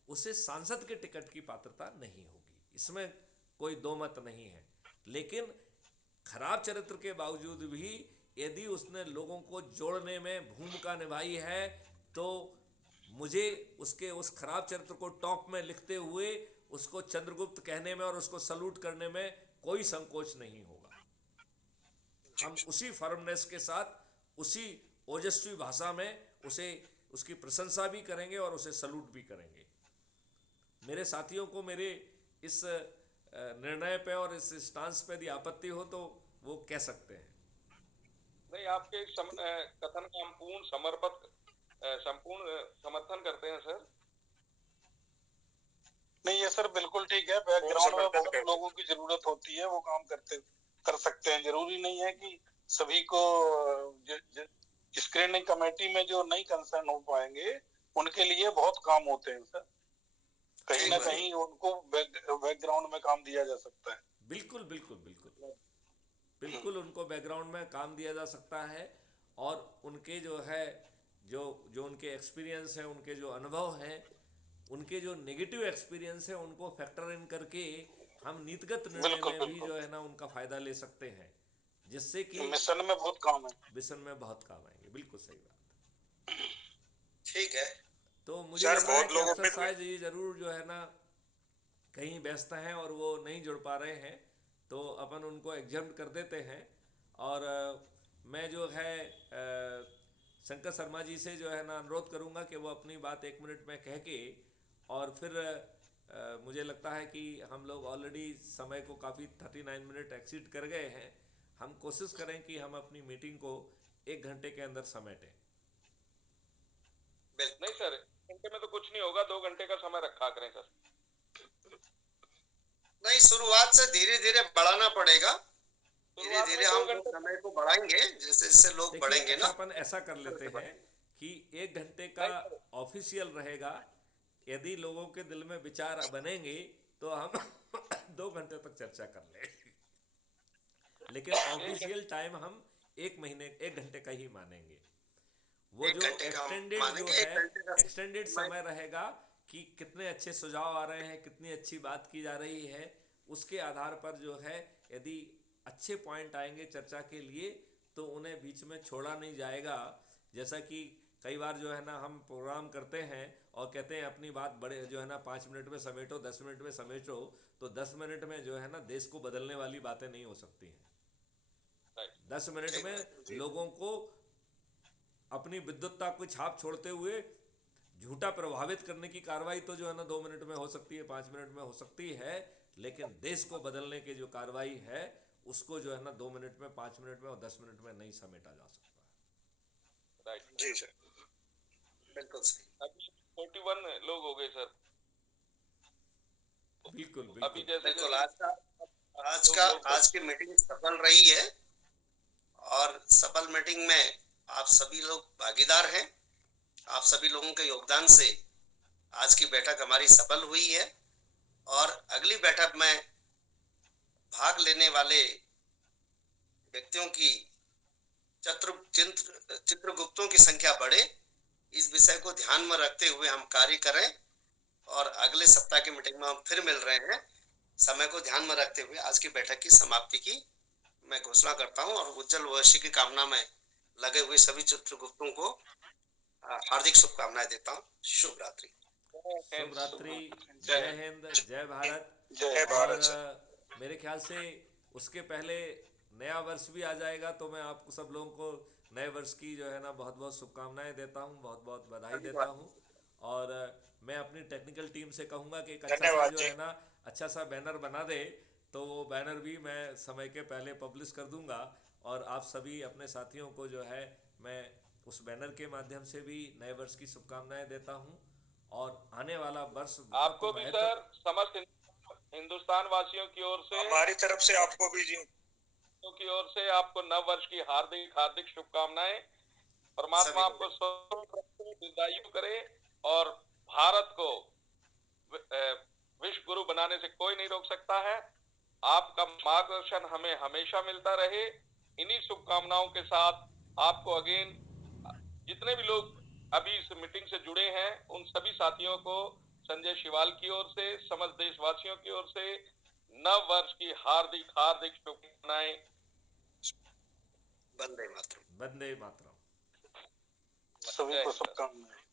उसे सांसद के टिकट की पात्रता नहीं होगी, इसमें कोई दो मत नहीं है। लेकिन खराब चरित्र के बावजूद भी यदि उसने लोगों को जोड़ने में भूमिका निभाई है तो मुझे उसके उस खराब चरित्र को टॉप में लिखते हुए उसको चंद्रगुप्त कहने में और उसको सल्यूट करने में कोई संकोच नहीं होगा। हम उसी फर्मनेस के साथ उसी ओजस्वी भाषा में उसे उसकी प्रशंसा भी करेंगे और उसे सल्यूट भी करेंगे। मेरे साथियों को मेरे इस निर्णय पे और इस स्टांस पे यदि आपत्ति हो तो वो कह सकते हैं। नहीं, आपके कथन का हम संपूर्ण समर्थन करते हैं सर। नहीं ये सर बिल्कुल ठीक है, बैकग्राउंड में बहुत लोगों की जरूरत होती है, वो काम कर सकते हैं। जरूरी नहीं है कि सभी को स्क्रीनिंग कमेटी में जो नहीं कंसर्न हो पाएंगे उनके लिए बहुत काम होते हैं सर, कहीं ना कहीं उनको बैकग्राउंड में काम दिया जा सकता है। बिल्कुल बिल्कुल बिल्कुल बिल्कुल उनको बैकग्राउंड में काम दिया जा सकता है, और उनके जो है जो उनके एक्सपीरियंस है, उनके जो अनुभव हैं, उनके जो नेगेटिव एक्सपीरियंस है, उनको फैक्टर इन करके हम नीतिगत निर्णय में भी जो है ना उनका फायदा ले सकते हैं, जिससे कि मिशन में बहुत काम है, मिशन में बहुत काम आएंगे। बिल्कुल सही बात, ठीक है। तो मुझे लग रहा है कि अफसर साहब ये जरूर जो है ना कहीं व्यस्त हैं और वो नहीं जुड़ पा रहे हैं, तो अपन उनको एग्जाम्प्ट कर देते हैं। और मैं जो है शंकर शर्मा जी से जो है ना अनुरोध करूंगा कि वो अपनी बात 1 मिनट में कह के, और फिर मुझे लगता है कि हम लोग ऑलरेडी समय को काफ़ी 39 मिनट एक्सीड कर गए हैं। हम कोशिश करें कि हम अपनी मीटिंग को 1 घंटे के अंदर समेटें। नहीं सर, 1 घंटे में तो कुछ नहीं होगा, 2 घंटे का समय रखा करें सर। नहीं, शुरुआत से धीरे धीरे बढ़ाना पड़ेगा, धीरे धीरे हम समय को बढ़ाएंगे जैसे जैसे लोग बढ़ेंगे ना। अपन ऐसा कर लेते हैं कि 1 घंटे का ऑफिशियल रहेगा, यदि लोगों के दिल में विचार बनेंगे तो हम 2 घंटे तक चर्चा कर लेंगे, लेकिन ऑफिशियल टाइम हम 1 घंटे का ही मानेंगे। वो जो एक्सटेंडेड समय रहेगा कि कितने अच्छे सुझाव आ रहे हैं, कितनी अच्छी बात की जा रही है, उसके आधार पर जो है यदि अच्छे पॉइंट आएंगे चर्चा के लिए तो उन्हें बीच में छोड़ा नहीं जाएगा। जैसा कि कई बार जो है ना हम प्रोग्राम करते हैं और कहते हैं अपनी बात बड़े जो है ना 5 मिनट में समेटो, 10 मिनट में समेटो, तो 10 मिनट में जो है ना देश को बदलने वाली बातें नहीं हो सकती हैं। 10 मिनट में लोगों को अपनी विद्वत्ता को छाप छोड़ते हुए झूठा प्रभावित करने की कार्रवाई तो जो है ना 2 मिनट में हो सकती है, 5 मिनट में हो सकती है, लेकिन देश को बदलने की जो कार्रवाई है उसको जो है ना 2 मिनट में, 5 मिनट में और 10 मिनट में नहीं समेटा जा सकता। राइट जी सर, बिल्कुल सही। अभी 41 लोग हो गए सर। बिल्कुल अभी जैसे बिल्कुल आज की मीटिंग सफल रही है, और सफल मीटिंग में आप सभी लोग भागीदार हैं। आप सभी लोगों के योगदान से आज की बैठक हमारी सफल हुई है, और अगली बैठक में भाग लेने वाले व्यक्तियों की चित्रगुप्तों की संख्या बढ़े, इस विषय को ध्यान में रखते हुए हम कार्य करें। और अगले सप्ताह की मीटिंग में हम फिर मिल रहे हैं। समय को ध्यान में रखते हुए आज की बैठक की समाप्ति की मैं घोषणा करता हूं, और उज्जवल भविष्य की कामना में लगे हुए सभी चित्रगुप्तों को हार्दिक शुभकामनाएं देता हूं। शुभ रात्रि। शुभ रात्रि। जय हिंद, जय भारत। जय भारत। मेरे ख्याल से उसके पहले नया वर्ष भी आ जाएगा, तो मैं आपको सब लोगों को नए वर्ष की जो है ना बहुत बहुत शुभकामनाएं देता हूं, बहुत बहुत बधाई देता हूं। और मैं अपनी टेक्निकल टीम से कहूंगा कि एक अच्छा सा जो है ना अच्छा सा बैनर बना दे, तो वो बैनर भी मैं समय के पहले पब्लिश कर दूंगा, और आप सभी अपने साथियों को जो है मैं उस बैनर के माध्यम से भी नए वर्ष की शुभकामनाएं देता हूं। और आने वाला वर्ष आपको भी सर, समस्त हिंदुस्तान वासियों की ओर से, हमारी तरफ से आपको भी जी की ओर से आपको नव वर्ष की हार्दिक हार्दिक शुभकामनाएं। परमात्मा आपको दीर्घायु करे, और भारत को विश्व गुरु बनाने से कोई नहीं रोक सकता है। आपका मार्गदर्शन हमें हमेशा मिलता रहे। इन्हीं शुभकामनाओं के साथ आपको अगेन जितने भी लोग अभी इस मीटिंग से जुड़े हैं उन सभी साथियों को संजय शिवाल की ओर से, समस्त देशवासियों की ओर से नव वर्ष की हार्दिक हार्दिक शुभकामनाएं। वंदे मातरम। वंदे मातरम। सभी को शुभकामनाएं।